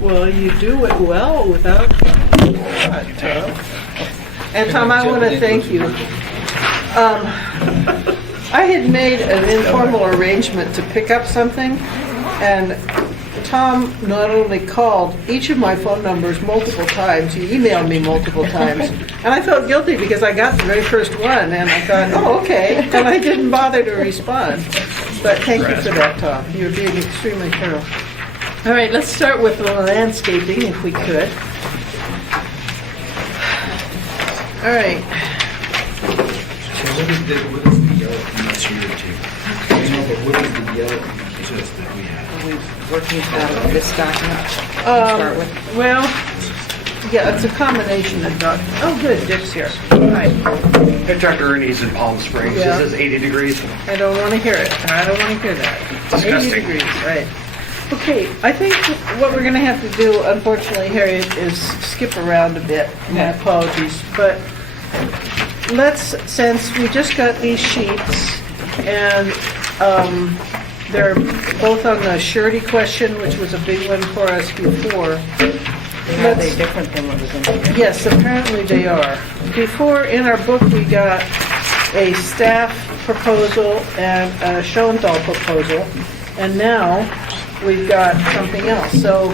Well, you do it well without. And Tom, I want to thank you. I had made an informal arrangement to pick up something, and Tom not only called each of my phone numbers multiple times, he emailed me multiple times, and I felt guilty because I got the very first one, and I thought, oh, okay, and I didn't bother to respond. But thank you for that, Tom. You're being extremely thorough. All right, let's start with the landscaping, if we could. All right. So what is the yellow piece here too? I know, but what is the yellow piece that we have? Are we working out of this document to start with? Well, yeah, it's a combination of documents. Oh, good, Dick's here. All right. Hey, Dr. Ernie's in Palm Springs. Yeah. This is 80 degrees. I don't want to hear it. I don't want to hear that. Disgusting. 80 degrees, right. Okay, I think what we're going to have to do, unfortunately, Harriet, is skip around a bit. My apologies. But since we just got these sheets, and they're both on the surety question, which was a big one for us before. Are they different than what was in here? Yes, apparently they are. Before, in our book, we got a staff proposal and a Schoenthal proposal, and now we've got something else. So,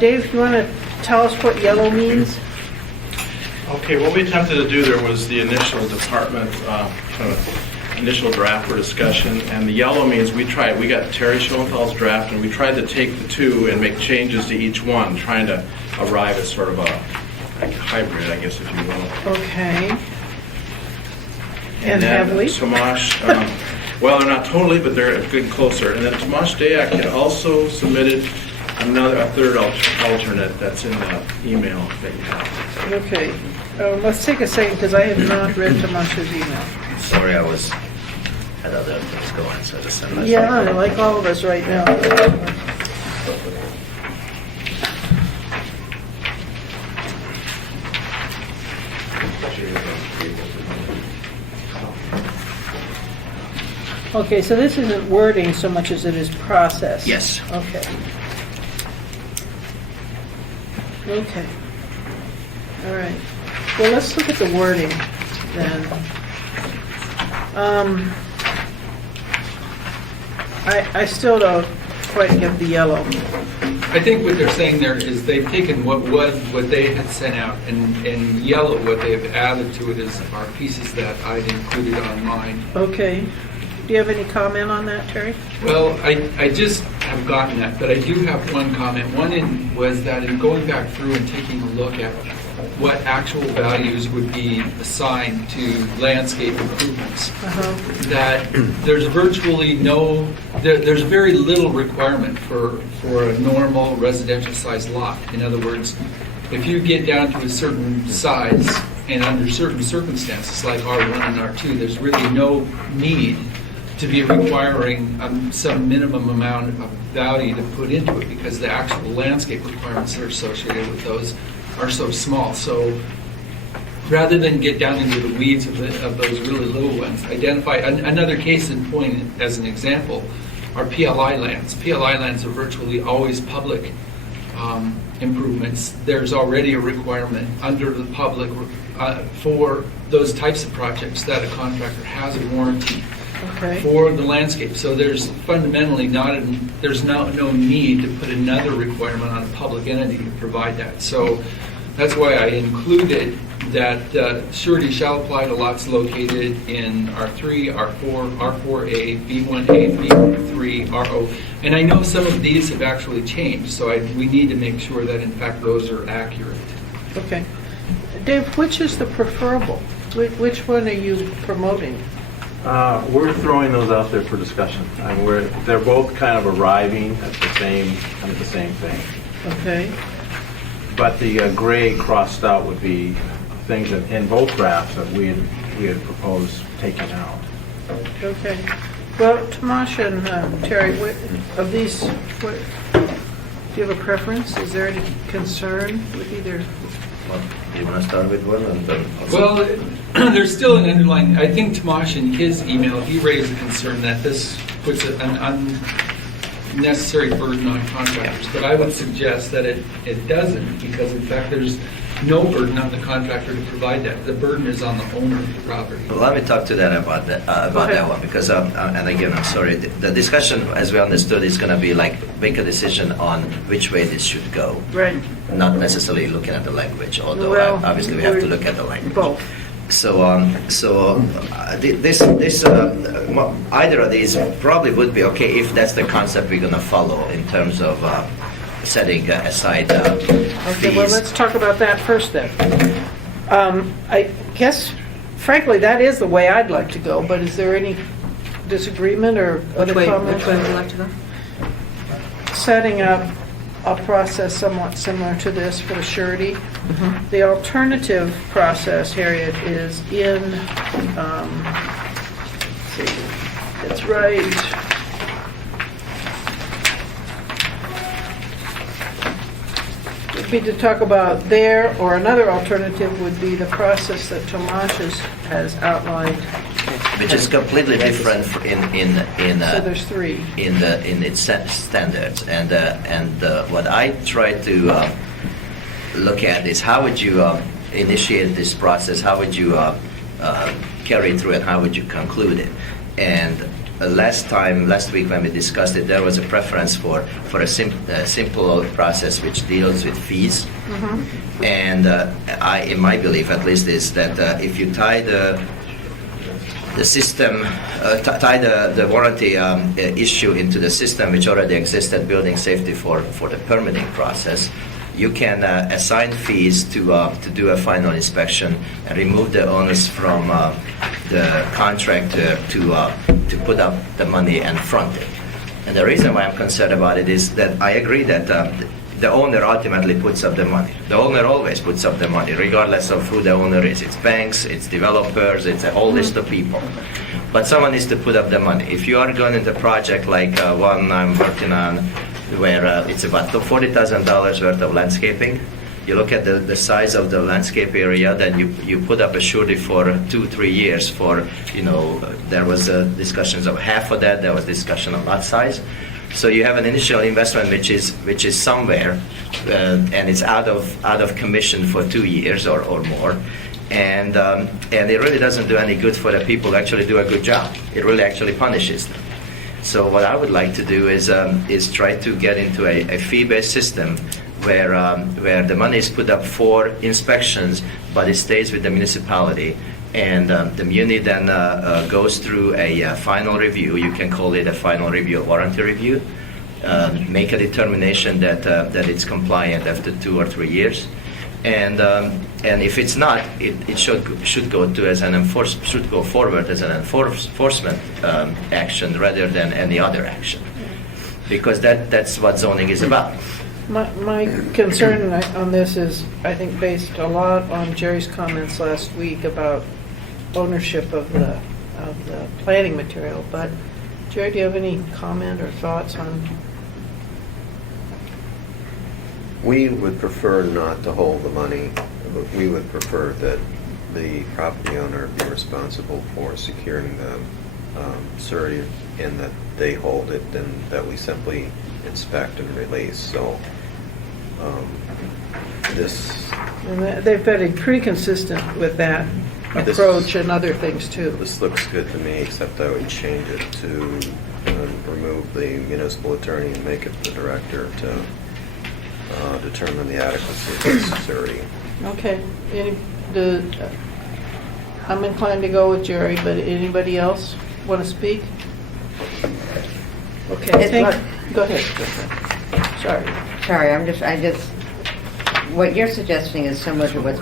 Dave, you want to tell us what yellow means? Okay, what we attempted to do there was the initial department, kind of initial draft for discussion, and the yellow means we got Terry Schoenthal's draft, and we tried to take the two and make changes to each one, trying to arrive at sort of a hybrid, I guess, if you will. Okay. And have then we? Tomasz, well, they're not totally, but they're getting closer. And then Tomasz Dayak had also submitted a third alternate that's in the email that you have. Okay. Let's take a second, because I have not read Tomasz's email. Sorry, I had other things going, so I just sent that. Yeah, like all of us right now. Okay, so this isn't wording so much as it is process. Yes. Okay. Okay. All right. Well, let's look at the wording then. I still don't quite get the yellow. I think what they're saying there is they've taken what they had sent out, and in yellow, what they've added to it are pieces that I'd included on mine. Okay. Do you have any comment on that, Terry? Well, I just have gotten that, but I do have one comment. One was that in going back through and taking a look at what actual values would be assigned to landscape improvements, that there's virtually there's very little requirement for a normal residential sized lot. In other words, if you get down to a certain size and under certain circumstances like R1 and R2, there's really no need to be requiring some minimum amount of value to put into it, because the actual landscape requirements that are associated with those are so small. So rather than get down into the weeds of those really little ones, identify another case in point as an example are PLI lands. PLI lands are virtually always public improvements. There's already a requirement under the public for those types of projects that a contractor has a warranty for the landscape. So there's fundamentally there's no need to put another requirement on a public entity to provide that. So that's why I included that surety shall apply to lots located in R3, R4, R4A, B1A, B3, RO. And I know some of these have actually changed, so we need to make sure that in fact those are accurate. Okay. Dave, which is the preferable? Which one are you promoting? We're throwing those out there for discussion. They're both kind of arriving at the same thing. Okay. But the gray crossed out would be things in both drafts that we had proposed taking out. Okay. Well, Tomasz and Terry, of these, do you have a preference? Is there any concern with either? Do you want to start with one? And then Well, there's still an underlying, I think Tomasz in his email, he raised a concern that this puts necessary burden on contractors, but I would suggest that it doesn't, because in fact, there's no burden on the contractor to provide that. The burden is on the owner of the property. Well, let me talk to that about that one, because, and again, I'm sorry, the discussion, as we understood, is going to be like, make a decision on which way this should go. Right. Not necessarily looking at the language, although Well, obviously we have to we're- look at the language. Both. So, either of these probably would be okay if that's the concept we're going to follow in terms of setting aside Okay, well, fees. let's talk about that first then. I guess, frankly, that is the way I'd like to go, but is there any disagreement or other Which comments? way would you like to go? Setting up a process somewhat similar to this for the surety. The alternative process, Harriet, is in, let's see, it's right. Would be to talk about there, or another alternative would be the process that Tomas has outlined. Which is completely different So there's three. in its standards. And what I try to look at is how would you initiate this process? How would you carry through it? How would you conclude it? And last week when we discussed it, there was a preference for a simple process which deals with fees. And in my belief, at least, is that if you tie the system, tie the warranty issue into the system which already exists at building safety for the permitting process, you can assign fees to do a final inspection and remove the onus from the contractor to put up the money and front it. And the reason why I'm concerned about it is that I agree that the owner ultimately puts up the money. The owner always puts up the money, regardless of who the owner is. It's banks, it's developers, it's a whole list of people. But someone needs to put up the money. If you are going into a project like one I'm working on, where it's about $40,000 worth of landscaping, you look at the size of the landscape area, then you put up a surety for 2-3 years for, there was discussions of half of that, there was discussion of lot size. So you have an initial investment which is somewhere, and it's out of commission for 2 years or more, and it really doesn't do any good for the people who actually do a good job. It really actually punishes them. So what I would like to do is try to get into a fee-based system where the money is put up for inspections, but it stays with the municipality. And the muni then goes through a final review. You can call it a final review, a warranty review. Make a determination that it's compliant after 2 or 3 years, and if it's not, it should go forward as an enforcement action rather than any other action, because that's what zoning is about. My concern on this is, I think, based a lot on Jerry's comments last week about ownership of the planning material. But Jerry, do you have any comment or thoughts on? We would prefer not to hold the money. We would prefer that the property owner be responsible for securing the surety, and that they hold it, and that we simply inspect and release. So And they've been pretty consistent with that approach and other things too. This looks good to me, except I would change it to remove the municipal attorney and make it the director to determine the adequacy of the surety. Okay. I'm inclined to go with Jerry, but anybody else want to speak? Okay. Go ahead. Sorry. Sorry, what you're suggesting is similar to what's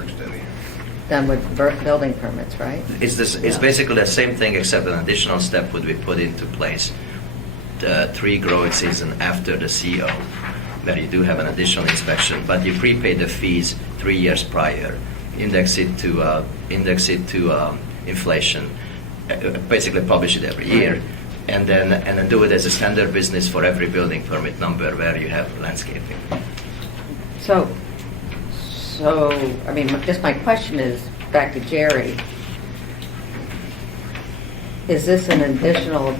done with building permits, right? It's basically the same thing, except an additional step would be put into place. The 3 growing season after the CO, where you do have an additional inspection, but you prepay the fees 3 years prior, index it to inflation, basically publish it every year, and then do it as a standard business for every building permit number where you have landscaping. So, I mean, just my question is, back to Jerry, is this an additional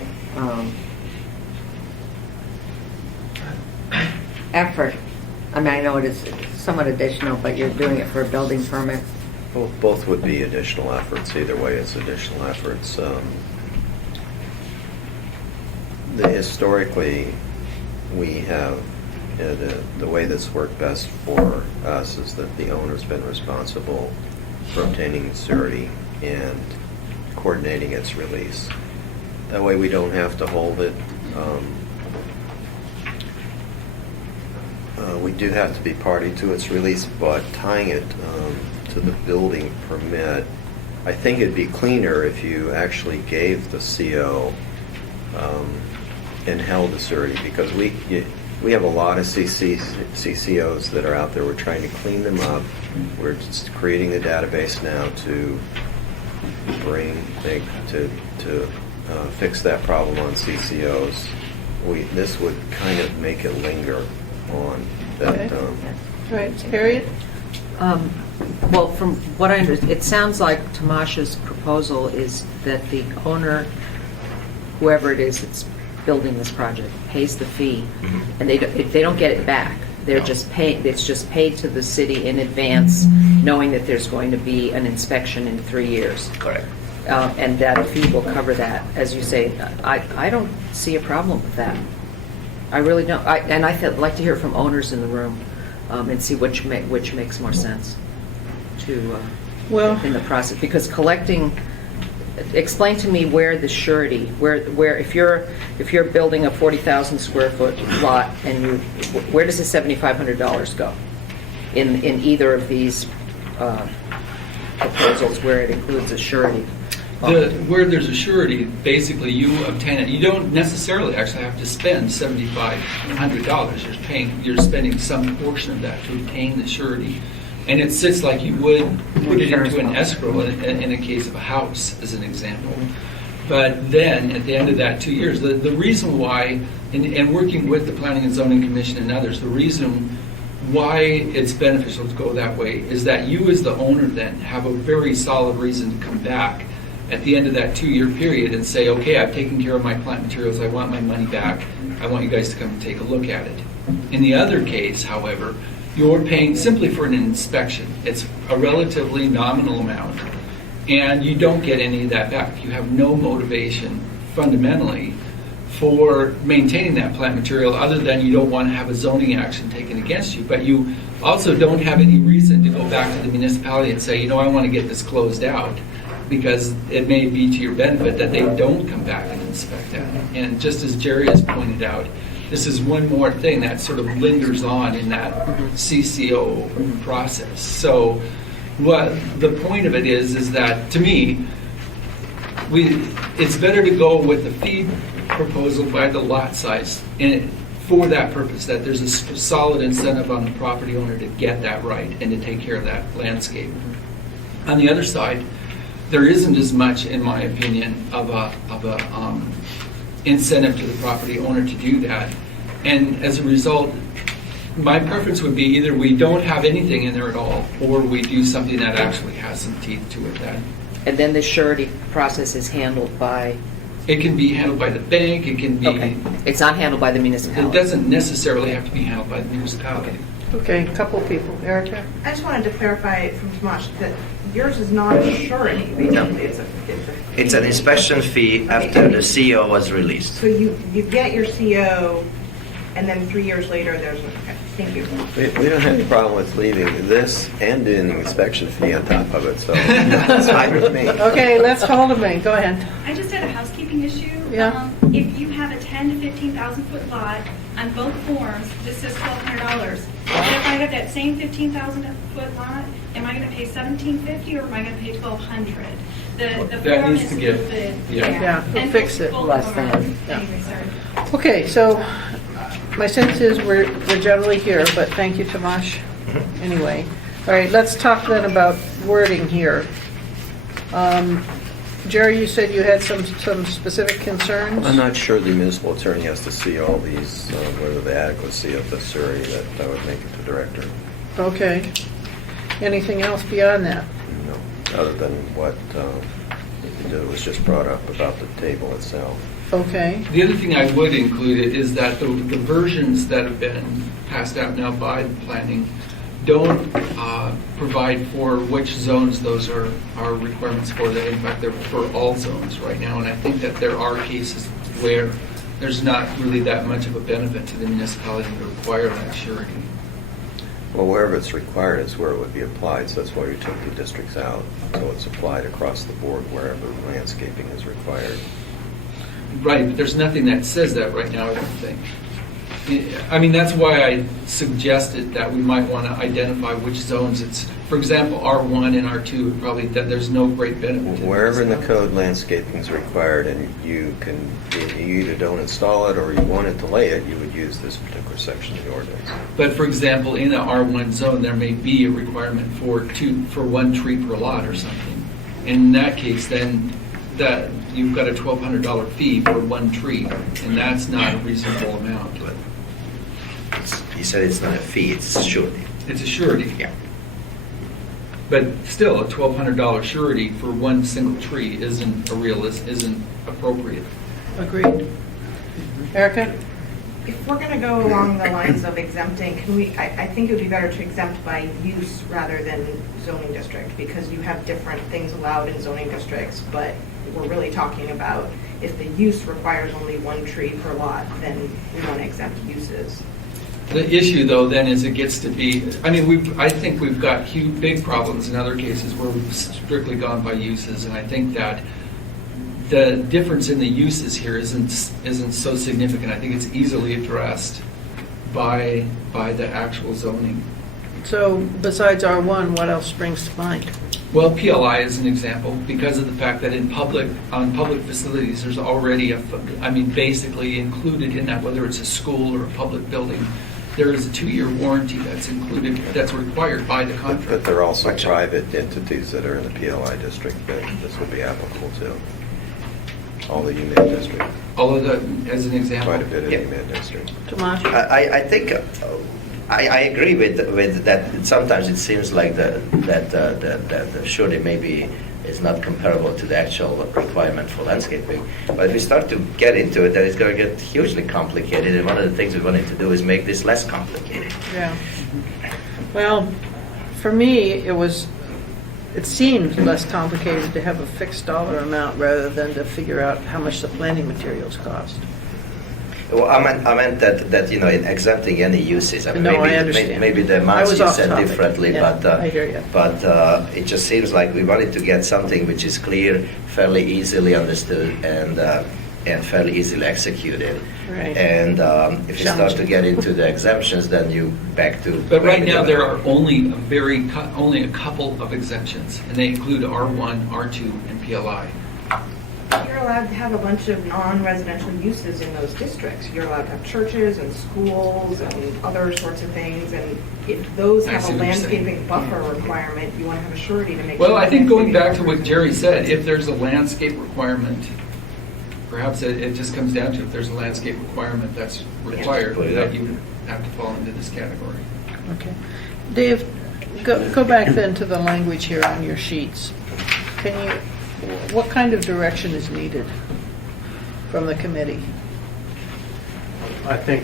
effort? I mean, I know it is somewhat additional, but you're doing it for a building permit. Both would be additional efforts. Either way, it's additional efforts. Historically, we have, the way that's worked best for us is that the owner's been responsible for obtaining surety and coordinating its release. That way we don't have to hold it. We do have to be party to its release, but tying it to the building permit, I think it'd be cleaner if you actually gave the CO and held the surety, because we have a lot of CCOs that are out there. We're trying to clean them up. We're just creating the database now to fix that problem on CCOs. This would kind of make it linger on that. Okay. All right, Harriet? Well, from what I understand, it sounds like Tamash's proposal is that the owner, whoever it is that's building this project, pays the fee, and they don't get it back. They're just paid. It's just paid to the city in advance, knowing that there's going to be an inspection in 3 years. Correct. And that a fee will cover that. As you say, I don't see a problem with that. I really don't. And I'd like to hear from owners in the room and see which makes more sense to in the process. Because collecting, explain to me where the surety, where if you're building a 40,000 square foot lot, and where does the $7,500 go in either of these proposals where it includes a surety? Where there's a surety, basically you obtain it. You don't necessarily actually have to spend $7,500. You're spending some portion of that to obtain the surety. And it sits like you would put it into an escrow in a case of a house, as an example. But then, at the end of that 2 years, the reason why, and working with the Planning and Zoning Commission and others, the reason why it's beneficial to go that way is that you as the owner then have a very solid reason to come back at the end of that 2 year period and say, okay, I've taken care of my plant materials, I want my money back, I want you guys to come and take a look at it. In the other case, however, you're paying simply for an inspection. It's a relatively nominal amount, and you don't get any of that back. You have no motivation, fundamentally, for maintaining that plant material other than you don't want to have a zoning action taken against you. But you also don't have any reason to go back to the municipality and say, I want to get this closed out, because it may be to your benefit that they don't come back and inspect that. And just as Jerry has pointed out, this is one more thing that sort of lingers on in that CCO process. So what the point of it is that, to me, it's better to go with the fee proposal by the lot size, and for that purpose, that there's a solid incentive on the property owner to get that right and to take care of that landscape. On the other side, there isn't as much, in my opinion, of a incentive to the property owner to do that. And as a result, my preference would be either we don't have anything in there at all, or we do something that actually has some teeth to it. And then the surety process is handled by? It can be handled by the bank, it can be... Okay. It's not handled by the municipality? It doesn't necessarily have to be handled by the municipality. Okay, a couple of people. Erica? I just wanted to clarify from Tomasz that yours is not a surety. Basically, It's an inspection fee after the CO was released. So you get your CO, and then 3 years later, there's a... Okay, thank you. We don't have any problem with leaving this and an inspection fee on top of it, so that's fine with me. Okay, let's hold them in. Go ahead. I just had a housekeeping issue. Yeah. If you have a 10 to 15,000 foot lot on both forms, this says $1,200. If I have that same 15,000 foot lot, am I going to pay $1,750 or am I going to pay $1,200? The That form needs is to get- stupid. Yeah, we'll And fix it. both Less of them than. are. Yeah. Anyway, sorry. Okay, so my sense is we're generally here, but thank you, Tomasz. Anyway, all right, let's talk then about wording here. Jerry, you said you had some specific concerns? I'm not sure the municipal attorney has to see all these, whether the adequacy of the surety, that I would make it the director. Okay. Anything else beyond that? No, other than what was just brought up about the table itself. Okay, The other thing I would include is that the versions that have been passed out now by the planning don't provide for which zones those are requirements for. That in fact, they're for all zones right now. And I think that there are cases where there's not really that much of a benefit to the municipality to require that surety. Well, wherever it's required is where it would be applied, so that's why we took the districts out. So it's applied across the board wherever landscaping is required. Right, but there's nothing that says that right now, I don't think. I mean, that's why I suggested that we might want to identify which zones it's, for example, R1 and R2, probably that there's no great benefit to. Wherever in the code landscaping is required and you either don't install it or you wanted to lay it, you would use this particular section of the ordinance. But for example, in an R1 zone, there may be a requirement for one tree per lot or something. In that case, then that you've got a $1,200 fee for one tree, and that's not a reasonable amount. He said it's not a fee, it's a surety. It's a surety. Yeah. But still, a $1,200 surety for one single tree isn't appropriate. agreed. Erica? If we're going to go along the lines of exempting, I think it would be better to exempt by use rather than zoning district, because you have different things allowed in zoning districts, but we're really talking about if the use requires only one tree per lot, then we want to exempt uses. The issue, though, then is it gets to be, I mean, I think we've got huge, big problems in other cases where we've strictly gone by uses, and I think that the difference in the uses here isn't so significant. I think it's easily addressed by the actual zoning. So besides R1, what else springs to mind? Well, PLI is an example because of the fact that on public facilities, there's already basically included in that, whether it's a school or a public building, there is a 2-year warranty that's included, that's required by the contract. But there are also private entities that are in the PLI district that this would be applicable to. All the UMed district. All of the, as an example. Quite a bit of Yep. UMed district. Tomas? I think I agree with that. Sometimes it seems like the surety maybe is not comparable to the actual requirement for landscaping. But if we start to get into it, then it's going to get hugely complicated. And one of the things we wanted to do is make this less complicated. Yeah. Well, for me, it seemed less complicated to have a fixed dollar amount rather than to figure out how much the planting materials cost. Well, I meant that in exempting any uses. I mean, No, maybe, I understand. Maybe the I amounts was you off said topic. differently, Yeah, but I hear you. It just seems like we wanted to get something which is clear, fairly easily understood, and fairly easily executed. Right. And if you start to get into the exemptions, then you back to. But right now, there are only a couple of exemptions, and they include R1, R2, and PLI. You're allowed to have a bunch of non-residential uses in those districts. You're allowed to have churches and schools and other sorts of things, and if those I have see a what you're saying. landscaping buffer requirement, you want to have a surety to make sure. Well, I think going back to what landscaping Jerry said, if there's a landscape requirement, perhaps it just comes down to if there's a landscape requirement that's required, put it that up. you would have to fall into this category. Okay. Dave, go back then to the language here on your sheets. What kind of direction is needed from the committee? I think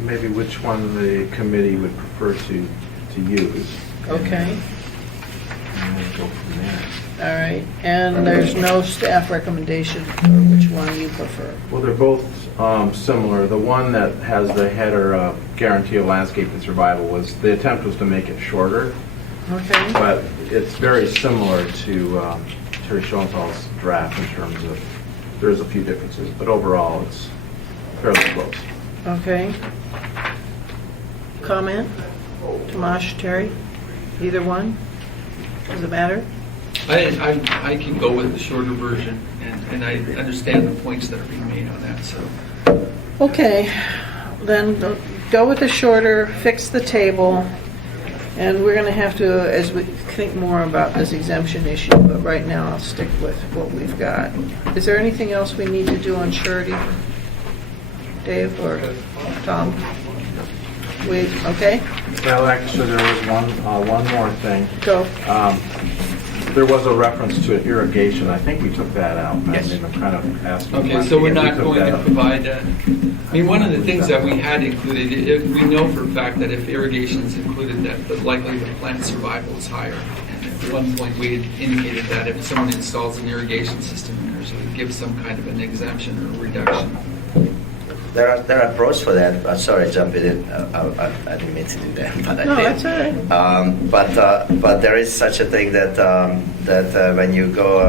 maybe which one the committee would prefer to use. Okay, And we'll go from there. all right. And there's no staff recommendation for which one you prefer? Well, they're both similar. The one that has the header guarantee of landscape and survival the attempt was to make it shorter, Okay, but it's very similar to Terry Schoenfeld's draft in terms of, there's a few differences, but overall it's fairly close. okay. Comment? Tomas, Terry? Either one? Does it matter? I can go with the shorter version, and I understand the points that are being made on that, so. Okay, then go with the shorter, fix the table, and we're going to have to, as we think more about this exemption issue, but right now I'll stick with what we've got. Is there anything else we need to do on surety? Dave or Tom? Okay, Well, actually, there was one more thing. go. There was a reference to irrigation. I think we took that out. Yes. I'm kind of asking. Okay, so we're if we not took going that to out. provide that. I mean, one of the things that we had included, we know for a fact that if irrigation is included, that the likelihood of plant survival is higher. And at one point, we had indicated that if someone installs an irrigation system in theirs, we would give some kind of an exemption or reduction. There are pros for that. Sorry, jumping in. I didn't mean to do that, but I No, did. that's all right. But there is such a thing that when you go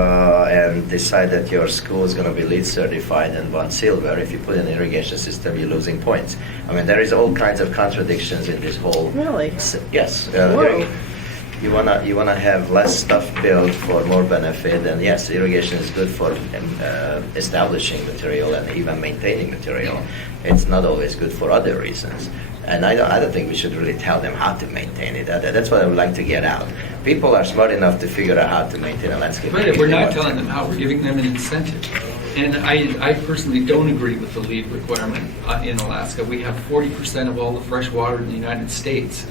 and decide that your school is going to be LEED certified and won silver, if you put an irrigation system, you're losing points. I mean, there is all kinds of contradictions in this whole. Really? Yes. Whoa. You wanna have less stuff built for more benefit, and yes, irrigation is good for establishing material and even maintaining material. It's not always good for other reasons, and I don't think we should really tell them how to maintain it. That's what I would like to get out. People are smart enough to figure out how to maintain a landscape. But we're not telling them how, we're giving them an incentive. And I personally don't agree with the LEED requirement in Alaska. We have 40% of all the fresh water in the United States,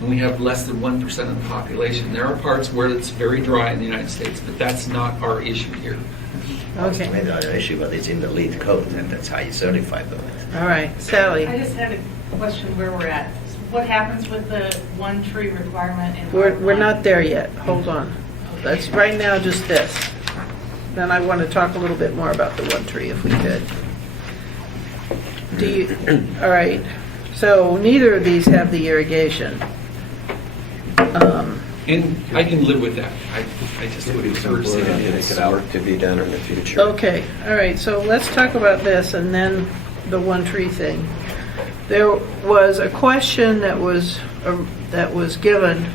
and we have less than 1% of the population. There are parts where it's very dry in the United States, but that's not our issue here. Okay. Maybe not an issue, but it's in the LEED code, and that's how you certify buildings. All right, Sally. I just had a question where we're at. What happens with the one tree requirement in We're not there yet. Hold on. That's right now just this. Then I want to talk a little bit more about the one tree if we could. Do you, all right. So neither of these have the irrigation. And I can live with that. I just would prefer to see that It's it's work to be done in the future. Okay, all right, so let's talk about this and then the one tree thing. There was a question that was given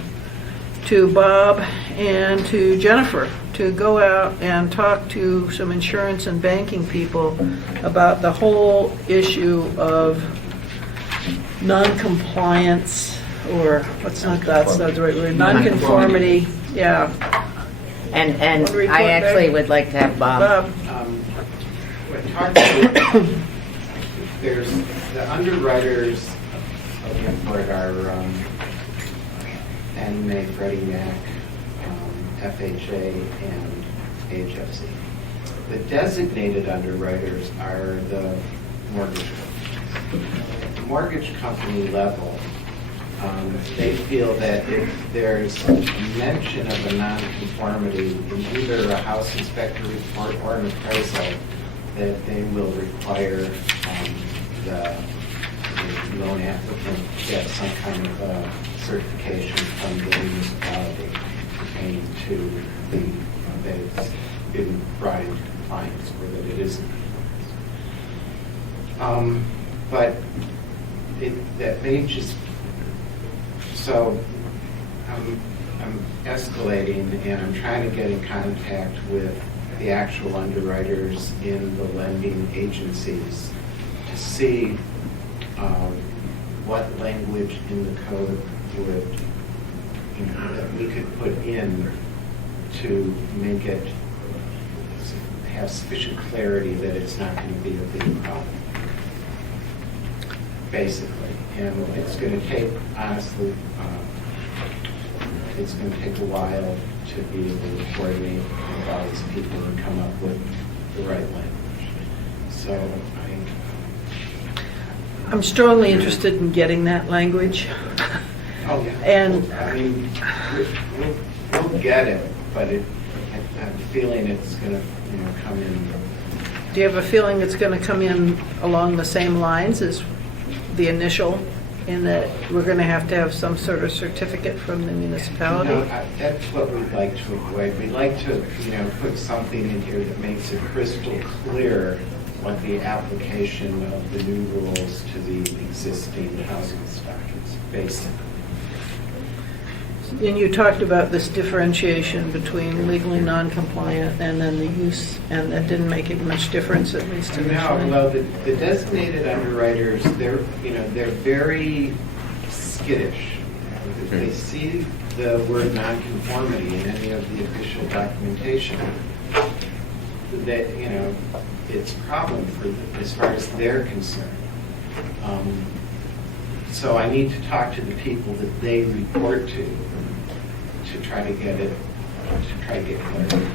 to Bob and to Jennifer to go out and talk to some insurance and banking people about the whole issue of non-compliance, or what's not that's the right word, non-conformity, yeah. And Report I actually back. would like to have Bob. When talking about, there's the underwriters of the report are Fannie Mae, Freddie Mac, FHA, and HFC. The designated underwriters are the mortgage companies. At the mortgage company level, they feel that if there's a mention of a nonconformity in either a house inspector report or an appraisal, that they will require the loan applicant to get some kind of certification from the municipality pertaining to that it's been brought into compliance or that it isn't. But that may just, so I'm escalating and I'm trying to get in contact with the actual underwriters in the lending agencies to see what language in the code would, that we could put in to make it have sufficient clarity that it's not going to be a big problem, basically. And it's going to take, honestly, it's going to take a while to be able to coordinate with all these people and come up with the right language. So I'm strongly interested in getting that language. oh yeah, And I mean, we'll get it, but I have a feeling it's going to, come in. do you have a feeling it's going to come in along the same lines as the initial, in that we're going to have some sort of certificate from the municipality? That's what we'd like to avoid. We'd like to, put something in here that makes it crystal clear what the application of the new rules to the existing housing stock is, basically. And you talked about this differentiation between legally non-compliant and then the use, and that didn't make it much difference, at least No, initially. well, the designated underwriters, they're very skittish. If they see the word nonconformity in any of the official documentation, that, it's a problem for them as far as they're concerned. So I need to talk to the people that they report to try to get it to try to get clarity.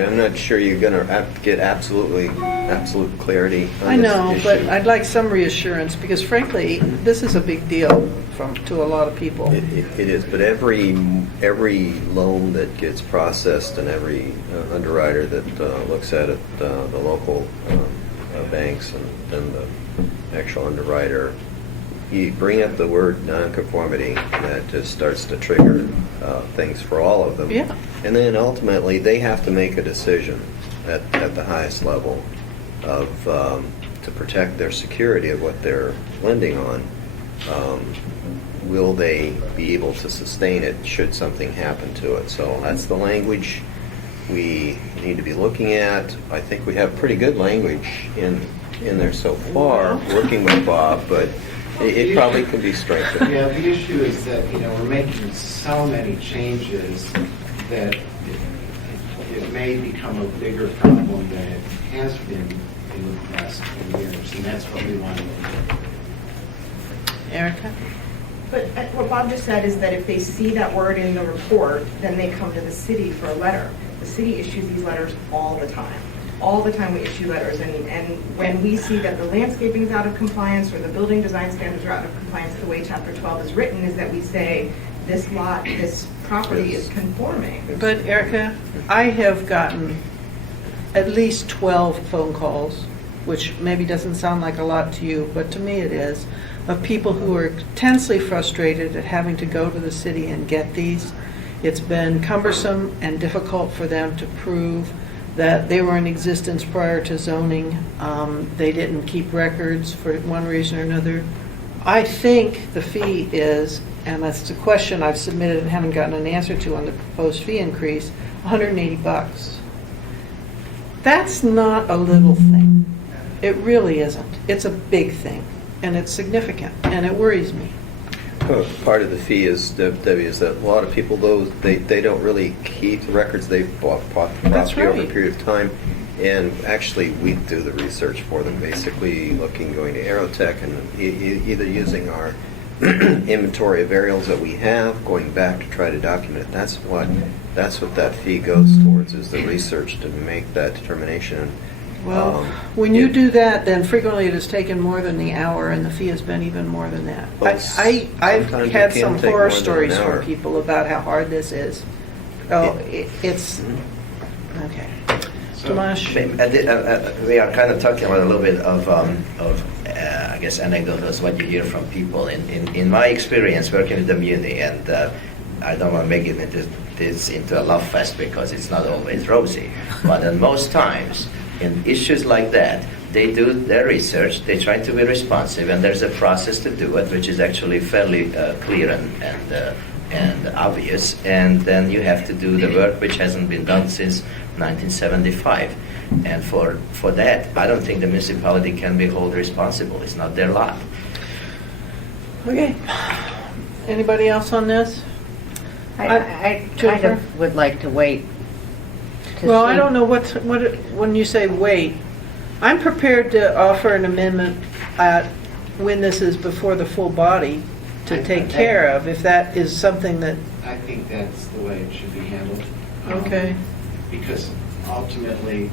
I'm not sure you're going to get absolute clarity on I this know, issue. but I'd like some reassurance, because frankly, this is a big deal to a lot of people. It is, but every loan that gets processed and every underwriter that looks at it, the local banks and then the actual underwriter, you bring up the word nonconformity, and that just starts to trigger things for all of them. Yeah. And then ultimately, they have to make a decision at the highest level of to protect their security of what they're lending on. Will they be able to sustain it should something happen to it? So that's the language we need to be looking at. I think we have pretty good language in there so far, working with Bob, but it probably can be strengthened. Yeah, the issue is that, we're making so many changes that it may become a bigger problem than it has been in the last 10 years, and that's what we want to do. Erica? But what Bob just said is that if they see that word in the report, then they come to the city for a letter. The city issues these letters all the time. All the time we issue letters, and when we see that the landscaping is out of compliance or the building design standards are out of compliance, the way Chapter 12 is written is that we say, this lot, this property is conforming. But Erica, I have gotten at least 12 phone calls, which maybe doesn't sound like a lot to you, but to me it is, of people who are intensely frustrated at having to go to the city and get these. It's been cumbersome and difficult for them to prove that they were in existence prior to zoning. They didn't keep records for one reason or another. I think the fee is, and that's the question I've submitted and haven't gotten an answer to on the proposed fee increase, $180. That's not a little thing. It really isn't. It's a big thing, and it's significant, and it worries me. Part of the fee is, Debbie, is that a lot of people, they don't really keep the records. They bought the That's property over a right. period of time, and actually we do the research for them, basically going to Aerotech and either using our inventory of aerials that we have, going back to try to document it. That's what that fee goes towards, is the research to make that determination. Well, when you do that, then frequently it has taken more than the hour, and the fee has been even more than that. Well, I've sometimes it had can some take horror more than an stories hour. from people about how hard this is. Oh, it's, okay. Tomasz? We are kind of talking about a little bit of I guess, anecdotes, what you hear from people. In my experience working with the muni, and I don't want to make it into a love fest because it's not always rosy, but in most times, in issues like that, they do their research, they try to be responsive, and there's a process to do it, which is actually fairly clear and obvious, and then you have to do the work which hasn't been done since 1975. And for that, I don't think the municipality can be held responsible. It's not their lot. Okay. Anybody else on this? I kind Jennifer? of would like to wait. to Well, I see- don't know when you say wait, I'm prepared to offer an amendment when this is before the full body to take care of, if that is something that, I think that's the way it should be handled. okay. Because ultimately,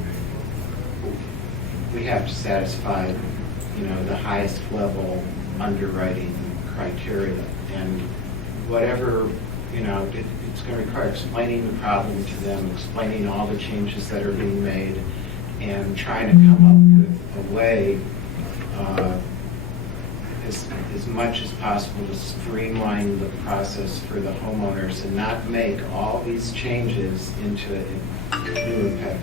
we have to satisfy, the highest level underwriting criteria. And whatever, it's going to require explaining the problem to them, explaining all the changes that are being made, and trying to come up with a way as much as possible to streamline the process for the homeowners and not make all these changes into a new impact.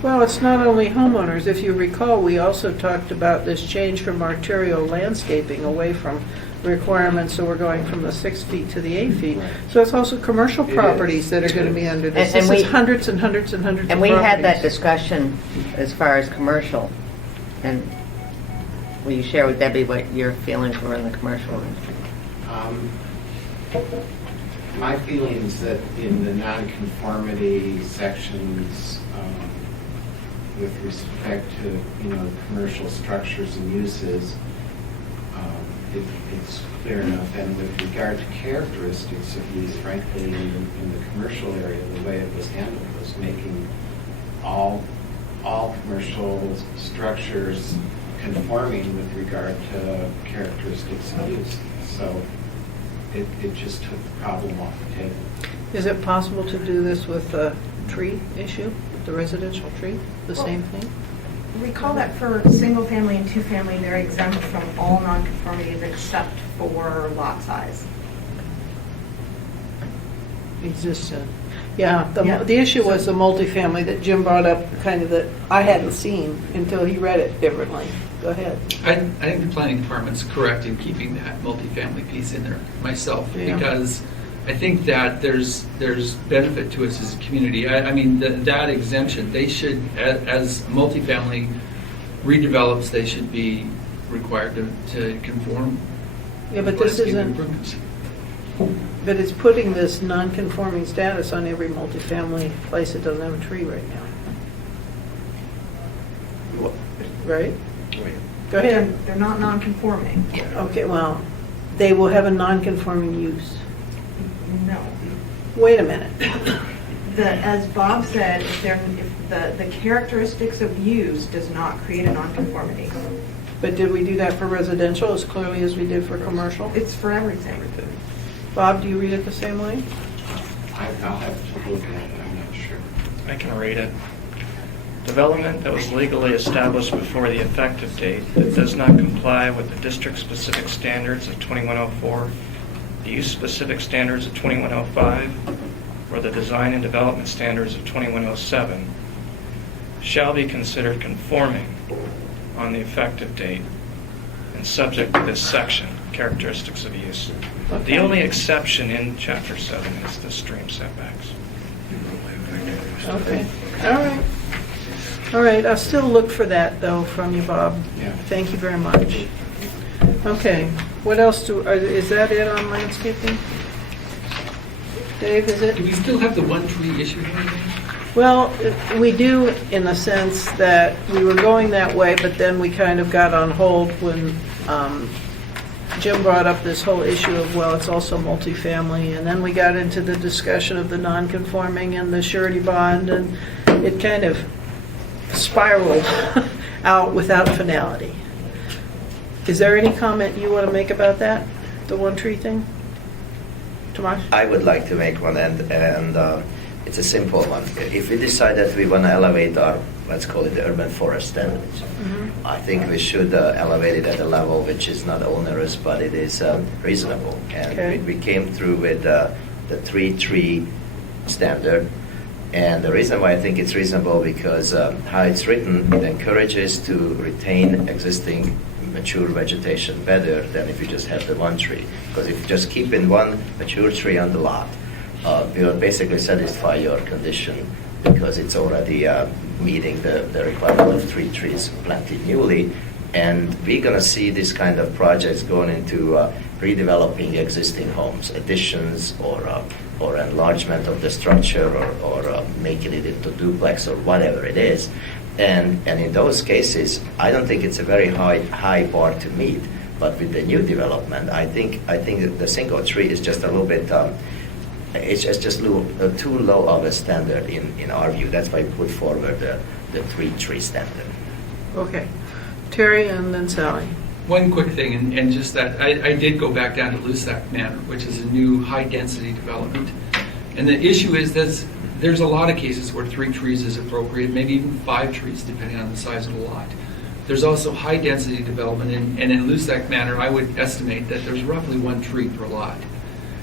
Well, it's not only homeowners. If you recall, we also talked about this change from arterial landscaping away from requirements, so we're going from the 6 feet to the 8 feet. So it's also commercial It properties is. that are going to be under this. And This we- is hundreds and hundreds and hundreds of And properties. we had that discussion as far as commercial, and will you share with Debbie what your feelings were in the commercial? My feelings that in the nonconformity sections with respect to, commercial structures and uses, it's clear enough. And with regard to characteristics of use, frankly, in the commercial area, the way it was handled was making all commercial structures conforming with regard to characteristics of use. So it just took the problem off the table. Is it possible to do this with the tree issue, the residential tree, the same thing? Recall that for single family and two family, they're exempt from all nonconformities except for lot size. Existent. Yeah, Yeah. the issue was the multifamily that Jim brought up, kind of that I hadn't seen until he read it differently. Go ahead. I think the planning department's correct in keeping that multifamily piece in there myself, Yeah. because I think that there's benefit to us as a community. I mean, that exemption, they should, as multifamily redevelops, they should be required to conform. Yeah, but this landscape isn't, improvements. but it's putting this non-conforming status on every multifamily place that doesn't have a tree right now. Right? Go ahead. They're not nonconforming. Okay, well, they will have a non-conforming use. No. Wait a minute. As Bob said, if the characteristics of use does not create a nonconformity. But did we do that for residential as clearly as we did for commercial? It's for everything. Bob, do you read it the same way? I'll have to look at it, I'm not sure. I can read it. Development that was legally established before the effective date that does not comply with the district-specific standards of 2104, the use-specific standards of 2105, or the design and development standards of 2107, shall be considered conforming on the effective date and subject to this section, characteristics of use. The only exception in Chapter 7 is the stream setbacks. Okay, all right. All right, I'll still look for that, though, from you, Bob. Yeah. Thank you very much. Okay, what else is that it on landscaping? Dave, is it? Do we still have the one tree issue? Well, we do in the sense that we were going that way, but then we kind of got on hold when Jim brought up this whole issue of, well, it's also multifamily, and then we got into the discussion of the non-conforming and the surety bond, and it kind of spiraled out without finality. Is there any comment you want to make about that, the one tree thing? Tomas? I would like to make one, and it's a simple one. If we decide that we want to elevate our, let's call it the urban forest standards, I think we should elevate it at a level which is not onerous, but it is reasonable. And Okay. we came through with the 3-tree standard. And the reason why I think it's reasonable, because how it's written, it encourages to retain existing mature vegetation better than if you just have the one tree. Because if you just keep in one mature tree on the lot, you will basically satisfy your condition because it's already meeting the requirement of 3 trees planted newly. And we're going to see this kind of projects going into redeveloping existing homes, additions or enlargement of the structure or making it into duplex or whatever it is. And in those cases, I don't think it's a very high bar to meet. But with the new development, I think that the single tree is just a little bit, it's just too low of a standard in our view. That's why we put forward the 3-tree standard. Okay. Terry and then Sally. One quick thing, and just that, I did go back down to Lusac Manor, which is a new high-density development. And the issue is there's a lot of cases where 3 trees is appropriate, maybe even 5 trees, depending on the size of the lot. There's also high-density development, and in Lusac Manor, I would estimate that there's roughly 1 tree per lot.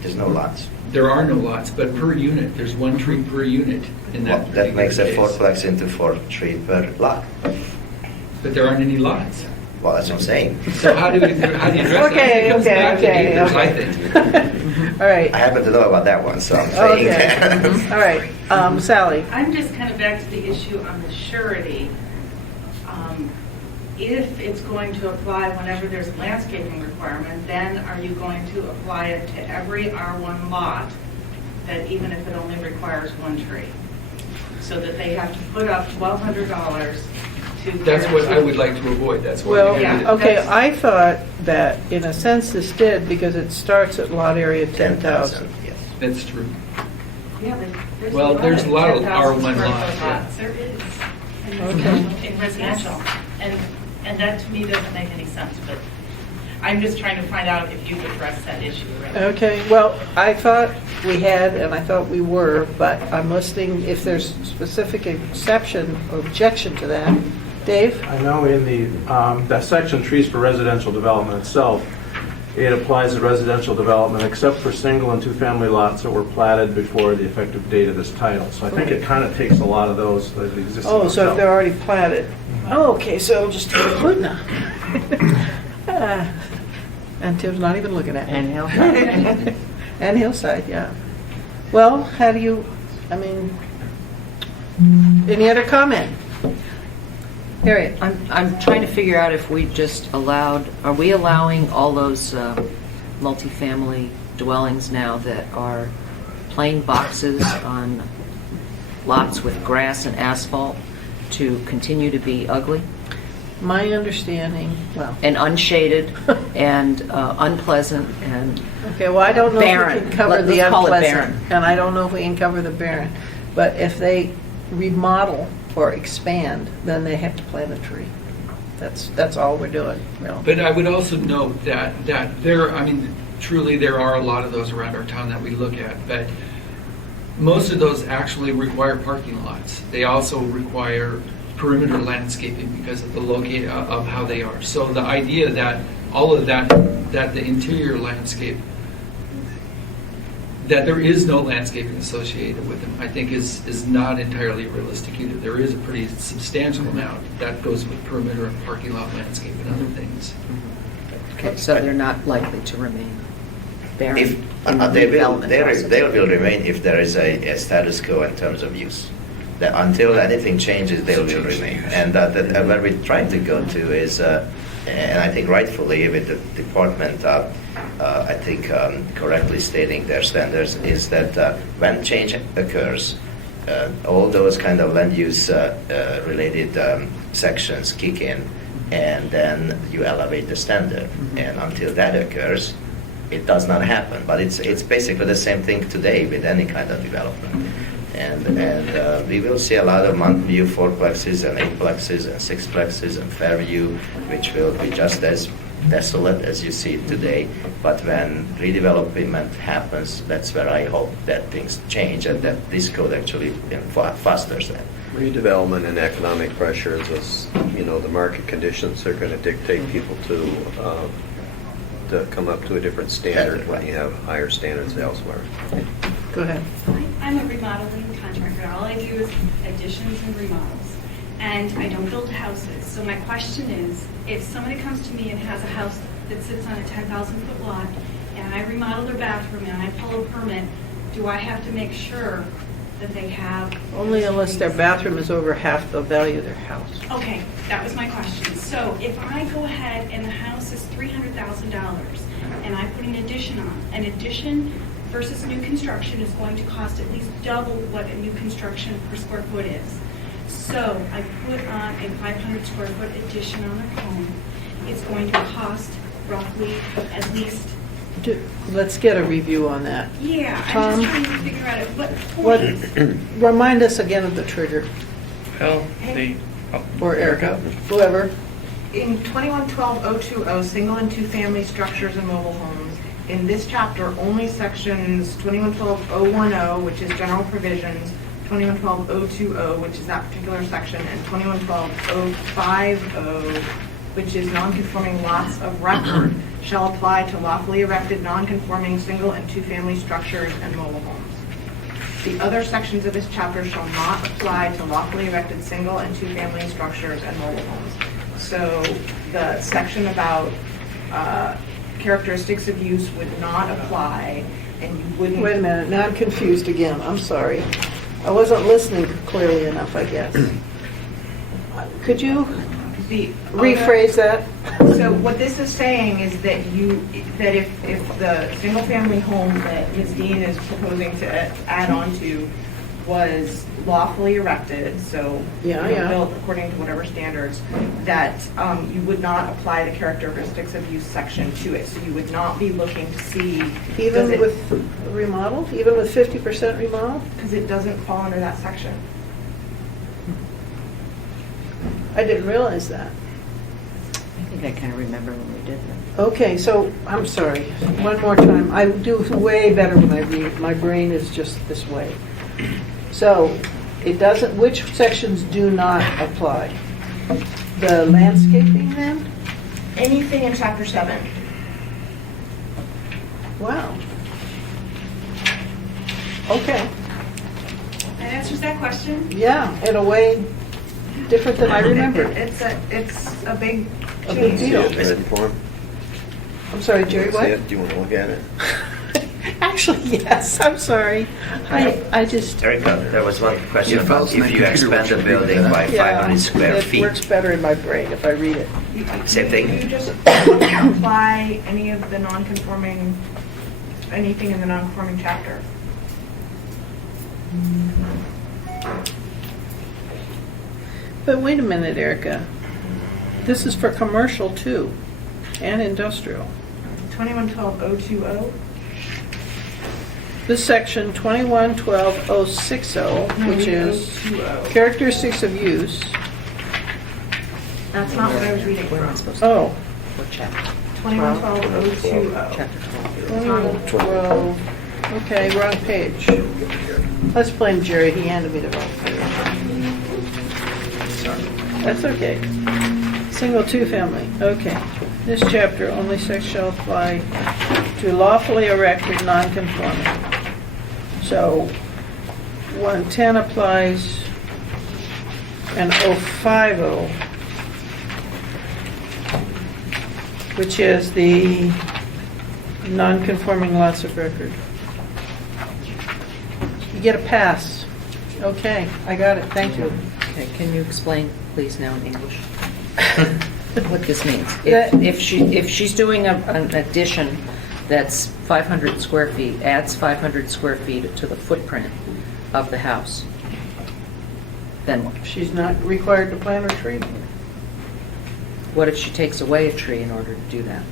There's no lots. There are no lots, but per unit, there's 1 tree per unit in that Well, that makes a particular case. fourplex into 4 trees per lot. But there aren't any lots. Well, that's what I'm saying. So how do you address that? Okay, It comes okay, back to okay, acres, I okay. think. All right. I happen to know about that one, so I'm saying Okay. that. All right. Sally. I'm just kind of back to the issue on the surety. If it's going to apply whenever there's a landscaping requirement, then are you going to apply it to every R1 lot, that even if it only requires 1 tree? So that they have to put up $1,200 That's what I would like to avoid, that's why. Well, we did it. okay, I thought that in a sense this did because it starts at lot area 10,000. Yes. That's true. Yeah, there's Well, there's a lot of 10,000 R1 square lots, foot yeah. lots. There is. Okay. In residential. And that to me doesn't make any sense, but I'm just trying to find out if you've addressed that issue already. Okay, well, I thought we had, and I thought we were, but I'm listening if there's specific exception or objection to that. Dave? I know in that section, trees for residential development itself, it applies to residential development except for single and two-family lots that were platted before the effective date of this title. So I think it kind of takes a lot of those that exist. Oh, so if they're already platted. Oh, okay, so just include them. And Tim's not even looking at me. And Hillside. And Hillside, yeah. Well, how do you, I mean, any other comment? Harriet? I'm trying to figure out if we just allowed, are we allowing all those multifamily dwellings now that are plain boxes on lots with grass and asphalt to continue to be ugly My understanding, well, and unshaded and unpleasant and okay, well, I don't know if we barren. can cover the Let's call it unpleasant. barren. And I don't know if we can cover the barren. But if they remodel or expand, then they have to plant a tree. That's all we're doing, you know. But I would also note that there, I mean, truly there are a lot of those around our town that we look at, but most of those actually require parking lots. They also require perimeter landscaping because of the location of how they are. So the idea that all of that the interior landscape, that there is no landscaping associated with them, I think is not entirely realistic either. There is a pretty substantial amount that goes with perimeter and parking lot landscape and other things. Okay, so they're not likely to remain barren. If in the they will, development process. they will remain if there is a status quo in terms of use. That until anything changes, they will remain. And where we're trying to go to is, and I think rightfully with the department, I think correctly stating their standards, is that when change occurs, all those kind of land use related sections kick in, and then you elevate the standard. And until that occurs, it does not happen. But it's basically the same thing today with any kind of development. And we will see a lot of Mountain View fourplexes and eightplexes and sixplexes and Fairview, which will be just as desolate as you see it today. But when redevelopment happens, that's where I hope that things change and that this code actually fosters that. Redevelopment and economic pressures is, the market conditions are going to dictate people to come up to a different standard when you have higher standards elsewhere. Go ahead. I'm a remodeling contractor. All I do is additions and remodels. And I don't build houses. So my question is, if somebody comes to me and has a house that sits on a 10,000-foot lot, and I remodel their bathroom and I pull a permit, do I have to make sure that they have... Only unless their bathroom is over half the value of their house. Okay, that was my question. So if I go ahead and the house is $300,000 and I put an addition on, an addition versus new construction is going to cost at least double what a new construction per square foot is. So I put on a 500 square foot addition on a home. It's going to cost roughly at least... Let's get a review on that. Yeah, Tom? I'm just trying to figure out at what point... Remind us again of the trigger, Well, or Erica, whoever. In 2112-020, single and two-family structures and mobile homes, in this chapter, only sections 2112-010, which is general provisions, 2112-020, which is that particular section, and 2112-050, which is non-conforming lots of record, shall apply to lawfully erected non-conforming single and two-family structures and mobile homes. The other sections of this chapter shall not apply to lawfully erected single and two-family structures and mobile homes. So the section about characteristics of use would not apply, and you wouldn't... Wait a minute, now I'm confused again, I'm sorry. I wasn't listening clearly enough, I guess. Could you rephrase that? So what this is saying is that if the single-family home that Ms. Dean is proposing to add on to was lawfully erected, so Yeah, you know, yeah. built according to whatever standards, that you would not apply the characteristics of use section to it. So you would not be looking to see. Even with remodel, even with 50% remodel? Because it doesn't fall under that section. I didn't realize that. I think I kind of remember when we did that. Okay, so, I'm sorry, one more time. I do way better when I read. My brain is just this way. So, it doesn't, which sections do not apply? The landscaping then? Anything in chapter 7. Wow. Okay, That answers that question. yeah, in a way different than I remembered. It's a big A big change. deal. Written form? I'm sorry, Jerry, See what? it? Do you want to look at it? Actually, yes, I'm sorry. I just, Erica, there was one question Yeah, about files in if that you computer, expand the which would be building by yeah, 500 square it feet. works better in my brain if I read it. Same thing? You just apply any of the non-conforming, anything in the non-conforming chapter. But wait a minute, Erica. This is for commercial too, and industrial. 2112-020. This section 2112-060, which is 020. characteristics of use. That's not what I was reading Where am I from. supposed to? Oh, What chapter? 2112-020. Chapter 12. 2112. Okay, wrong page. Let's blame Jerry, he handed me the wrong page. That's okay. Single two-family, okay. This chapter, only sex shall apply to lawfully erected non-conforming. So 110 applies and 050, which is the non-conforming lots of record. You get a pass. Okay, I got it, thank you. Okay, can you explain, please, now in English, what this means? That- If she's doing an addition that's 500 square feet, adds 500 square feet to the footprint of the house, then what? She's not required to plant a tree. What if she takes away a tree in order to do that?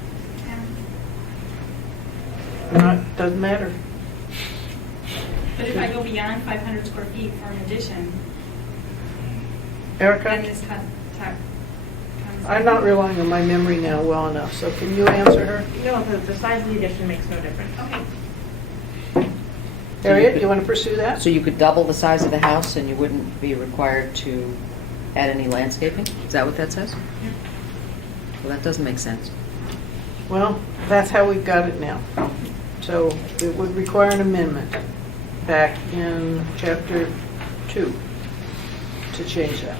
Doesn't matter. But if I go beyond 500 square feet for an addition, Erica? then this comes. I'm not relying on my memory now well enough, so can you answer her? No, the size of the addition makes no difference. Okay. Harriet, do you want to pursue that? So you could double the size of the house and you wouldn't be required to add any landscaping? Is that what that says? Well, that doesn't make sense. Well, that's how we've got it now. So it would require an amendment back in chapter 2 to change that.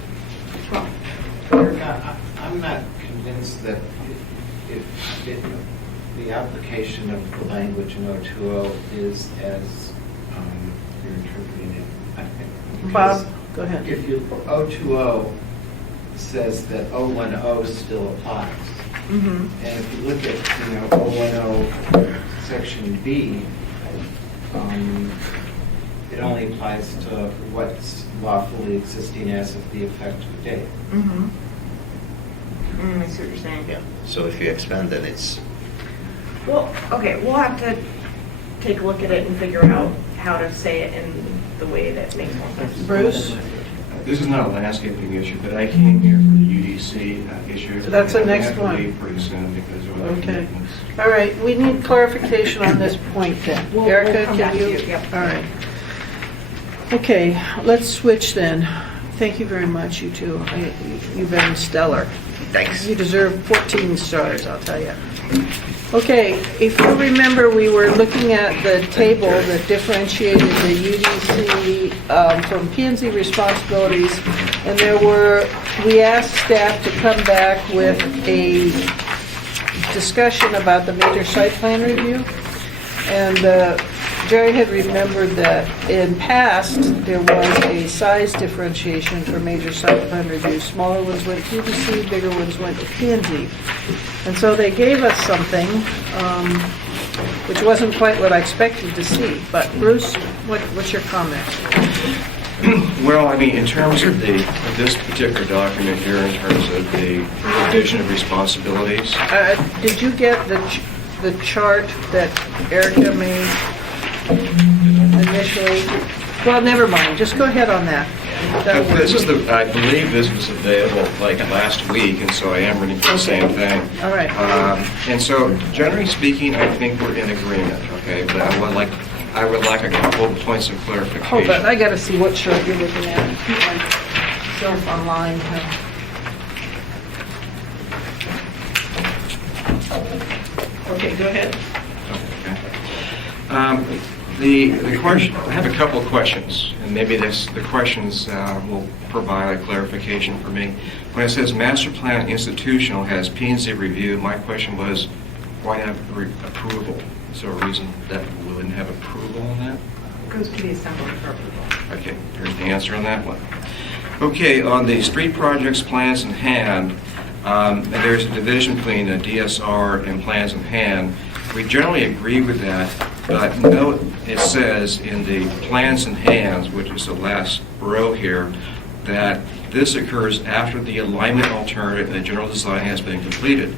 I'm not convinced that the application of the language in 020 is as you're interpreting it. I think. Because Bob, go ahead. If you, 020 says that 010 still applies. Mhm. And if you look at, 010 section B, it only applies to what's lawfully existing as of the effective date. Mm-hmm. I see what you're saying. Yeah, so if you expand, then it's, Well, okay, we'll have to take a look at it and figure out how to say it in the way that makes more sense. Bruce? This is not a landscaping issue, but I came here for the UDC issue. So that's the and I next have to one. leave pretty soon because of other Okay. commitments. All right, we need clarification on this point then. We'll Erica, come back can to you? you, yep. All right. Okay, let's switch then. Thank you very much, you two. You've been stellar. thanks. You deserve 14 stars, I'll tell you. Okay, if you remember, we were looking at the table that differentiated the UDC from P&Z responsibilities, and we asked staff to come back with a discussion about the major site plan review. And Jerry had remembered that in past, there was a size differentiation for major site plan reviews. Smaller ones went to UDC, bigger ones went to P&Z. And so they gave us something which wasn't quite what I expected to see. But Bruce, what's your comment? Well, I mean, in terms of this particular document here, in terms of the division of responsibilities, Did you get the chart that Erica made initially? Well, never mind, just go ahead on that. That'll work. this is I believe this was available like last week, and so I am reading the same thing. All right. And so, generally speaking, I think we're in agreement, okay? But I would like a couple of points of clarification. Hold on, I gotta see what chart you're looking at. Myself online. Okay, go ahead. The question, I have a couple of questions, and maybe the questions will provide a clarification for me. When it says master plan institutional has P&Z review, my question was, why have approval? Is there a reason that we wouldn't have approval on that? Goes to the assembly for approval. Okay, here's the answer on that one. Okay, on the street projects plans in hand, and there's a division between the DSR and plans in hand. We generally agree with that, but note it says in the plans in hand, which is the last row here, that this occurs after the alignment alternative and the general design has been completed.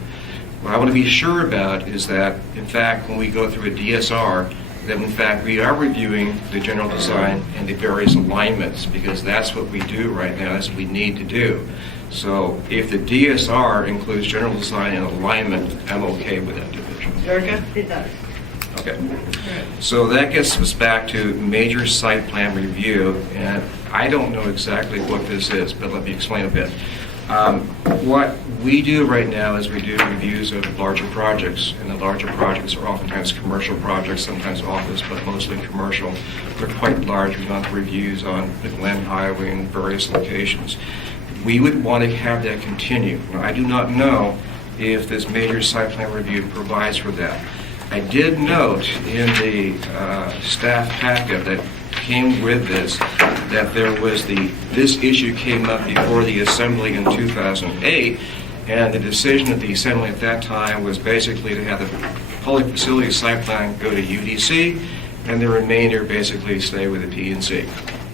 What I want to be sure about is that, in fact, when we go through a DSR, that in fact we are reviewing the general design and the various alignments, because that's what we do right now, that's what we need to do. So if the DSR includes general design and alignment, I'm okay with that division. Erica? It does. Okay. So that gets us back to major site plan review, and I don't know exactly what this is, but let me explain a bit. What we do right now is we do reviews of larger projects, and the larger projects are oftentimes commercial projects, sometimes office, but mostly commercial. They're quite large. We've done reviews on the Glen Highway and various locations. We would want to have that continue. Now, I do not know if this major site plan review provides for that. I did note in the staff packet that came with this that there was this issue came up before the assembly in 2008, and the decision of the assembly at that time was basically to have the public facility site plan go to UDC and the remainder basically stay with the P&Z.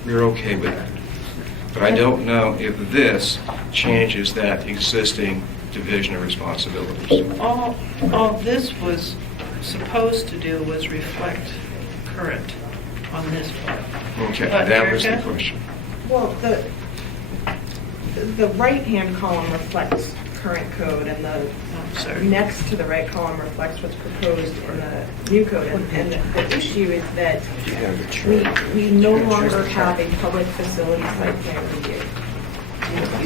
We're okay with that. But I don't know if this changes that existing division of responsibilities. All this was supposed to do was reflect current on this part. Okay, But that was the Erica? question. Well, the right-hand column reflects current code, and the next to the right column reflects what's proposed in the new code. And the issue is that we no longer have a public facility site plan review.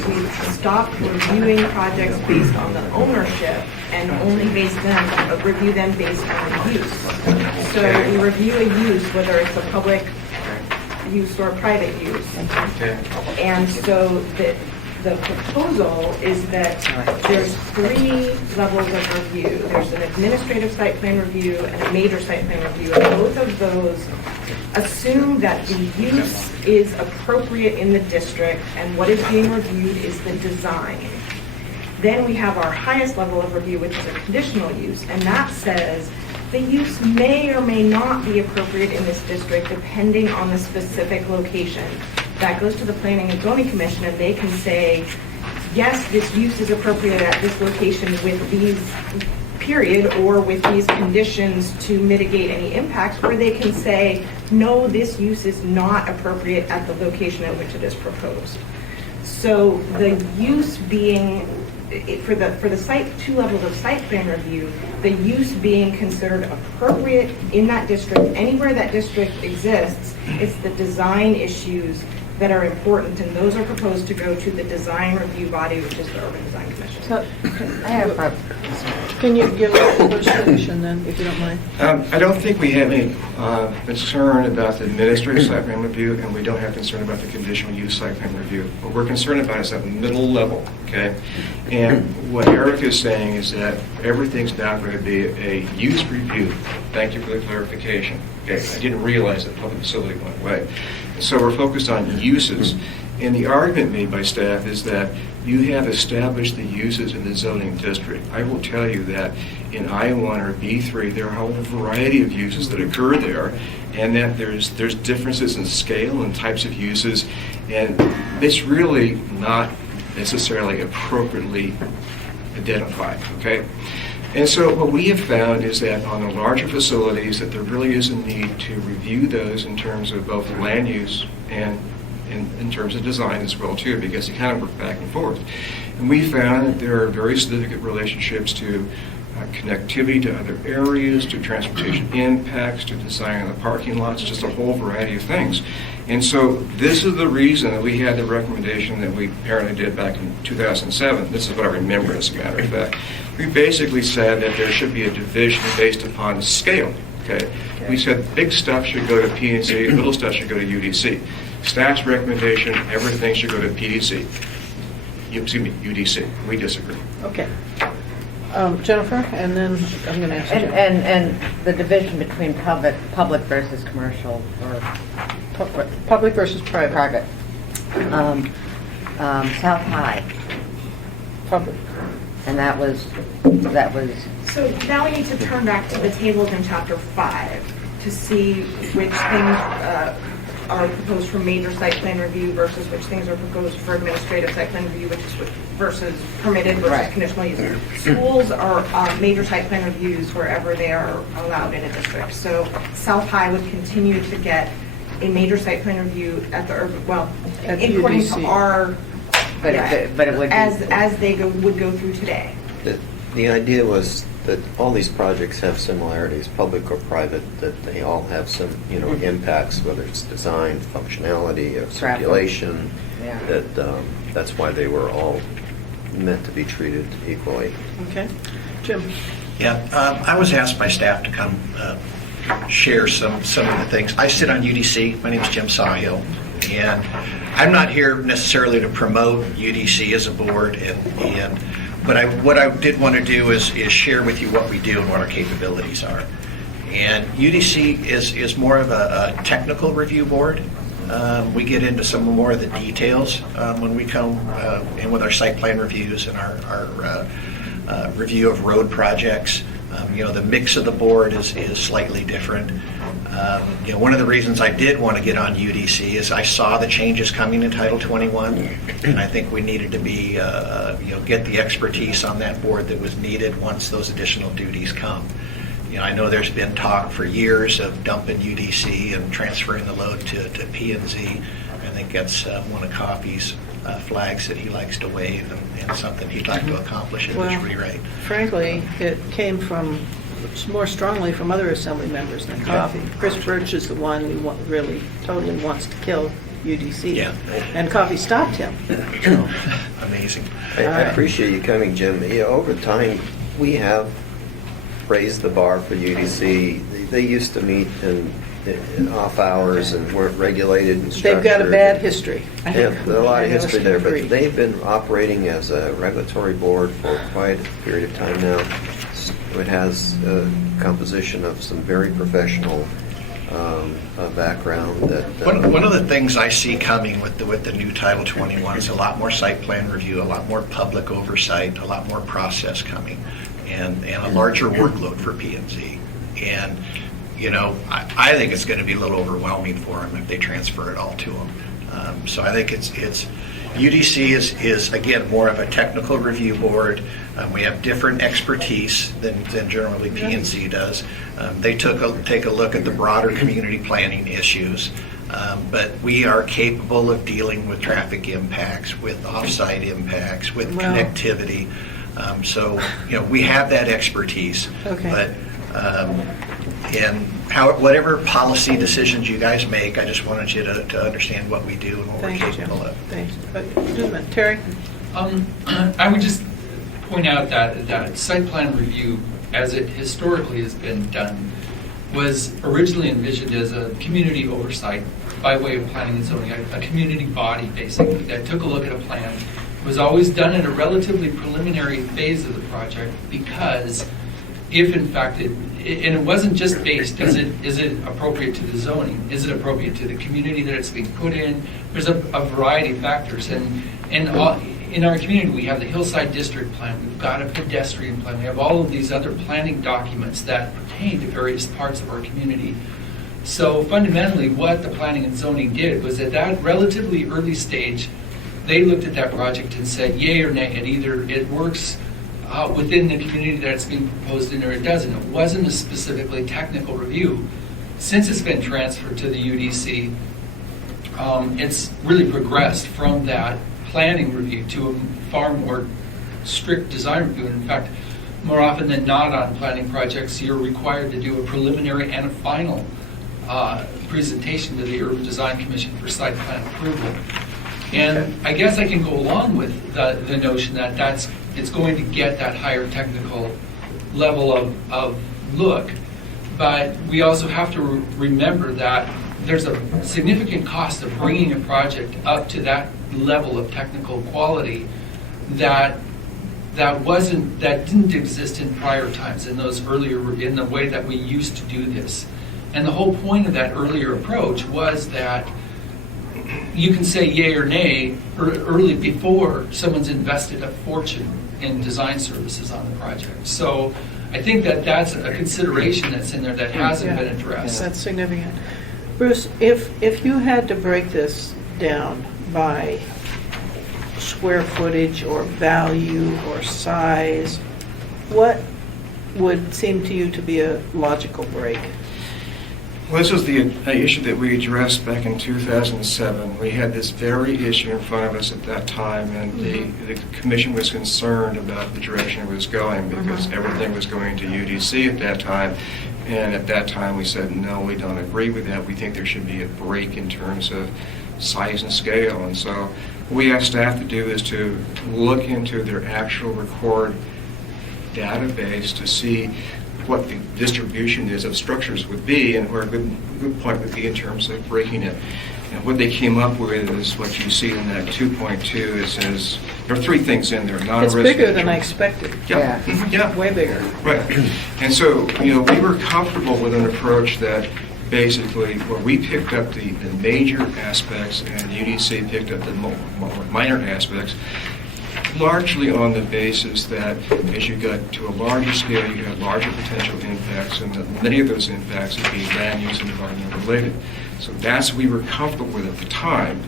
We stopped reviewing projects based on the ownership and only review them based on use. So we review a use, whether it's a public use or private use. And so the proposal is that there's 3 levels of review. There's an administrative site plan review and a major site plan review. And both of those assume that the use is appropriate in the district, and what is being reviewed is the design. Then we have our highest level of review, which is a conditional use, and that says the use may or may not be appropriate in this district depending on the specific location. That goes to the Planning and Zoning Commission, and they can say, yes, this use is appropriate at this location with these period or with these conditions to mitigate any impacts, or they can say, no, this use is not appropriate at the location at which it is proposed. So the use being, for the site 2 levels of site plan review, the use being considered appropriate in that district, anywhere that district exists, it's the design issues that are important, and those are proposed to go to the design review body, which is the Urban Design Commission. So, I have Can you give us the resolution then, if you don't mind? I don't think we have any concern about the administrative site plan review, and we don't have concern about the conditional use site plan review. What we're concerned about is that middle level, okay? And what Eric is saying is that everything's now going to be a use review. Thank you for the clarification. Okay, I didn't realize that public facility went away. So we're focused on uses. And the argument made by staff is that you have established the uses in the zoning district. I will tell you that in I-1 or B3, there are a whole variety of uses that occur there, and that there's differences in scale and types of uses, and it's really not necessarily appropriately identified, okay? And so what we have found is that on the larger facilities, that there really is a need to review those in terms of both land use and in terms of design as well too, because you kind of work back and forth. And we found that there are very significant relationships to connectivity to other areas, to transportation impacts, to design of the parking lots, just a whole variety of things. And so this is the reason that we had the recommendation that we apparently did back in 2007. This is what I remember, as a matter of fact. We basically said that there should be a division based upon scale. Okay? We said big stuff should go to P&Z, little stuff should go to UDC. Staff's recommendation, everything should go to PDC. Excuse me, UDC. We disagree. Okay. Jennifer, and then I'm going to ask Jim. And the division between public versus commercial, or Public versus private. private. South High, Public. and that was, So now we need to turn back to the tables in chapter 5 to see which things are proposed for major site plan review versus which things are proposed for administrative site plan review, which is versus permitted versus Right. conditional use. Schools are major site plan reviews wherever they are allowed in a district. So South High would continue to get a major site plan review at the urban, well, At according UDC. to our, but yeah, it would be. as they would go through today. The idea was that all these projects have similarities, public or private, that they all have some, impacts, whether it's design, functionality, or Traffic. circulation, Yeah. that's why they were all meant to be treated equally. Okay. Jim? Yeah, I was asked by staff to come share some of the things. I sit on UDC. My name is Jim Sawhill, and I'm not here necessarily to promote UDC as a board, but what I did want to do is share with you what we do and what our capabilities are. And UDC is more of a technical review board. We get into some more of the details when we come in with our site plan reviews and our review of road projects. The mix of the board is slightly different. One of the reasons I did want to get on UDC is I saw the changes coming in Title 21, and I think we needed to be, get the expertise on that board that was needed once those additional duties come. I know there's been talk for years of dumping UDC and transferring the load to P&Z. I think that's one of Coffey's flags that he likes to wave, and something he'd like to accomplish in this rewrite. Frankly, it came from, more strongly from other assembly members than Coffey. Chris Birch is the one who really totally wants to kill UDC. Yeah. And Coffey stopped him. So, amazing. I appreciate you coming, Jim. Over time, we have raised the bar for UDC. They used to meet in off hours and weren't regulated and structured. They've got a bad history. I Yeah, think a lot of many us history can there, agree. but they've been operating as a regulatory board for quite a period of time now. It has a composition of some very professional background that... One of the things I see coming with the new Title 21 is a lot more site plan review, a lot more public oversight, a lot more process coming, and a larger workload for P&Z. And, I think it's going to be a little overwhelming for them if they transfer it all to them. So I think it's UDC is again more of a technical review board. We have different expertise than generally P&Z does. They take a look at the broader community planning issues, but we are capable of dealing with traffic impacts, with off-site impacts, with connectivity. So we have that expertise. Okay. But and whatever policy decisions you guys make, I just wanted you to understand what we do and what we're capable of. Thanks. Just a minute. Terry? I would just point out that site plan review, as it historically has been done, was originally envisioned as a community oversight by way of planning and zoning, a community body basically that took a look at a plan. It was always done in a relatively preliminary phase of the project because if in fact it wasn't just based, is it appropriate to the zoning? Is it appropriate to the community that it's being put in? There's a variety of factors, and in our community, we have the Hillside District Plan, we've got a pedestrian plan, we have all of these other planning documents that pertain to various parts of our community. So fundamentally, what the planning and zoning did was at that relatively early stage, they looked at that project and said yay or nay. It works within the community that it's being proposed in or it doesn't. It wasn't a specifically technical review. Since it's been transferred to the UDC, it's really progressed from that planning review to a far more strict design review. And in fact, more often than not on planning projects, you're required to do a preliminary and a final presentation to the Urban Design Commission for site plan approval. And I guess I can go along with the notion that it's going to get that higher technical level of look, but we also have to remember that there's a significant cost of bringing a project up to that level of technical quality that didn't exist in prior times, in the way that we used to do this. And the whole point of that earlier approach was that you can say yay or nay early before someone's invested a fortune in design services on the project. So I think that's a consideration that's in there that hasn't been addressed. That's significant. Bruce, if you had to break this down by square footage or value or size, what would seem to you to be a logical break? Well, this was the issue that we addressed back in 2007. We had this very issue in front of us at that time, and the commission was concerned about the direction it was going because everything was going to UDC at that time. And at that time, we said, no, we don't agree with that. We think there should be a break in terms of size and scale. And so what we asked staff to do is to look into their actual record database to see what the distribution is of structures would be and where a good point would be in terms of breaking it. And what they came up with is what you see in that 2.2. It says there are three things in there. It's bigger than I expected. Yeah. Yeah. Way bigger. Right. And so, we were comfortable with an approach that basically, where we picked up the major aspects and UDC picked up the minor aspects, largely on the basis that as you got to a larger scale, you had larger potential impacts, and that many of those impacts would be land use and environment related. So that's what we were comfortable with at the time.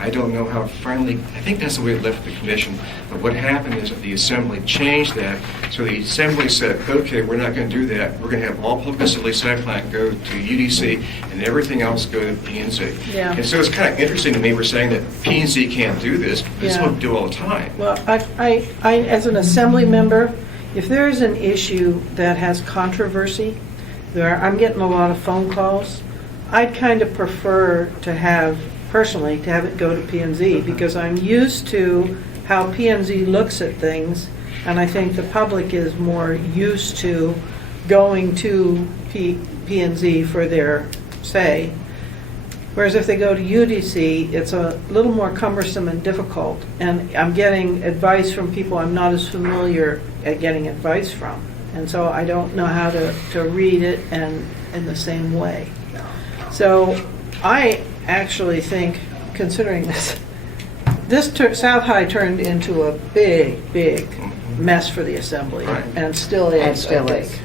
I don't know how friendly, I think that's the way it left the commission. But what happened is that the assembly changed that. So the assembly said, okay, we're not going to do that. We're going to have all public facility site plan go to UDC and everything else go to P&Z. Yeah. And so it's kind of interesting to me, we're saying that P&Z can't do this, but it's what we do all the time. Well, I, as an assembly member, if there is an issue that has controversy, I'm getting a lot of phone calls. I'd kind of prefer to have it go to P&Z because I'm used to how P&Z looks at things, and I think the public is more used to going to P&Z for their say. Whereas if they go to UDC, it's a little more cumbersome and difficult, and I'm getting advice from people I'm not as familiar at getting advice from, and so I don't know how to read it and in the same way. So I actually think, considering this South High turned into a big mess for the assembly, and still is. Still is.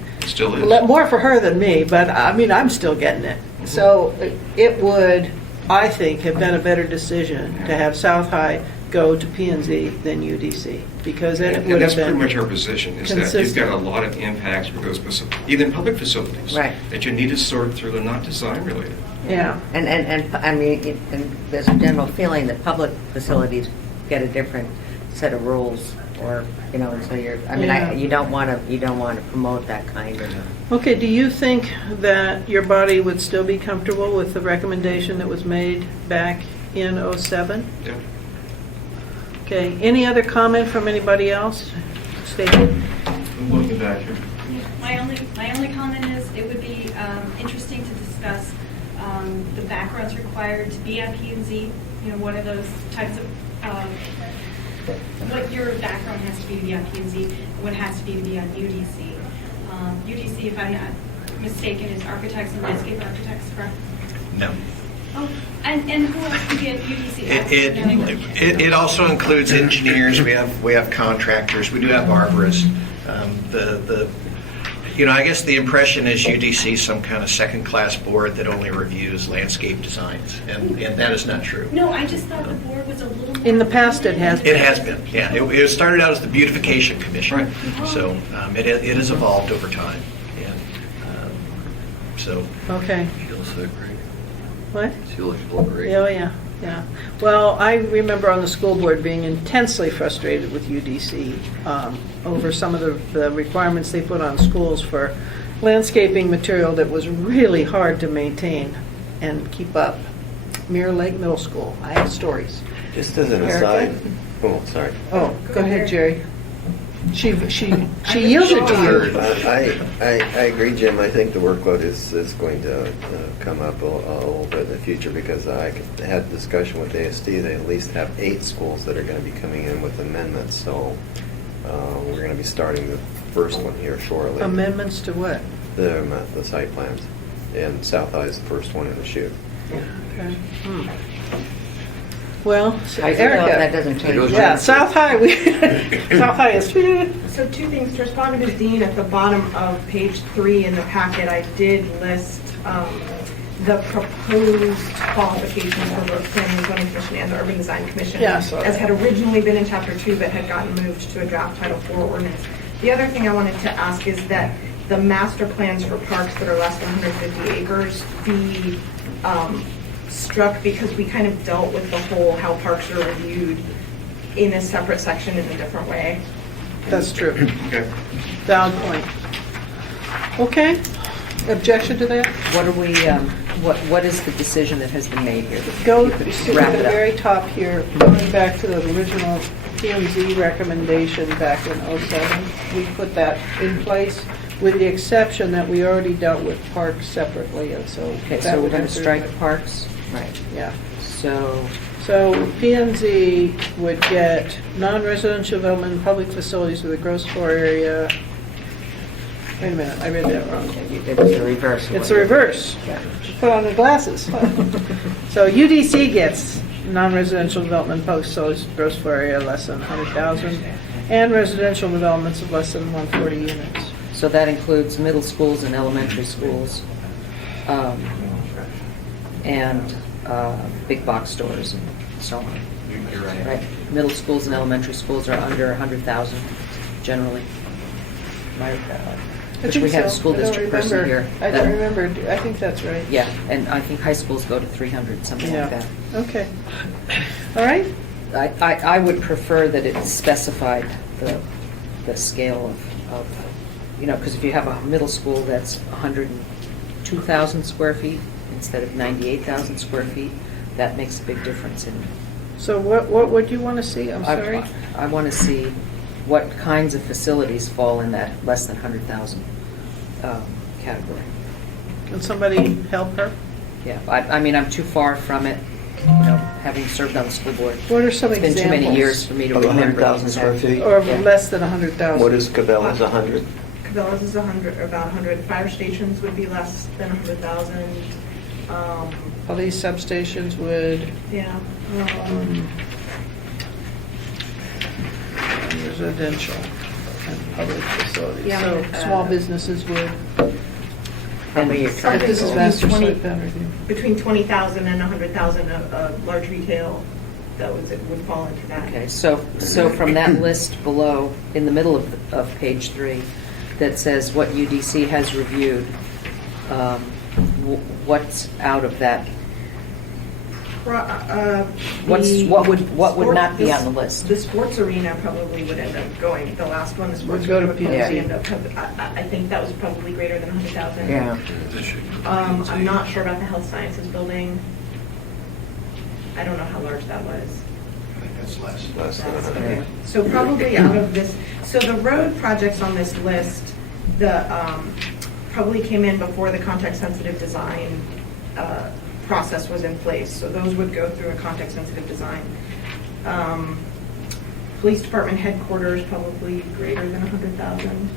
More for her than me, but I mean, I'm still getting it. So it would, I think, have been a better decision to have South High go to P&Z than UDC, because then it would that's have been pretty much our position, is that you've got a lot of impacts with those, even public facilities, that you need to sort through. They're not design related. Yeah. And I mean, and there's a general feeling that public facilities get a different set of rules, or so you're. I mean, you don't want to promote that kind of. Okay. Do you think that your body would still be comfortable with the recommendation that was made back in '07? Yeah. Okay. Any other comment from anybody else? Stacy? I'm looking back here. My only comment is it would be interesting to discuss the backgrounds required to be at P&Z. What are those types of what your background has to be at P&Z, what has to be at UDC. UDC, if I'm not mistaken, is architects and landscape architects, correct? No. Oh, and who else can give UDC? It also includes engineers, we have contractors, we do have arborists. I guess the impression is UDC is some kind of second-class board that only reviews landscape designs, and that is not true. No, I just thought the board was a little more. In the past, it has It has been, yeah. It started out as the Beautification Commission, so it has evolved over time. And so. Okay. What? She looks great. Oh, yeah, yeah. Well, I remember on the school board being intensely frustrated with UDC over some of the requirements they put on schools for landscaping material that was really hard to maintain and keep up. Mirror Lake Middle School, I have stories. Just as an Erica? aside, oh, sorry. Oh, go ahead, Jerry. She yielded to you. I agree, Jim. I think the workload is going to come up a little bit in the future because I had a discussion with ASD. They at least have 8 schools that are going to be coming in with amendments. So we're going to be starting the first one here shortly. Amendments to what? The site plans. And South High is the first one in the chute. Okay. Well, I don't know if that Erica. doesn't change. Yeah, South High, South High is. So 2 things. To respond to Ms. Dean, at the bottom of page 3 in the packet, I did list the proposed qualifications for both Planning and Zoning Commission and the Urban Design Commission, Yeah, I saw as that. had originally been in Chapter 2, but had gotten moved to a draft Title 4 ordinance. The other thing I wanted to ask is that the master plans for parks that are less than 150 acres be struck, because we kind of dealt with the whole how parks are reviewed in a separate section in a different way. That's true. Okay. Valid point. Okay. Objection to that? What are we, what is the decision that has been made here? Go You to could the wrap it up. very top here, going back to the original P&Z recommendation back in '07. We put that in place with the exception that we already dealt with parks separately, and so. Okay, that so we're would going to enter strike the- parks? Right. Yeah. So, So P&Z would get non-residential development, and public facilities with a gross floor area. Wait a minute, I read that wrong. It was the reverse. It's the reverse. Put on the glasses. So UDC gets non-residential development, public facilities, gross floor area less than 100,000, and residential developments of less than 140 units. so that includes middle schools and elementary schools, and big box stores and so on. You're right. Right? Middle schools and elementary schools are under 100,000 generally. Which we have a school district person here. I don't that- remember. I think that's right. Yeah, and I think high schools go to 300, something like Yeah. that. Okay. All right. I would prefer that it specified the scale of, because if you have a middle school that's 102,000 square feet instead of 98,000 square feet, that makes a big difference in. So what would you want to see? I'm sorry. I want to see what kinds of facilities fall in that less than 100,000 category. Can somebody help her? Yeah, I mean, I'm too far from it, having served on the school board. What are some It's been too many examples? years for me to Of remember. 100,000 things square that- feet? Or Yeah. less than 100,000? What is Cabela's 100? Cabela's is 100, or about 100. Fire stations would be less than 100,000. All these substations would, Yeah. residential and public facilities. Yeah, So small businesses would. Probably you're trying to This is go- master 20 site plan review. Between 20,000 and 100,000 of large retail, would fall into that. Okay, so from that list below, in the middle of page 3, that says what UDC has reviewed, what's out of that? What would not be on the list? The sports arena probably would end up going, the last one, the sports Would go to arena would probably P&Z. end up, I think that was probably greater than 100,000. Yeah. I'm not sure about the health sciences building. I don't know how large that was. I think that's less. Less than That's 100. okay. So probably out of this, so the road projects on this list, probably came in before the context-sensitive design process was in place. So those would go through a context-sensitive design. Police department headquarters, probably greater than 100,000.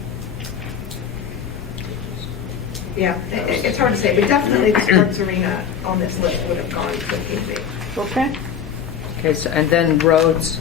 Yeah, it's hard to say, but definitely the sports arena on this list would have gone to PZ. Okay. Okay, so, and then roads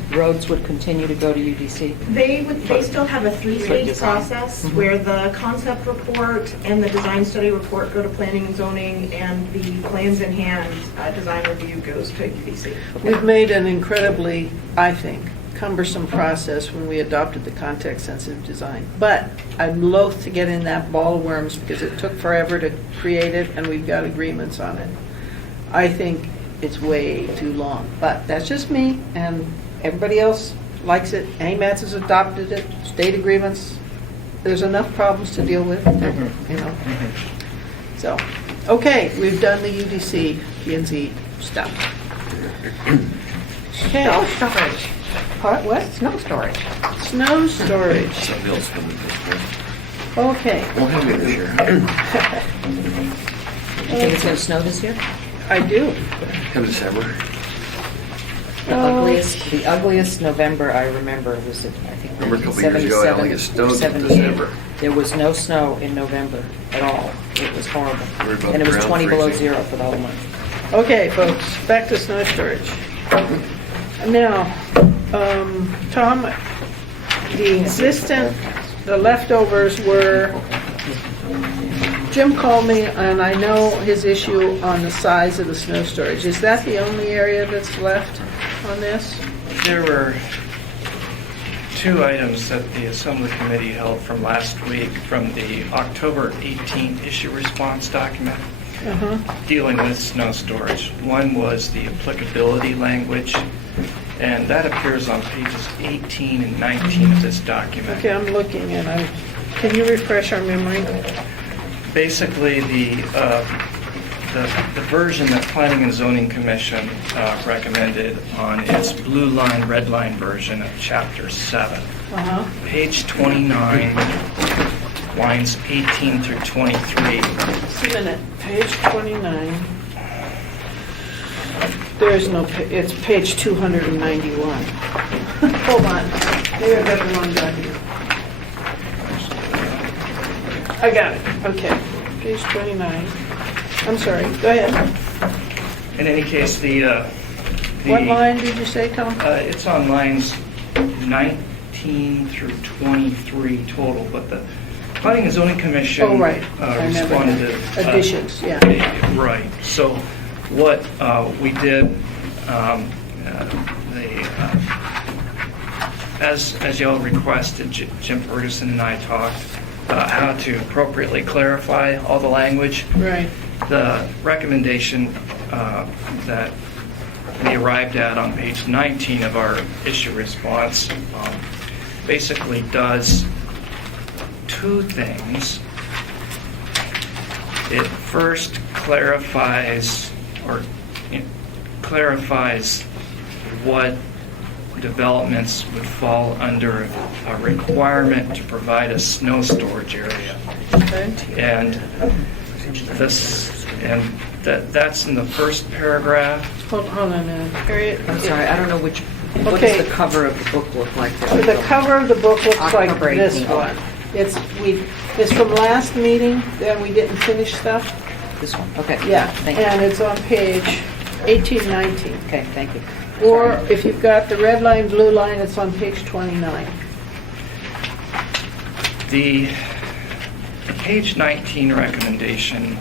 would continue to go to UDC? They still have a three-stage design. process Mhm. where the concept report and the design study report go to planning and zoning, and the plans in hand, design review goes to UDC. We've made an incredibly, I think, cumbersome process when we adopted the context-sensitive design. But I'm loath to get in that ball of worms because it took forever to create it, and we've got agreements on it. I think it's way too long, but that's just me, and everybody else likes it. AMATS has adopted it, state agreements. There's enough problems to deal with, you know. So, okay, we've done the UDC, P&Z stuff. Okay. Snow storage. What? Snow storage. Snow storage. Somebody else will do this. Okay. We'll have it this year. You think it's going to snow this year? I do. Come December. The ugliest November I remember was, I think, Remember a couple years ago, it only 1977 got snowed in 78. December. There was no snow in November at all. It was horrible. Worried about And it was ground 20 below freezing. zero for the whole month. Okay, folks, back to snow storage. Now, Tom, the leftovers were, Jim called me, and I know his issue on the size of the snow storage. Is that the only area that's left on this? There were two items that the Assembly Committee held from last week from the October 18th issue response document dealing with snow storage. One was the applicability language, and that appears on pages 18 and 19 of this document. Okay, I'm looking, and can you refresh our memory? Basically, the version that Planning and Zoning Commission recommended on its blue line, red line version of Chapter 7. Page 29, lines 18 through 23. Just a minute, page 29. There's no, it's page 291. Hold on, maybe I got the wrong document. I got it, okay. Page 29. I'm sorry, go ahead. In any case, What line did you say, Tom? It's on lines 19 through 23 total, but the Planning and Zoning Commission Oh, right. I remember responded that. to... Additions, yeah. Right. So what we did, as y'all requested, Jim Ferguson and I talked how to appropriately clarify all the language. Right. The recommendation that we arrived at on page 19 of our issue response basically does two things. It first clarifies what developments would fall under a requirement to provide a snow storage area. And that's in the first paragraph. Hold on a minute, Harriet. I'm sorry, I don't know what Okay. does the cover of the book look like? The cover of the book looks like October this 18th. one. It's from last meeting, then we didn't finish stuff. This one, okay. Yeah, Thank you. and it's on page 18, 19. Okay, thank you. Or if you've got the red line, blue line, it's on page 29. The page 19 recommendation,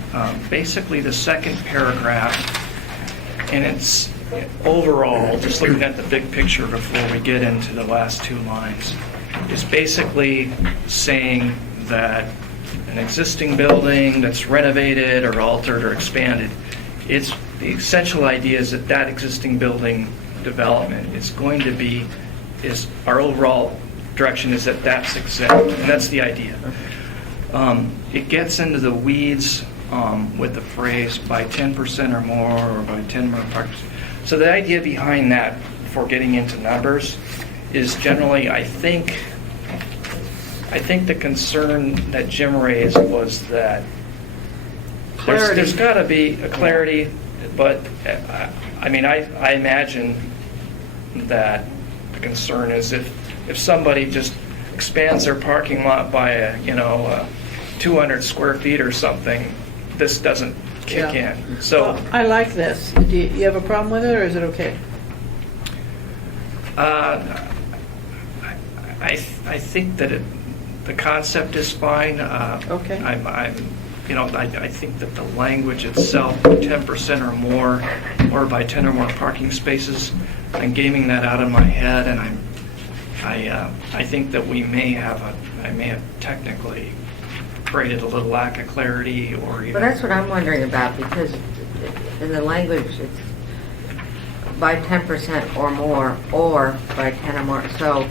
basically the second paragraph, and it's overall, just looking at the big picture before we get into the last two lines, is basically saying that an existing building that's renovated or altered or expanded, the essential idea is that that existing building development is going to be, our overall direction is that that's exempt, and that's the idea. It gets into the weeds with the phrase by 10% or more, or by 10 more parks. So the idea behind that, before getting into numbers, is generally, I think the concern that Jim raised was that there's got to be a clarity, but I mean, I imagine that the concern is if somebody just expands their parking lot by 2 200 square feet or something, this doesn't kick Yeah. in. So I like this. Do you have a problem with it, or is it okay? I think that the concept is fine. Okay. I think that the language itself, 10% or more, or by 10 or more parking spaces, I'm gaming that out in my head, and I think that I may have technically created a little lack of clarity, or even. But that's what I'm wondering about, because in the language, it's by 10% or more, or by 10 or more. So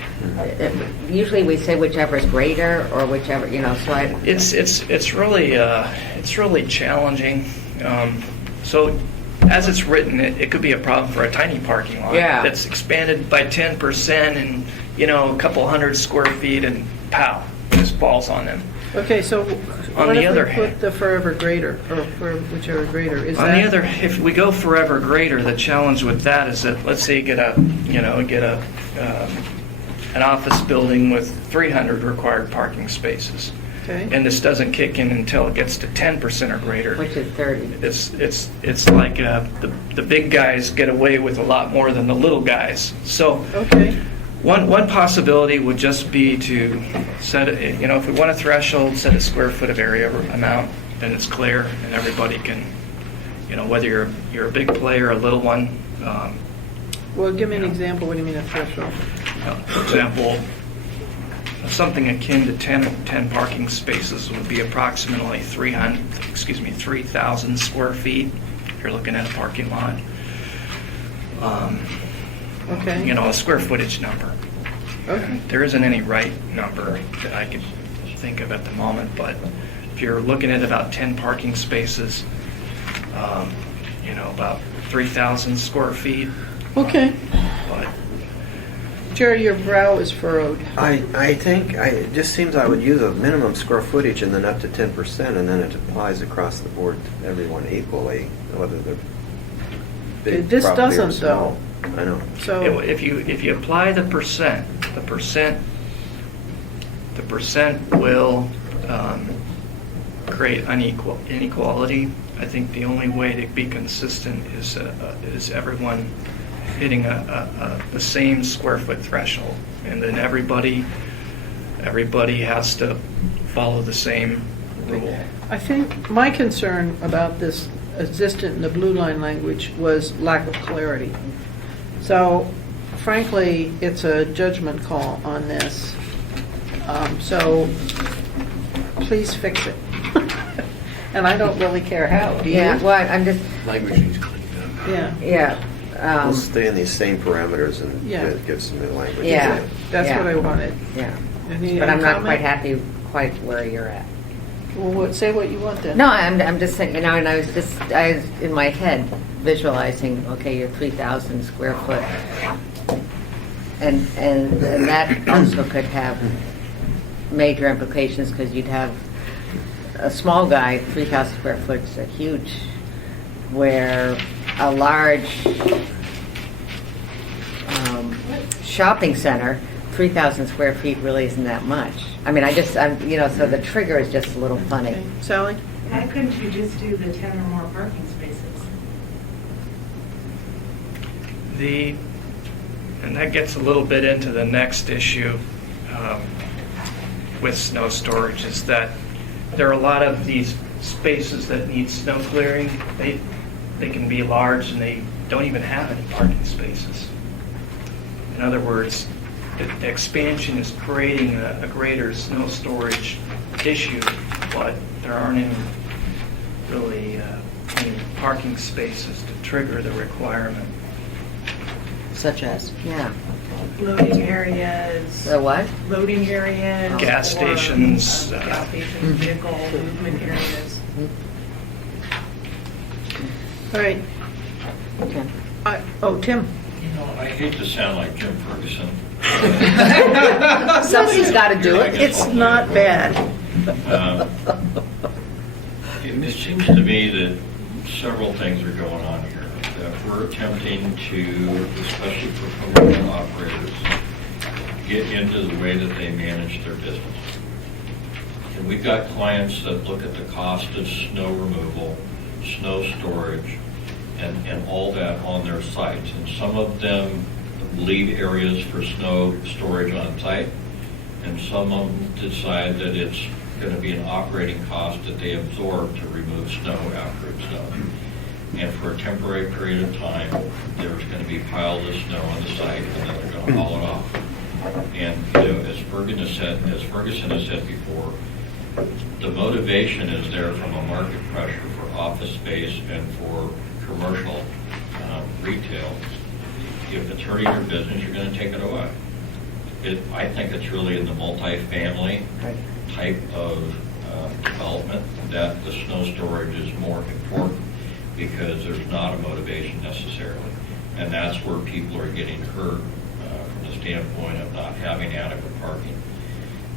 usually we say whichever is greater, or whichever, so I. It's really challenging. So as it's written, it could be a problem for a tiny parking lot. Yeah. That's expanded by 10% and, a couple hundred square feet, and pow, it just falls on them. Okay, so On what the if other we hand- put the forever greater, or for whichever greater? Is On that? the other, if we go forever greater, the challenge with that is that, let's say you get an office building with 300 required parking spaces. Okay. And this doesn't kick in until it gets to 10% or greater. Which is 30. It's like the big guys get away with a lot more than the little guys. So Okay. one possibility would just be to set it, if we want a threshold, set a square foot of area amount, then it's clear and everybody can, whether you're a big player or a little one. Well, give me an example. What do you mean a threshold? For example, something akin to 10 parking spaces would be approximately 3,000 square feet. If you're looking at a parking lot. Okay. A square footage number. Okay. There isn't any right number that I could think of at the moment, but if you're looking at about 10 parking spaces, about 3,000 square feet. Okay. But Jerry, your brow is furrowed. I think, it just seems I would use a minimum square footage and then up to 10%, and then it applies across the board to everyone equally, whether they're big This property or doesn't, small. I know. So, if you apply the percent will create inequality. I think the only way to be consistent is everyone hitting the same square foot threshold, and then everybody has to follow the same rule. I think my concern about this existent in the blue line language was lack of clarity. So frankly, it's a judgment call on this. So please fix it. And I don't really care how, do you? Yeah, well, I'm just, Language needs cleaning up. Yeah, yeah. We'll stay in these same parameters and Yeah. give some new language. Yeah. that's Yeah. what I wanted. Yeah. Any But I'm not comment? quite happy quite where you're at. Well, say what you want then. No, I'm just saying, and I was in my head visualizing, okay, you're 3,000 square foot. And that also could have major implications, because you'd have a small guy, 3,000 square foot is a huge, where a large shopping center, 3,000 square feet really isn't that much. I mean, so the trigger is just a little funny. Okay. Sally? Why couldn't you just do the 10 or more parking spaces? And that gets a little bit into the next issue with snow storage, is that there are a lot of these spaces that need snow clearing. They can be large and they don't even have any parking spaces. In other words, the expansion is creating a greater snow storage issue, but there aren't any really any parking spaces to trigger the requirement. Such as? Yeah. Loading areas. The what? Loading areas. Gas or, stations, Gas stations, vehicle movement areas. All right. Okay. Tim. I hate to sound like Jim Ferguson. Somebody's got to do it. It's not bad. It seems to me that several things are going on here. That we're attempting to, especially for commercial operators, get into the way that they manage their business. And we've got clients that look at the cost of snow removal, snow storage, and all that on their sites. And some of them leave areas for snow storage on site, and some of them decide that it's going to be an operating cost that they absorb to remove snow after it's done. And for a temporary period of time, there's going to be piles of snow on the site, and then they're going to haul it off. And as Ferguson has said before, the motivation is there from a market pressure for office space and for commercial retail. If it's hurting your business, you're going to take it away. I think it's really in the multifamily type of development that the snow storage is more important, because there's not a motivation necessarily. And that's where people are getting hurt from the standpoint of not having adequate parking.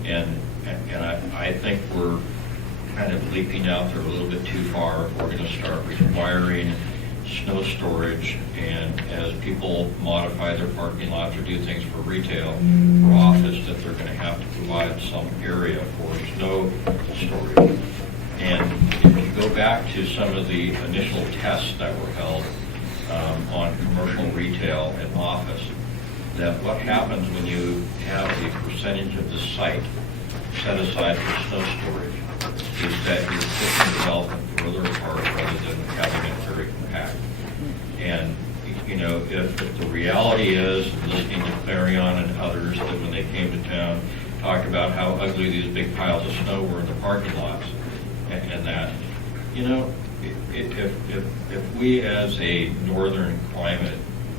And I think we're kind of leaping out there a little bit too far if we're going to start requiring snow storage, and as people modify their parking lots or do things for retail or office, that they're going to have to provide some area for snow storage. And if you go back to some of the initial tests that were held on commercial retail and office, that what happens when you have a percentage of the site set aside for snow storage is that you're pushing development further apart rather than having it very compact. And if the reality is, listening to Clarion and others, that when they came to town, talked about how ugly these big piles of snow were in the parking lots, and that, if we as a northern climate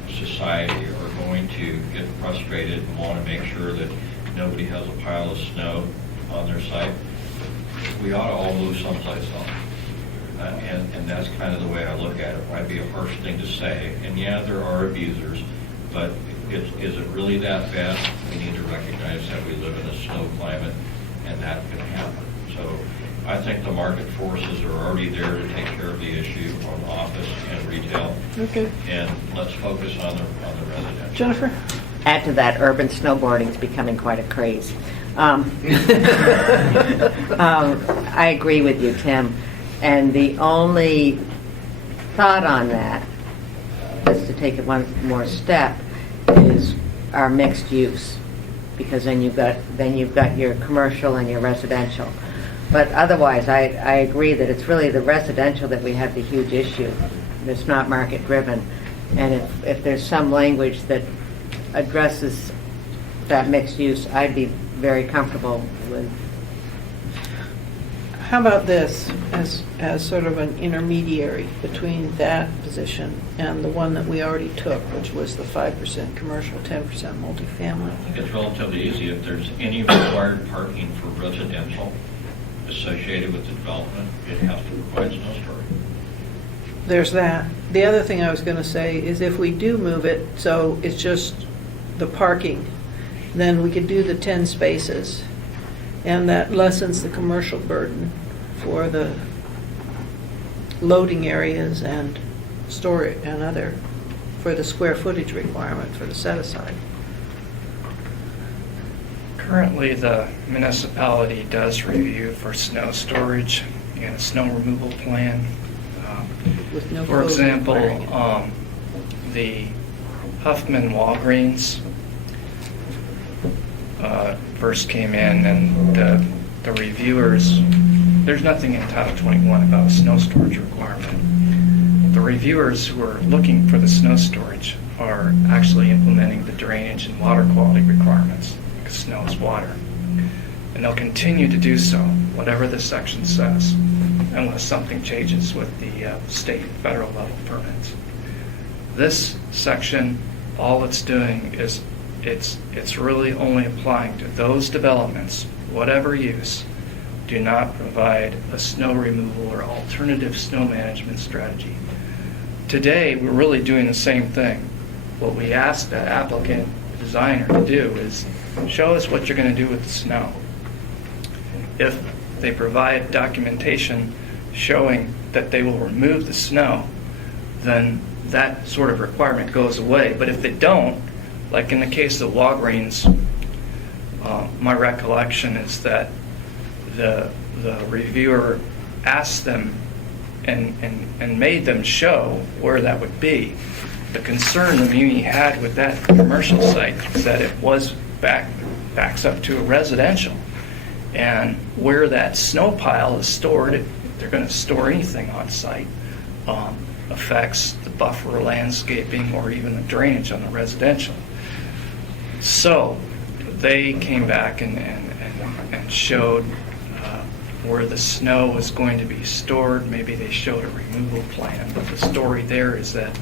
society are going to get frustrated and want to make sure that nobody has a pile of snow on their site, we ought to all move someplace else. And that's kind of the way I look at it. It might be a harsh thing to say, and yeah, there are abusers, but is it really that bad? We need to recognize that we live in a snow climate, and that can happen. So I think the market forces are already there to take care of the issue on office and retail. Okay. And let's focus on the residential. Jennifer? Add to that, urban snowboarding is becoming quite a craze. I agree with you, Tim. And the only thought on that, just to take it one more step, is our mixed use, because then you've got your commercial and your residential. But otherwise, I agree that it's really the residential that we have the huge issue. It's not market driven. And if there's some language that addresses that mixed use, I'd be very comfortable with. How about this as sort of an intermediary between that position and the one that we already took, which was the 5% commercial, 10% multifamily? I think it's relatively easy. If there's any required parking for residential associated with the development, it has to provide snow storage. There's that. The other thing I was going to say is if we do move it, so it's just the parking, then we could do the 10 spaces, and that lessens the commercial burden for the loading areas and storage and other, for the square footage requirement for the set-aside. Currently, the municipality does review for snow storage and a snow removal plan. With no For code example, requiring the Huffman Walgreens first came in, and the reviewers, there's nothing in Title 21 about a snow storage requirement. The reviewers who are looking for the snow storage are actually implementing the drainage and water quality requirements, because snow is water. And they'll continue to do so, whatever the section says, unless something changes with the state and federal level permits. This section, all it's doing is it's really only applying to those developments, whatever use, do not provide a snow removal or alternative snow management strategy. Today, we're really doing the same thing. What we ask the applicant, the designer, to do is show us what you're going to do with the snow. If they provide documentation showing that they will remove the snow, then that sort of requirement goes away. But if they don't, like in the case of Walgreens, my recollection is that the reviewer asked them and made them show where that would be. The concern the Muni had with that commercial site is that it was backs up to a residential. And where that snow pile is stored, if they're going to store anything on site, affects the buffer landscaping or even the drainage on the residential. So they came back and showed where the snow was going to be stored. Maybe they showed a removal plan, but the story there is that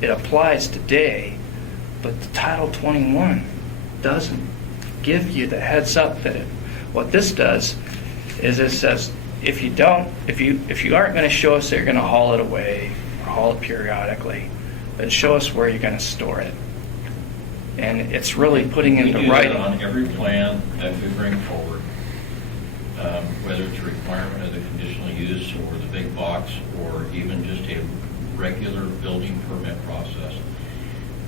it applies today, but the Title 21 doesn't give you the heads up that what this does is it says if you aren't going to show us that you're going to haul it away or haul it periodically, then show us where you're going to store it. And it's really putting into We do that writing. on every plan that we bring forward, whether it's a requirement of the conditional use or the big box or even just a regular building permit process.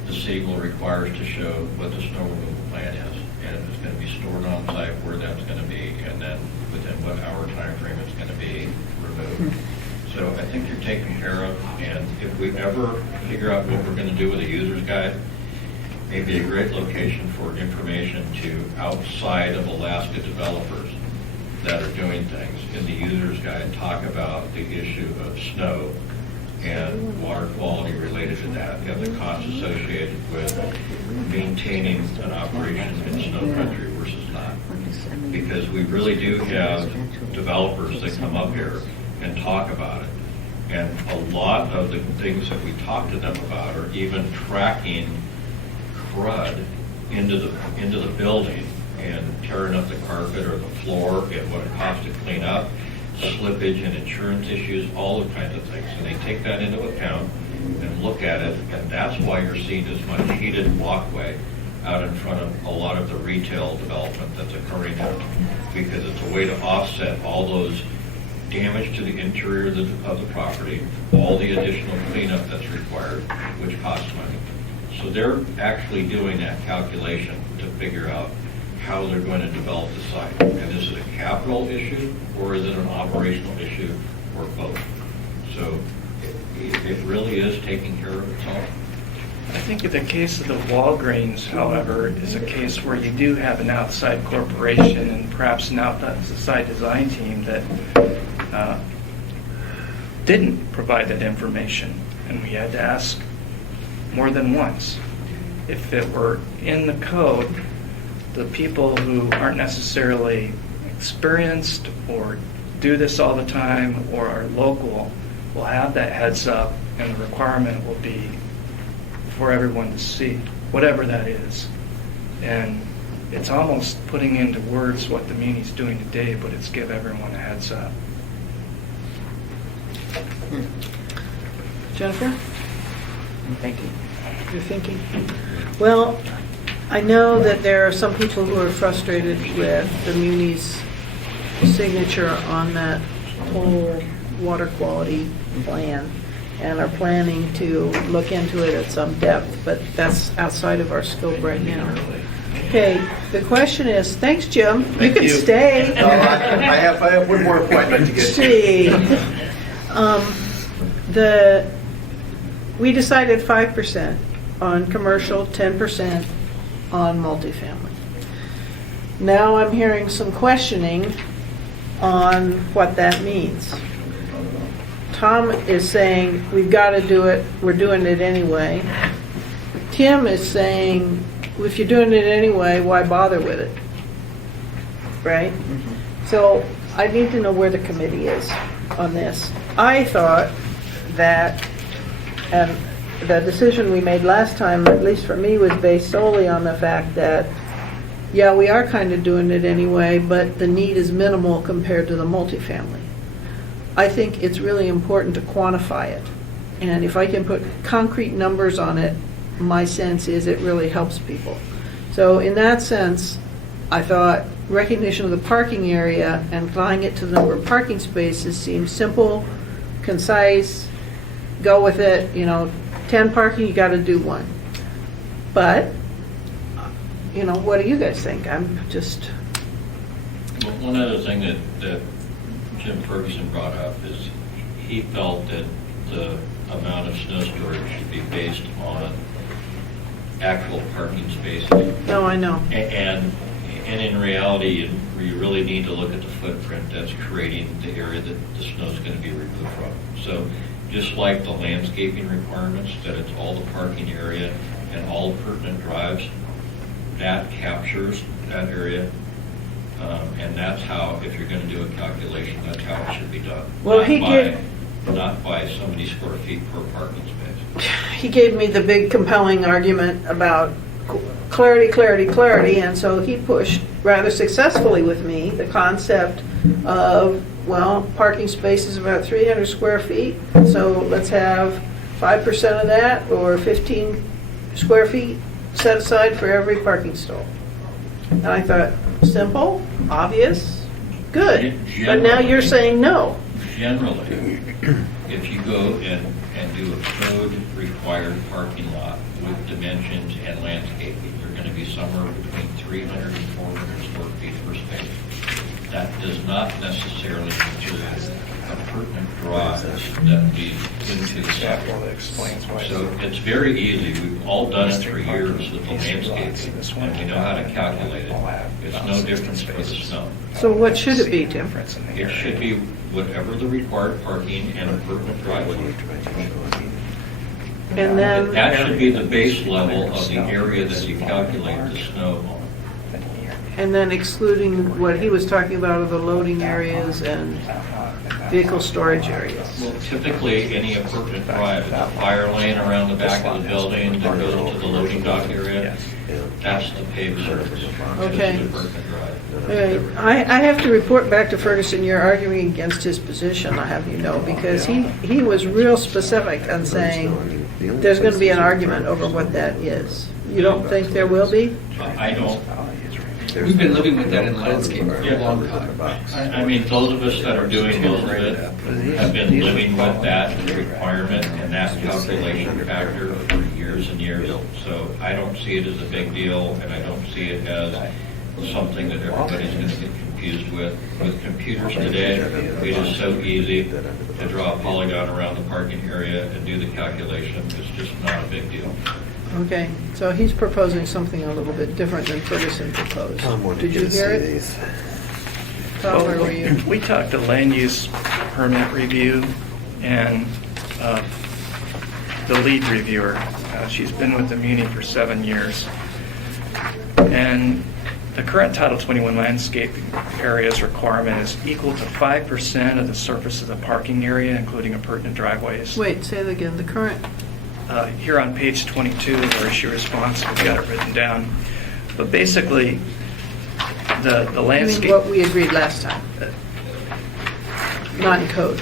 The city will require us to show what the snow removal plan is, and if it's going to be stored on site, where that's going to be, and then within what hour time frame it's going to be removed. So I think you're taken care of, and if we ever figure out what we're going to do with a user's guide, maybe a great location for information to outside of Alaska developers that are doing things in the user's guide talk about the issue of snow and water quality related to that, and the costs associated with maintaining an operation in snow country versus not. Because we really do have developers that come up here and talk about it. And a lot of the things that we talk to them about are even tracking crud into the building and tearing up the carpet or the floor and what it costs to clean up, slippage and insurance issues, all the kinds of things. And they take that into account and look at it, and that's why you're seeing this much heated walkway out in front of a lot of the retail development that's occurring now, because it's a way to offset all those damage to the interior of the property, all the additional cleanup that's required, which costs money. So they're actually doing that calculation to figure out how they're going to develop the site. And is it a capital issue or is it an operational issue or both? So it really is taking care of itself. I think in the case of the Walgreens, however, is a case where you do have an outside corporation and perhaps an outside design team that didn't provide that information, and we had to ask more than once. If it were in the code, the people who aren't necessarily experienced or do this all the time or are local will have that heads up, and the requirement will be for everyone to see, whatever that is. And it's almost putting into words what the Muni's doing today, but it's give everyone a heads up. Jennifer? I'm thinking. You're thinking? Well, I know that there are some people who are frustrated with the Muni's signature on that whole water quality plan and are planning to look into it at some depth, but that's outside of our scope right now. Okay, the question is, thanks, Jim. You can stay. I have one more appointment to get to. We decided 5% on commercial, 10% on multifamily. Now I'm hearing some questioning on what that means. Tom is saying, we've got to do it, we're doing it anyway. Tim is saying, if you're doing it anyway, why bother with it? Right? So I need to know where the committee is on this. I thought that, and the decision we made last time, at least for me, was based solely on the fact that, yeah, we are kind of doing it anyway, but the need is minimal compared to the multifamily. I think it's really important to quantify it. And if I can put concrete numbers on it, my sense is it really helps people. So in that sense, I thought recognition of the parking area and applying it to the number of parking spaces seems simple, concise, go with it. 10 parking, you got to do one. But, what do you guys think? I'm just... Well, one other thing that Jim Ferguson brought up is he felt that the amount of snow storage should be based on actual parking spaces. No, I know. And in reality, you really need to look at the footprint that's creating the area that the snow's going to be removed from. So just like the landscaping requirements, that it's all the parking area and all pertinent drives, that captures that area. And that's how, if you're going to do a calculation, that's how it should be done. Well, Not by so many square feet per parking space. He gave me the big compelling argument about clarity, clarity, clarity, and so he pushed rather successfully with me the concept of, well, parking space is about 300 square feet, so let's have 5% of that, or 15 square feet set aside for every parking stall. And I thought, simple, obvious, good. But now you're saying no. Generally, if you go and do a code-required parking lot with dimensions and landscaping, you're going to be somewhere between 300 and 400 square feet per space. That does not necessarily include a pertinent drive that leads into the sidewalk. So it's very easy. We've all done it for years with the landscaping, and we know how to calculate it. It's no different for the snow. So what should it be, Tim? It should be whatever the required parking and a pertinent driveway. And then, That should be the base level of the area that you calculate the snow on. and then excluding what he was talking about of the loading areas and vehicle storage areas. Well, typically, any appurtenant drive, the fire lane around the back of the building that goes into the loading dock area, that's the paved surface. Okay. It's the appurtenant drive. Okay, I have to report back to Ferguson, you're arguing against his position, I have you know, because he was real specific on saying there's going to be an argument over what that is. You don't think there will be? I don't. We've been living with that in landscape for a long time. I mean, those of us that are doing most of it have been living with that requirement and that calculation factor for years and years. So I don't see it as a big deal, and I don't see it as something that everybody's going to get confused with. With computers today, it is so easy to draw a polygon around the parking area and do the calculation. It's just not a big deal. Okay, so he's proposing something a little bit different than Ferguson proposed. Did you hear it? Tom, where were you? We talked to land use permit review and the lead reviewer. She's been with the Muni for 7 years. And the current Title 21 landscaping areas requirement is equal to 5% of the surface of the parking area, including appurtenant driveways. Wait, say that again, the current, Here on page 22 of our issue response, we've got it written down. But basically, the I mean, landscape... what we agreed last time, not in code.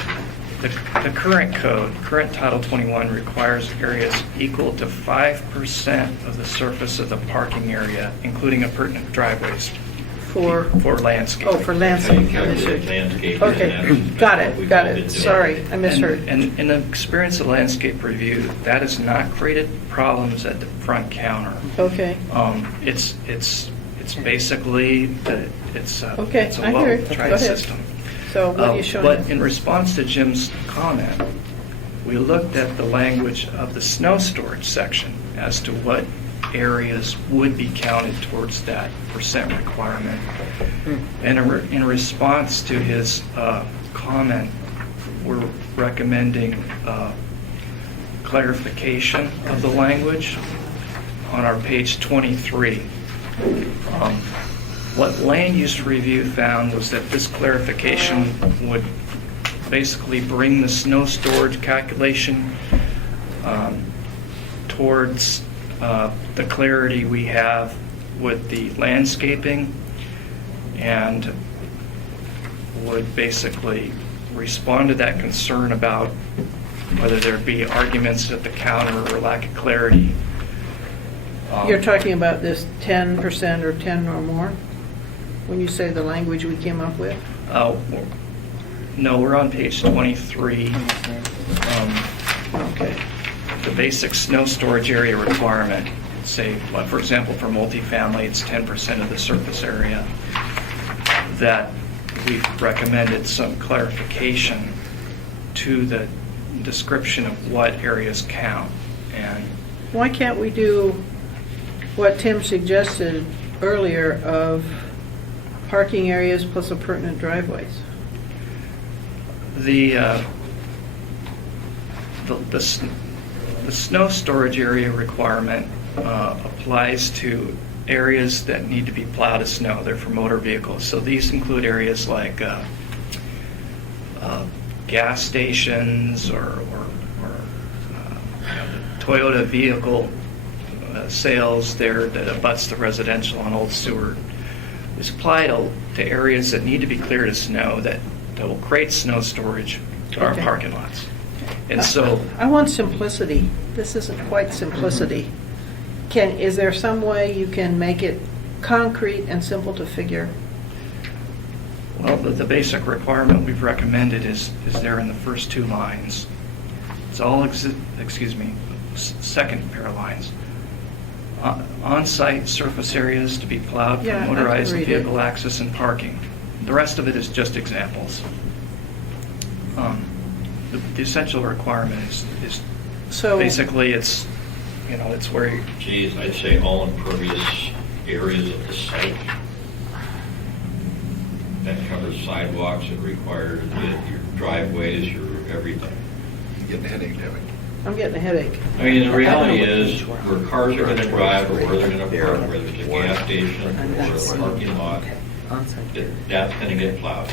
The current code, current Title 21 requires areas equal to 5% of the surface of the parking area, including appurtenant driveways. For landscape. Oh, for landscape. Okay, got it. Sorry, I misheard. And in the experience of landscape review, that has not created problems at the front counter. Okay. It's basically, it's a Okay, I hear it. Go low-tried ahead. system. So what are you showing? But in response to Jim's comment, we looked at the language of the snow storage section as to what areas would be counted towards that percent requirement. And in response to his comment, we're recommending clarification of the language on our page 23. What land use review found was that this clarification would basically bring the snow storage calculation towards the clarity we have with the landscaping, and would basically respond to that concern about whether there'd be arguments at the counter or lack of clarity. You're talking about this 10% or 10 or more? When you say the language we came up with? No, we're on page 23. Okay. The basic snow storage area requirement, say, for example, for multifamily, it's 10% of the surface area. that we've recommended some clarification to the description of what areas count. And Why can't we do what Tim suggested earlier of parking areas plus appurtenant driveways? the snow storage area requirement applies to areas that need to be plowed with snow. They're for motor vehicles. So these include areas like gas stations or the Toyota vehicle sales there that abuts the residential on Old Seward. It's applied to areas that need to be cleared of snow that will create snow storage to our Okay. parking lots. And so I want simplicity. This isn't quite simplicity. Is there some way you can make it concrete and simple to figure? well, the basic requirement we've recommended is there in the first two lines. It's all, second pair of lines. On-site surface areas to be plowed Yeah, I for can motorized read it. vehicle access and parking. The rest of it is just examples. The essential requirement is So- basically it's where you, Geez, I'd say all impervious areas of the site. That covers sidewalks, it requires your driveways, your everything. Getting a headache, Devin. I'm getting a headache. I mean, the reality is, where cars are gonna drive or where they're gonna park, whether it's a gas station or a parking lot, that's gonna get plowed.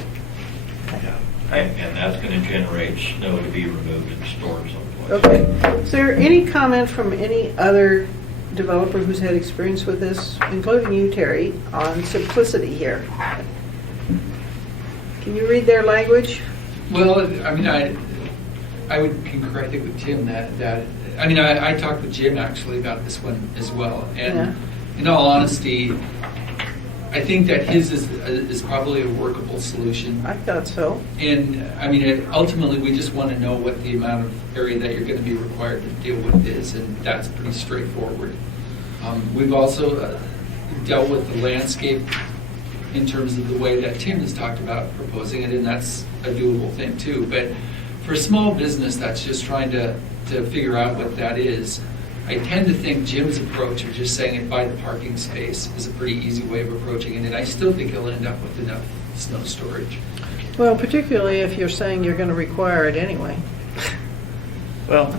And that's gonna generate snow to be removed and stored someplace. Okay. Is there any comment from any other developer who's had experience with this, including you, Terry, on simplicity here? Can you read their language? Well, I mean, I would concur, I think, with Tim that I mean, I talked with Jim actually about this one as well. And in all honesty, I think that his is probably a workable solution. I thought so. And I mean, ultimately, we just want to know what the amount of area that you're going to be required to deal with is, and that's pretty straightforward. We've also dealt with the landscape in terms of the way that Tim has talked about proposing it, and that's a doable thing too. But for a small business that's just trying to figure out what that is, I tend to think Jim's approach of just saying it by the parking space is a pretty easy way of approaching it, and I still think he'll end up with enough snow storage. Well, particularly if you're saying you're going to require it anyway. well,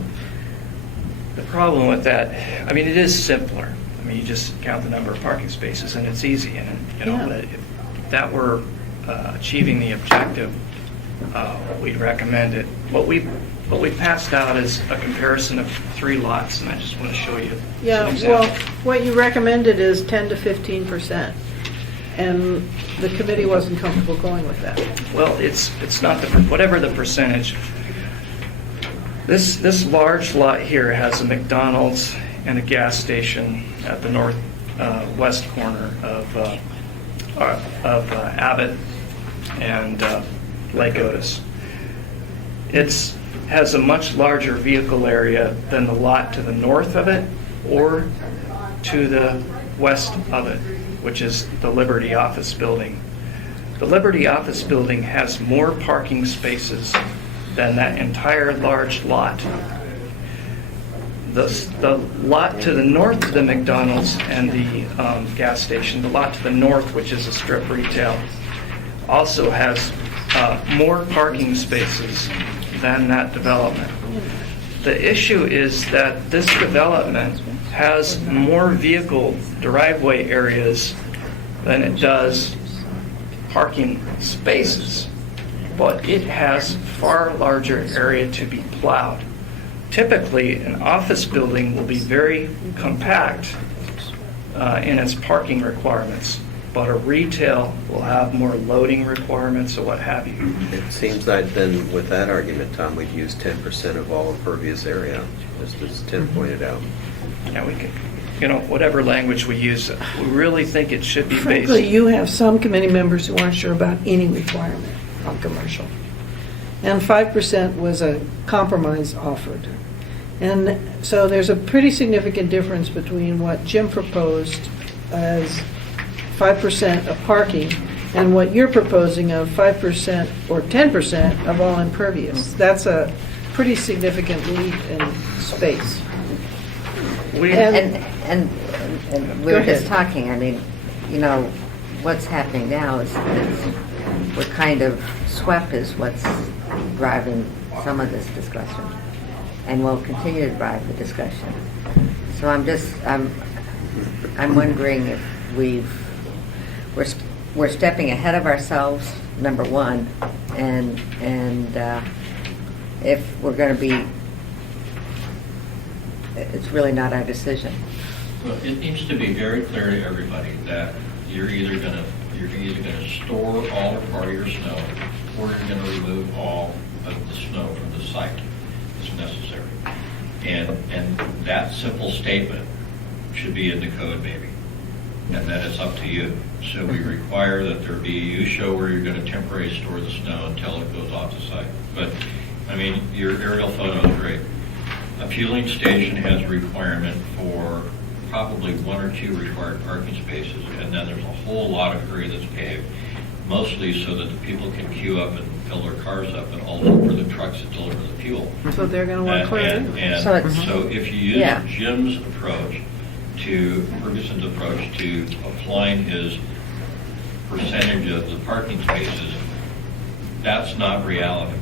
the problem with that, I mean, it is simpler. I mean, you just count the number of parking spaces and it's easy. And, if that were achieving the objective, we'd recommend it. What we passed out is a comparison of 3 lots, and I just want to show you Yeah, some well, examples. what you recommended is 10 to 15%, and the committee wasn't comfortable going with that. Well, it's not whatever the percentage. This large lot here has a McDonald's and a gas station at the northwest corner of Abbott and Lake Otis. It has a much larger vehicle area than the lot to the north of it or to the west of it, which is the Liberty Office Building. The Liberty Office Building has more parking spaces than that entire large lot. The lot to the north of the McDonald's and the gas station, the lot to the north, which is a strip retail, also has more parking spaces than that development. The issue is that this development has more vehicle driveway areas than it does parking spaces, but it has far larger area to be plowed. Typically, an office building will be very compact in its parking requirements, but a retail will have more loading requirements or what have you. It seems like then with that argument, Tom, we'd use 10% of all impervious area, just as Tim pointed out. Yeah, we can, whatever language we use, we really think it should be based. Frankly, you have some committee members who aren't sure about any requirement on commercial. And 5% was a compromise offered. And so there's a pretty significant difference between what Jim proposed as 5% of parking and what you're proposing of 5% or 10% of all impervious. That's a pretty significant leap in space. And we Go were just ahead. talking, I mean, you know, what's happening now is we're kind of, SWEP is what's driving some of this discussion, and will continue to drive the discussion. So I'm wondering if we're stepping ahead of ourselves, number one, and if we're going to be, it's really not our decision. Well, it needs to be very clear to everybody that you're either gonna store all or part of your snow, or you're gonna remove all of the snow from the site as necessary. And that simple statement should be in the code maybe, and then it's up to you. So we require that there be, you show where you're gonna temporarily store the snow until it goes off the site. But, I mean, your aerial photo is great. A fueling station has a requirement for probably 1 or 2 required parking spaces, and then there's a whole lot of area that's paved, mostly so that the people can queue up and fill their cars up, and also for the trucks that deliver the fuel. So they're going to want to clear it. And so if you use Yeah. Jim's approach Ferguson's approach to applying his percentage of the parking spaces, that's not reality.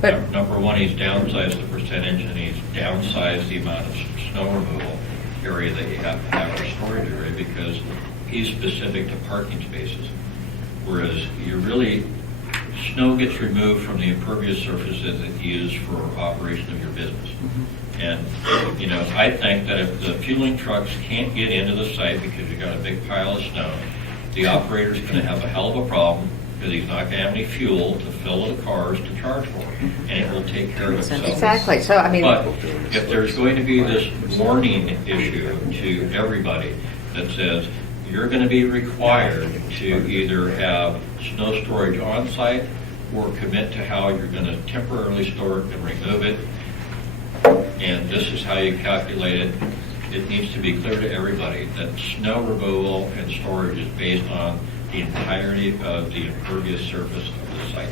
But- Number one, he's downsized the percentage, and he's downsized the amount of snow removal area that you have to have for storage area, because he's specific to parking spaces. Whereas snow gets removed from the impervious surfaces that you use for operation of your business. And, you know, I think that if the fueling trucks can't get into the site because you've got a big pile of snow, the operator's going to have a hell of a problem, because he's not going to have any fuel to fill the cars to charge for, and it will take care of itself. Exactly, so I mean. But if there's going to be this warning issue to everybody that says you're going to be required to either have snow storage on site or commit to how you're going to temporarily store it and remove it, and this is how you calculate it, it needs to be clear to everybody that snow removal and storage is based on the entirety of the impervious surface of the site.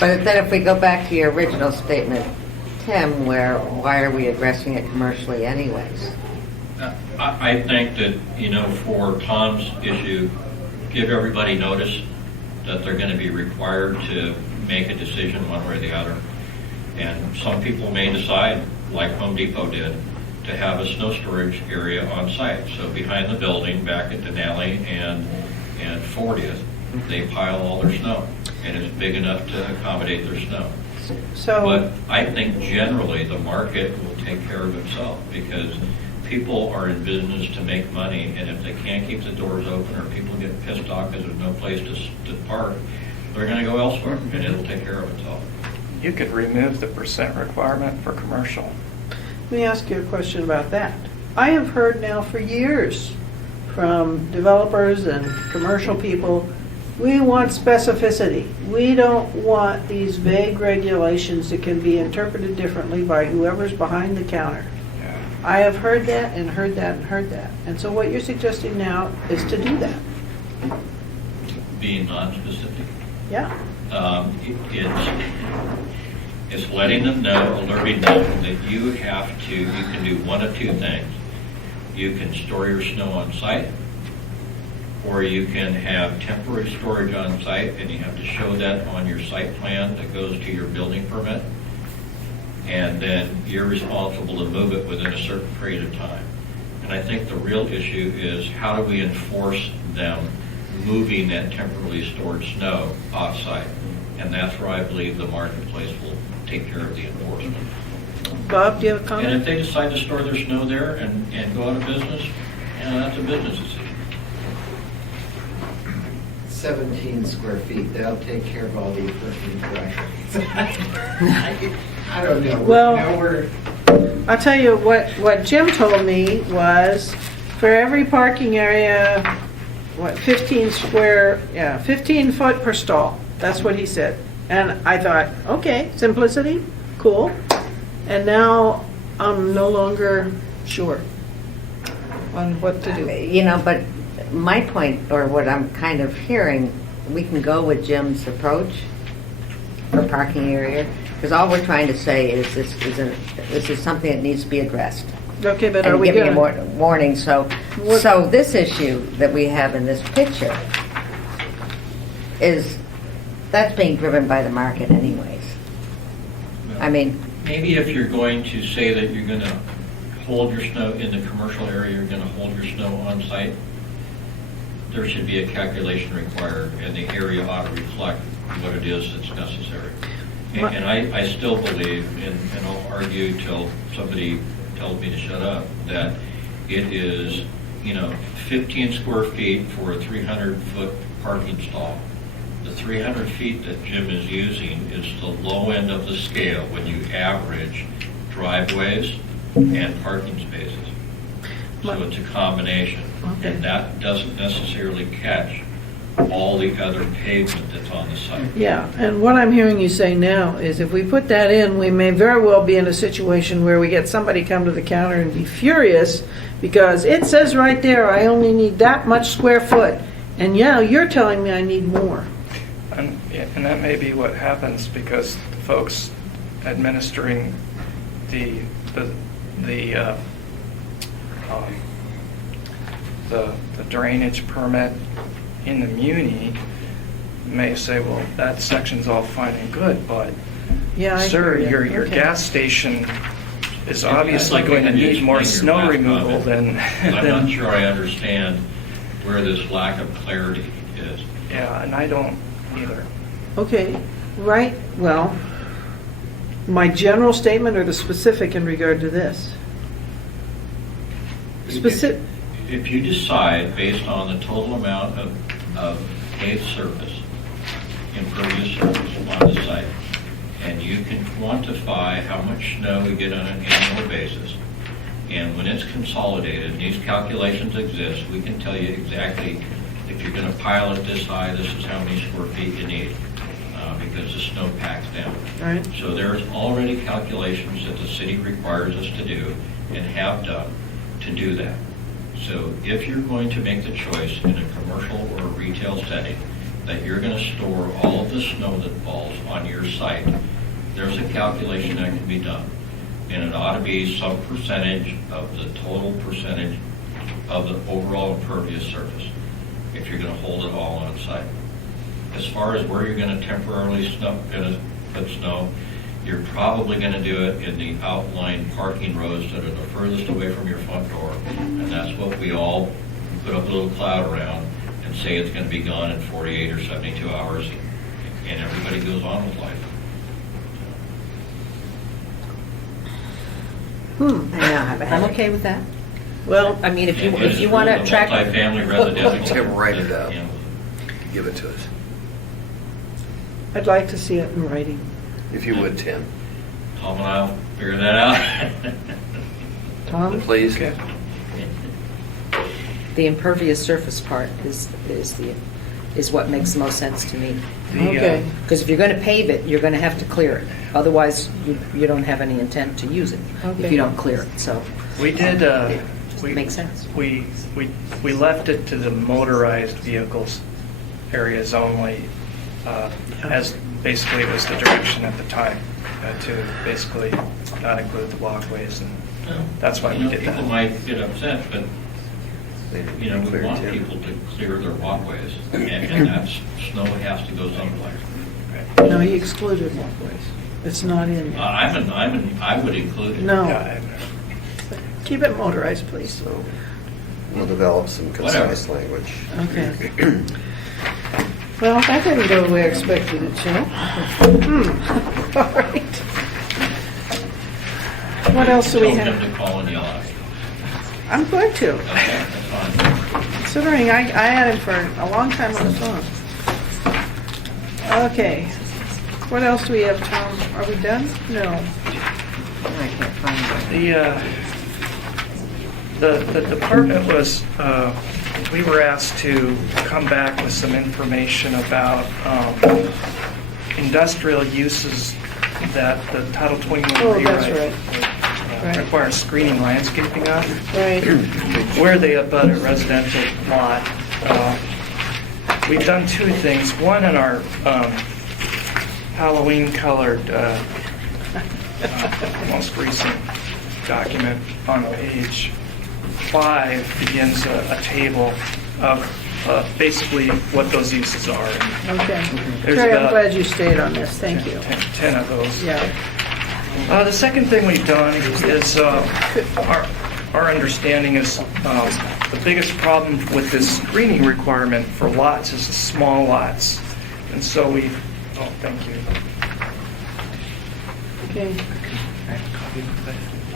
But then if we go back to your original statement, Tim, why are we addressing it commercially anyways? I think that, you know, for Tom's issue, give everybody notice that they're going to be required to make a decision one way or the other. And some people may decide, like Home Depot did, to have a snow storage area on site. So behind the building, back at Denali and 40th, they pile all their snow, and it's big enough to accommodate their snow. But I think generally the market will take care of itself, because people are in business to make money, and if they can't keep the doors open, or people get pissed off because there's no place to park, they're going to go elsewhere, and it'll take care of itself. You could remove the percent requirement for commercial. Let me ask you a question about that. I have heard now for years from developers and commercial people, we want specificity. We don't want these vague regulations that can be interpreted differently by whoever's behind the counter. I have heard that and heard that and heard that. And so what you're suggesting now is to do that. Being non-specific. Yeah. It's letting them know, alerting them that you can do one of two things. You can store your snow on site, or you can have temporary storage on site, and you have to show that on your site plan that goes to your building permit. And then you're responsible to move it within a certain period of time. And I think the real issue is, how do we enforce them moving that temporarily stored snow off-site? And that's where I believe the marketplace will take care of the enforcement. Bob, do you have a And comment? if they decide to store their snow there and go out of business, that's a business decision. 17 square feet, that'll take care of all the equipment questions. I don't know. Well, Now we're, I'll tell you what Jim told me was, for every parking area, 15 foot per stall. That's what he said. And I thought, okay, simplicity, cool. And now I'm no longer sure on what to do. You know, but my point, or what I'm kind of hearing we can go with Jim's approach for parking area, because all we're trying to say is this is something that needs to be addressed. Okay, but are And we giving gonna? a warning, so this issue that we have in this picture that's being driven by the market anyways. I mean, Maybe if you're going to say that you're going to hold your snow in the commercial area, you're going to hold your snow on site, there should be a calculation required, and the area ought to reflect what it is that's necessary. And I still believe, and I'll argue till somebody tells me to shut up, that it is, 15 square feet for a 300-foot parking stall. The 300 feet that Jim is using is the low end of the scale when you average driveways and parking spaces. So it's a combination. Okay. And that doesn't necessarily catch all the other pavement that's on the site. Yeah, and what I'm hearing you say now is if we put that in, we may very well be in a situation where we get somebody come to the counter and be furious because it says right there, I only need that much square foot. And yeah, you're telling me I need more. And that may be what happens because the folks administering the drainage permit in the muni may say, well, that section's all fine and good, but Yeah, I sir, hear you. your Okay. gas station is I'd obviously like going to you need more explain snow your last removal comment. than. I'm not sure I understand where this lack of clarity is. Yeah, and I don't either. Okay, right, well, my general statement or the specific in regard to this? Specific, If you decide, based on the total amount of paved surface, impervious surface on the site, and you can quantify how much snow we get on an annual basis, and when it's consolidated, and these calculations exist, we can tell you exactly if you're going to pile it this high, this is how many square feet you need, because the snow packs down. right? So there's already calculations that the city requires us to do and have done to do that. So if you're going to make the choice in a commercial or a retail setting that you're going to store all of the snow that falls on your site, there's a calculation that can be done. And it ought to be some percentage of the total percentage of the overall impervious surface if you're going to hold it all on site. As far as where you're going to temporarily put snow, you're probably going to do it in the outlying parking roads that are the furthest away from your front door. And that's what we all put up a little cloud around and say it's going to be gone in 48 or 72 hours, and everybody goes on with life. I'm okay with that. Well, I mean, if And you want to the track. multifamily residential. Tim, write it out. you know, Give it to us. I'd like to see it in writing. If you would, Tim. Tom and I'll figure that out. Tom? Please. Okay. The impervious surface part is what makes the most sense to me. Okay. Because if you're going to pave it, you're going to have to clear it. Otherwise, you don't have any intent to use it if Okay. you don't clear it. So We did, makes sense. we left it to the motorized vehicles areas only, as basically was the direction at the time, to basically not include the walkways, and that's why we did People that. might get upset, but we want people to clear their walkways, and that's, snow has to go someplace. No, he excluded walkways. It's not in there. I would include it. No. Yeah, Keep it motorized, please. So we'll develop some concise language. Okay. Well, that didn't go the way I expected it to. All right. What else do we Tell have? them to call and yell at you. I'm going to, Okay, that's fine. considering I had him for a long time on the phone. Okay. What else do we have, Tom? Are we done? No. I can't find it. The department was, we were asked to come back with some information about industrial uses that the Title 21 Oh, that's rewrite Right. requires screening landscaping on, Right. where they abut a residential lot. we've done two things. One, in our Halloween-colored, most recent document on page 5 begins a table of basically what those uses are. Okay. There's Terry, I'm about glad you stayed on this, thank you. 10 of those. Yeah. The second thing we've done is our understanding is the biggest problem with this screening requirement for lots is the small lots. And so thank you. Okay.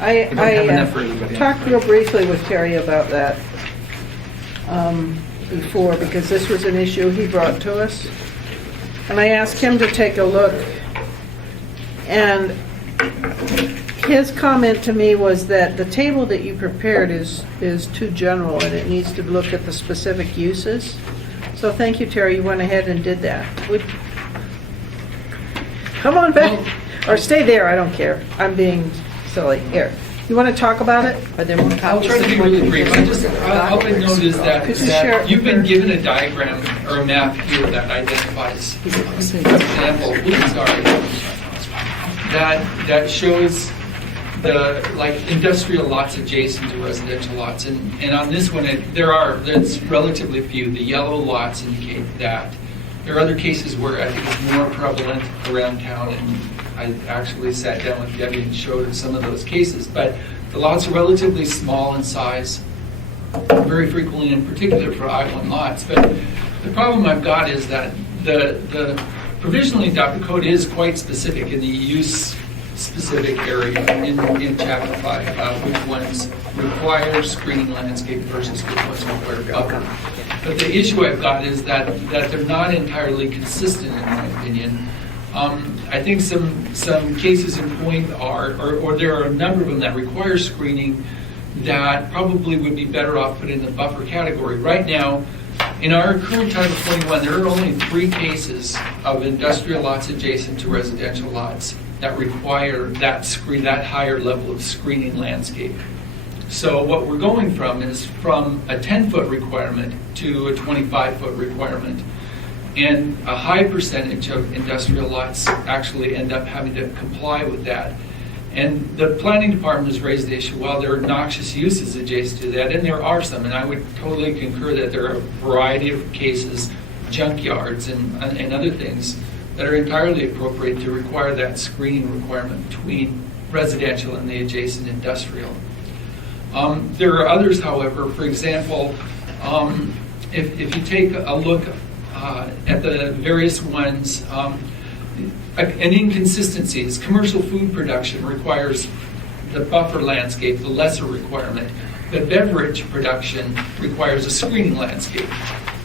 I don't have enough for I everybody. talked real briefly with Terry about that before, because this was an issue he brought to us. And I asked him to take a look, and his comment to me was that the table that you prepared is too general, and it needs to look at the specific uses. So thank you, Terry, you went ahead and did that. Come on back, or stay there, I don't care. I'm being silly. Here, you want to talk about it? Are there more I'll copies? try to be really brief. All I note is that, Could you share it you've been with given a diagram or a map here that identifies, for example, that shows the industrial lots adjacent to residential lots. And on this one, there's relatively few. The yellow lots indicate that. There are other cases where I think it's more prevalent around town, and I actually sat down with Debbie and showed her some of those cases. But the lots are relatively small in size, very frequently, in particular for I-1 lots. But the problem I've got is that the provisionally adopted code is quite specific in the use-specific area in Chapter 5 about which ones require screening landscape versus which ones require buffer. But the issue I've got is that they're not entirely consistent, in my opinion. I think some cases in point or there are a number of them that require screening that probably would be better off put in the buffer category. Right now, in our current Title 21, there are only 3 cases of industrial lots adjacent to residential lots that require that higher level of screening landscape. So what we're going from is from a 10-foot requirement to a 25-foot requirement. And a high percentage of industrial lots actually end up having to comply with that. And the planning department has raised the issue, well, there are noxious uses adjacent to that, and there are some, and I would totally concur that there are a variety of cases, junkyards and other things, that are entirely appropriate to require that screening requirement between residential and the adjacent industrial. There are others, however, for example, if you take a look at the various ones, and inconsistencies. Commercial food production requires the buffer landscape, the lesser requirement. But beverage production requires a screening landscape,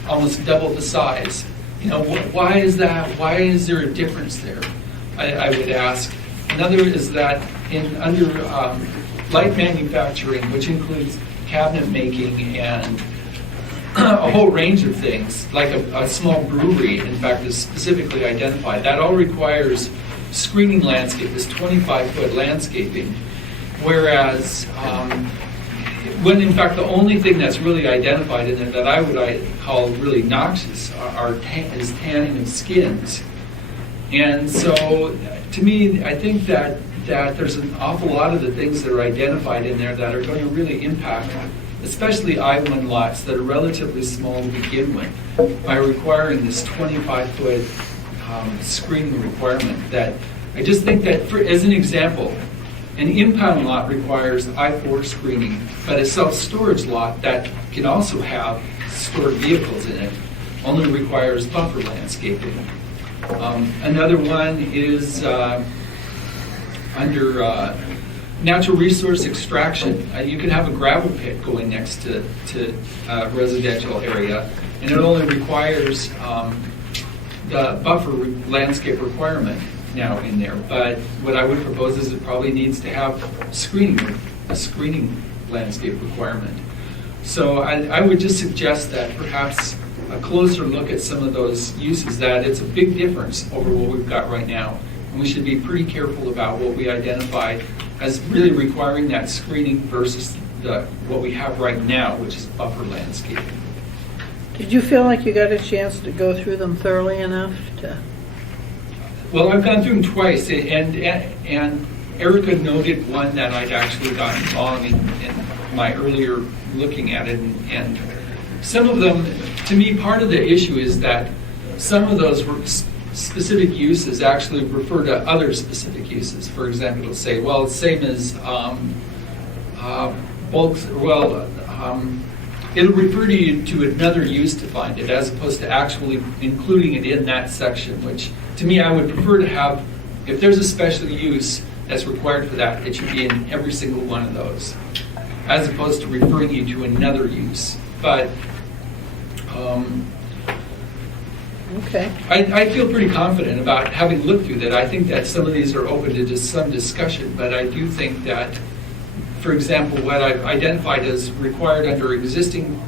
almost double the size. You know, why is that? Why is there a difference there? I would ask. Another is that under light manufacturing, which includes cabinet making and a whole range of things, like a small brewery, in fact, is specifically identified. That all requires screening landscape, this 25-foot landscaping, whereas when in fact the only thing that's really identified in there that I would call really noxious is tanning of skins. And so, to me, I think that there's an awful lot of the things that are identified in there that are going to really impact especially I-1 lots that are relatively small to begin with, by requiring this 25-foot screening requirement. That I just think that, as an example, an impound lot requires I-4 screening, but a self-storage lot that can also have stored vehicles in it only requires buffer landscaping. Another one is under natural resource extraction. You can have a gravel pit going next to residential area, and it only requires the buffer landscape requirement now in there. But what I would propose is it probably needs to have a screening landscape requirement. So I would just suggest that perhaps a closer look at some of those uses, that it's a big difference over what we've got right now. And we should be pretty careful about what we identify as really requiring that screening versus what we have right now, which is buffer landscaping. Did you feel like you got a chance to go through them thoroughly enough to? Well, I've gone through them twice, and Erica noted one that I'd actually gotten wrong in my earlier looking at it, and some of them, to me, part of the issue is that some of those specific uses actually refer to other specific uses. For example, it'll say, well, it's same as bulks, it'll refer to another use to find it, as opposed to actually including it in that section, which to me, I would prefer to have, if there's a special use that's required for that, it should be in every single one of those, as opposed to referring you to another use. But Okay. I feel pretty confident about having looked through that. I think that some of these are open to just some discussion, but I do think that, for example, what I've identified as required under existing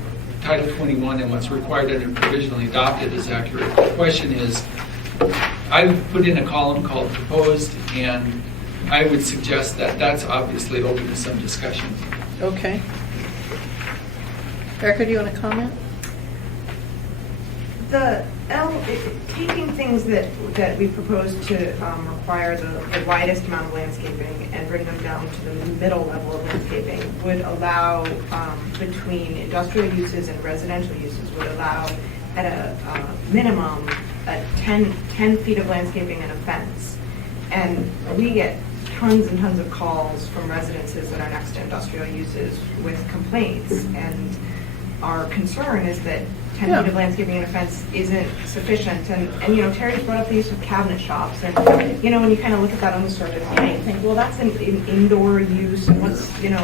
Title 21 and what's required under provisionally adopted is accurate. The question is, I've put in a column called proposed, and I would suggest that that's obviously open to some discussion. Okay. Erica, do you want to comment? Taking things that we propose to require the widest amount of landscaping and bring them down to the middle level of landscaping would allow, between industrial uses and residential uses, would allow at a minimum 10 feet of landscaping and a fence. And we get tons and tons of calls from residences that are next to industrial uses with complaints. And our concern is that 10 feet of landscaping and a fence isn't sufficient. And you know, Terry's brought up the use of cabinet shops. And, you know, when you kind of look at that on the surface, you think, well, that's an indoor use. And what's, you know,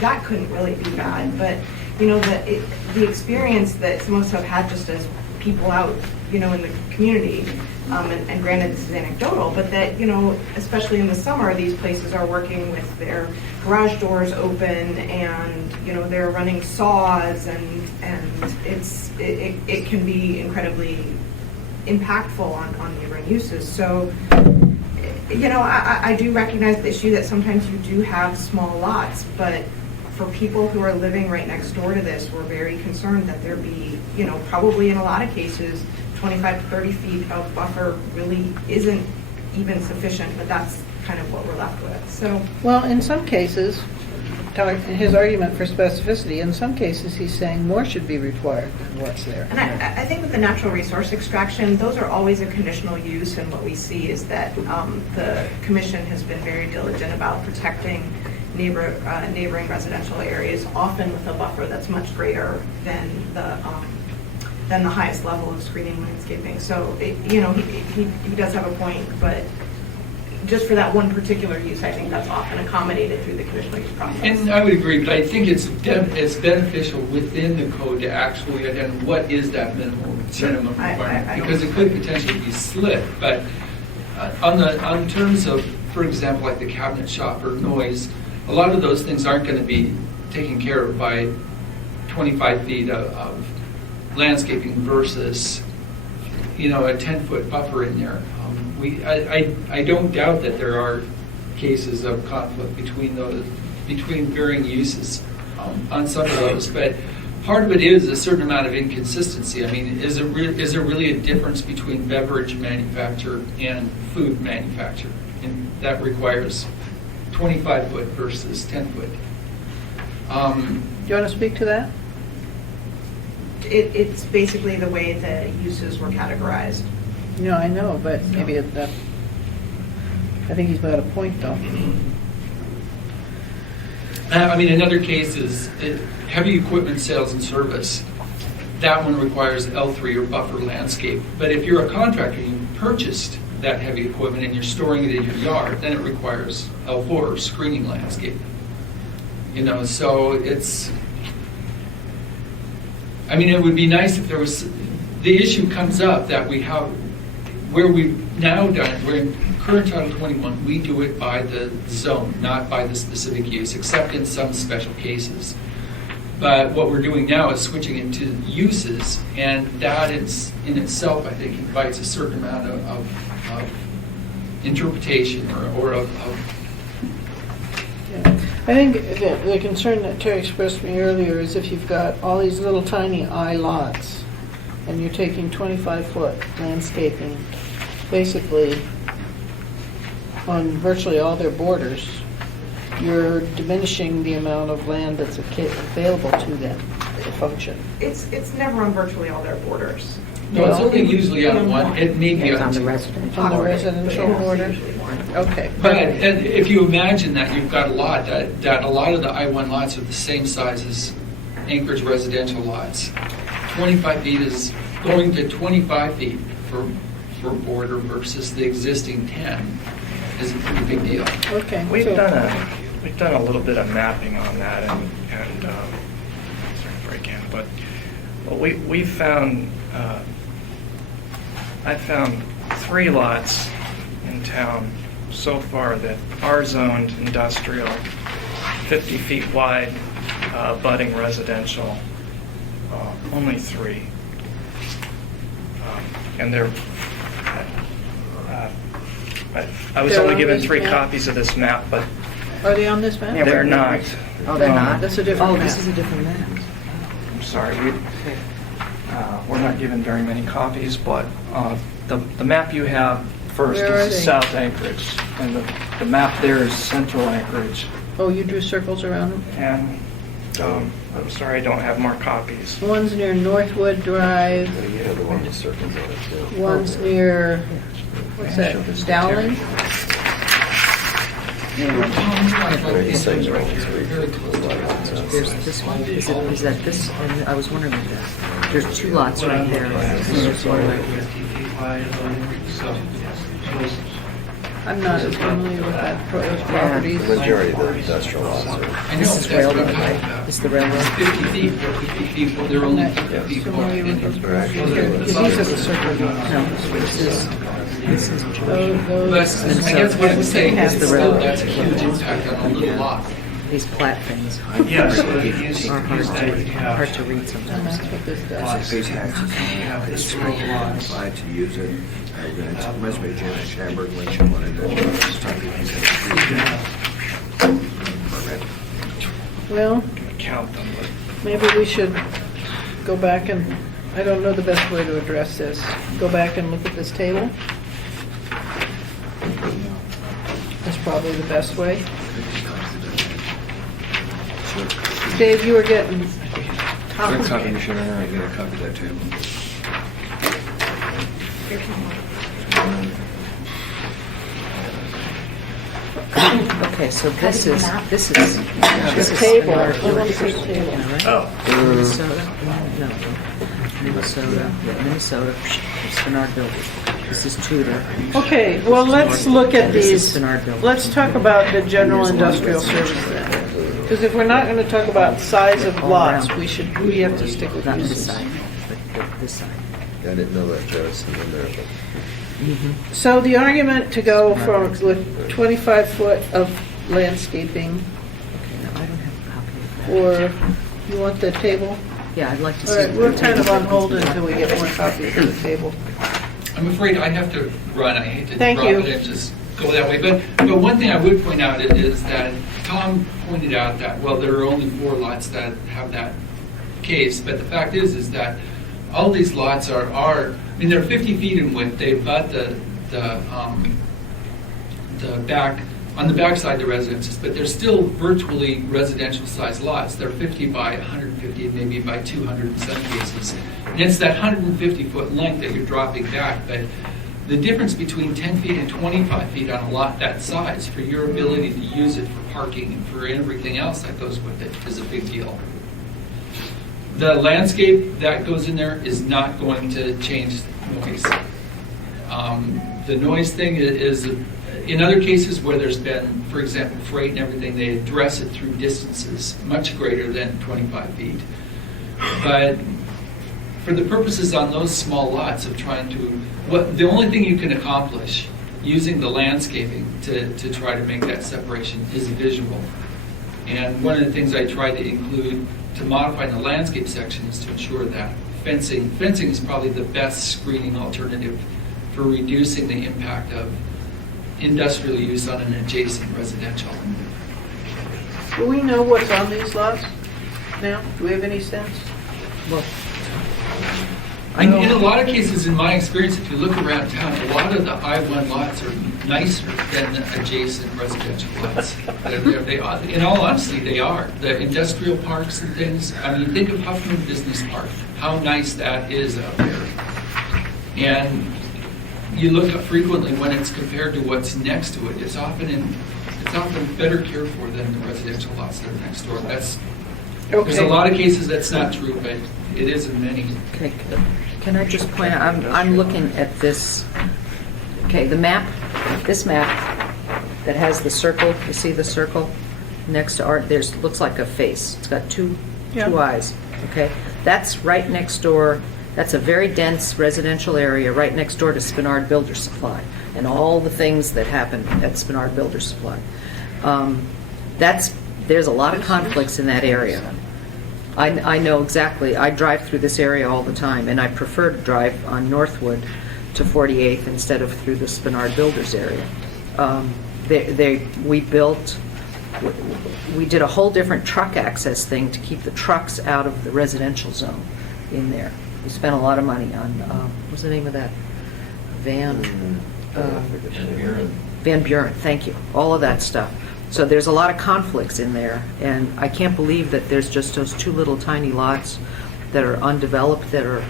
that couldn't really be bad. But, you know, the experience that some of us have had just as people out, you know, in the community, and granted this is anecdotal, but that, you know, especially in the summer, these places are working with their garage doors open, and, you know, they're running saws, and it can be incredibly impactful on neighboring uses. So, you know, I do recognize the issue that sometimes you do have small lots, but for people who are living right next door to this, we're very concerned that there be, you know, probably in a lot of cases, 25 to 30 feet of buffer really isn't even sufficient, but that's kind of what we're left with. So, well, in some cases, his argument for specificity, in some cases, he's saying more should be required than what's there. and I think with the natural resource extraction, those are always a conditional use, and what we see is that the commission has been very diligent about protecting neighboring residential areas, often with a buffer that's much greater than the highest level of screening landscaping. So, you know, he does have a point, but just for that one particular use, I think that's often accommodated through the conditional use process. And I would agree, but I think it's beneficial within the code to actually identify what is that minimum requirement, because it could potentially be slid. But on terms of, for example, like the cabinet shop or noise, a lot of those things aren't going to be taken care of by 25 feet of landscaping versus, you know, a 10-foot buffer in there. I don't doubt that there are cases of conflict between varying uses on some of those, but part of it is a certain amount of inconsistency. I mean, is there really a difference between beverage manufacture and food manufacture? And that requires 25-foot versus 10-foot. Do you want to speak to that? It's basically the way the uses were categorized. No, I know, but maybe that. I think he's got a point, though. I mean, another case is heavy equipment sales and service. That one requires L3 or buffer landscape. But if you're a contractor, you purchased that heavy equipment and you're storing it in your yard, then it requires L4 or screening landscape. You know, so it's. I mean, it would be nice if there was. The issue comes up that we have. Where we've now done, we're in current Title 21, we do it by the zone, not by the specific use, except in some special cases. But what we're doing now is switching it to uses, and that is, in itself, I think, invites a certain amount of interpretation or of I think the concern that Terry expressed to me earlier is if you've got all these little tiny I lots and you're taking 25-foot landscaping, basically on virtually all their borders, you're diminishing the amount of land that's available to them to function. It's never on virtually all their borders. No, it's only usually on one, it may be It's on on the two. residential. On the residential border? Okay. But and if you imagine that you've got a lot, that a lot of the I-1 lots are the same size as Anchorage residential lots. 25 feet is going to 25 feet for border versus the existing 10 is a pretty big deal. Okay. We've so- done a little bit of mapping on that, and sorry to break in, but we found I found 3 lots in town so far that are zoned industrial, 50 feet wide, budding residential, only 3, and they're. I was They're only on given this 3 map? copies of this map, but Are they on this map? they're not. Oh, they're not? That's a different Oh, map. this is a different map. I'm sorry, we're not given very many copies, but the map you have first Where are is they? South Anchorage, and the map there is Central Anchorage. Oh, you drew circles around them? And I'm sorry I don't have more copies. One's near Northwood Drive, You have the one with circles on it too. one's near, what's that, Dowling? There's this one, is that this, and I was wondering about that. There's 2 lots right there. There's one right here. I'm not as familiar with those properties. The majority of the industrial lots are. I know, This is that's what I'm railroad, talking right? about. It's the railroad. 50 feet, 50 feet, well, they're only 50 feet Familiar with those wide. properties? These are the circles. No, this is But George. I guess what I'm saying is the still, railroad. that's a huge impact on a little lot. These plat things Yes, are hard to read And sometimes. that's what this does. Pay taxes. Apply to use it. It's must be Janet Shamberg when she wanted to. Well, count them, but maybe we should go back and, I don't know the best way to address this. Go back and look at this table. That's probably the best way. Dave, you were getting copies. I get a copy of that table. Okay, so this is This is table. Bernard I want to Village. see the table. oh, Minnesota, no, Minnesota, yeah, Minnesota, it's Bernard Building. This is Tudor. Okay, well, let's look at This is these. Bernard Building. Let's talk about the general industrial service then. Because if we're not going to talk about size of lots, we have to stick with Not this uses. side, but this side. I didn't know that Joe's in there, but. So the argument to go from with 25 foot of landscaping, Okay, no, I don't have a copy of that. or you want the table? Yeah, I'd like to All see. right, we're kind of on hold until we get more copies of the table. I'm afraid I have to run. I hate to Thank drop you. it and just go that way. But one thing I would point out is that Tom pointed out that, well, there are only 4 lots that have that case. But the fact is that all these lots are I mean, they're 50 feet in width. They abut the back, on the backside of the residences, but they're still virtually residential sized lots. They're 50 by 150, maybe by 200 in some cases. And it's that 150-foot length that you're dropping back. But the difference between 10 feet and 25 feet on a lot that size for your ability to use it for parking and for everything else that goes with it is a big deal. The landscape that goes in there is not going to change noise. The noise thing is, in other cases where there's been, for example, freight and everything, they address it through distances much greater than 25 feet. But for the purposes on those small lots of trying to, the only thing you can accomplish using the landscaping to try to make that separation is visual. And one of the things I tried to include to modify the landscape section is to ensure that fencing is probably the best screening alternative for reducing the impact of industrial use on an adjacent residential. Do we know what's on these lots now? Do we have any sense? Well, In a lot of cases, in my experience, if you look around town, a lot of the I-1 lots are nicer than the adjacent residential lots. In all honesty, they are. The industrial parks and things, I mean, think of Huffman Business Park, how nice that is out there. And you look up frequently when it's compared to what's next to it, it's often better cared for than the residential lots that are next door. There's a lot of cases that's not true, but it is in many. Okay, can I just point out, I'm looking at this, okay, the map, this map that has the circle, you see the circle next to art, looks like a face. It's got two eyes, okay? That's right next door, that's a very dense residential area right next door to Spenard Builder Supply and all the things that happen at Spenard Builder Supply. There's a lot of conflicts in that area. I know exactly. I drive through this area all the time, and I prefer to drive on Northwood to 48th instead of through the Spenard Builders area. We did a whole different truck access thing to keep the trucks out of the residential zone in there. We spent a lot of money on, what's the name of that? Van Buren, thank you. All of that stuff. So there's a lot of conflicts in there, and I can't believe that there's just those two little tiny lots that are undeveloped, are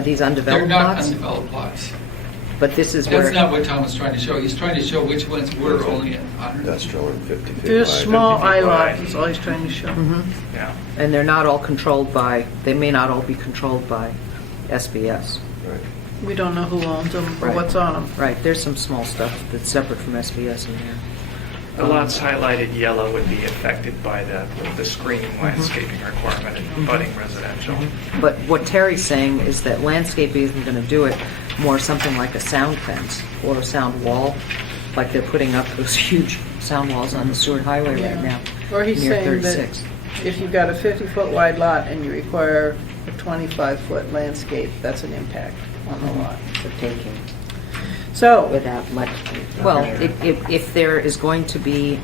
these undeveloped lots? They're not undeveloped lots. But this is where... That's not what Tom was trying to show. He's trying to show which ones were only in 100. Industrial and 50 feet There's wide. small 50 feet I lot, wide. is all he's trying to show. Yeah. And they're not all controlled by, they may not all be controlled by SBS. Right. We don't know who owns them or Right. what's on them. Right, there's some small stuff that's separate from SBS in there. The lots highlighted yellow would be affected by the screening landscaping requirement in budding residential. But what Terry's saying is that landscaping isn't going to do it, more something like a sound fence or a sound wall, like they're putting up those huge sound walls on the Seward Highway right now. Or he's near saying 36. that if you've got a 50-foot wide lot and you require a 25-foot landscape, that's an impact on the lot. For taking So, without much. Well, if there is going to be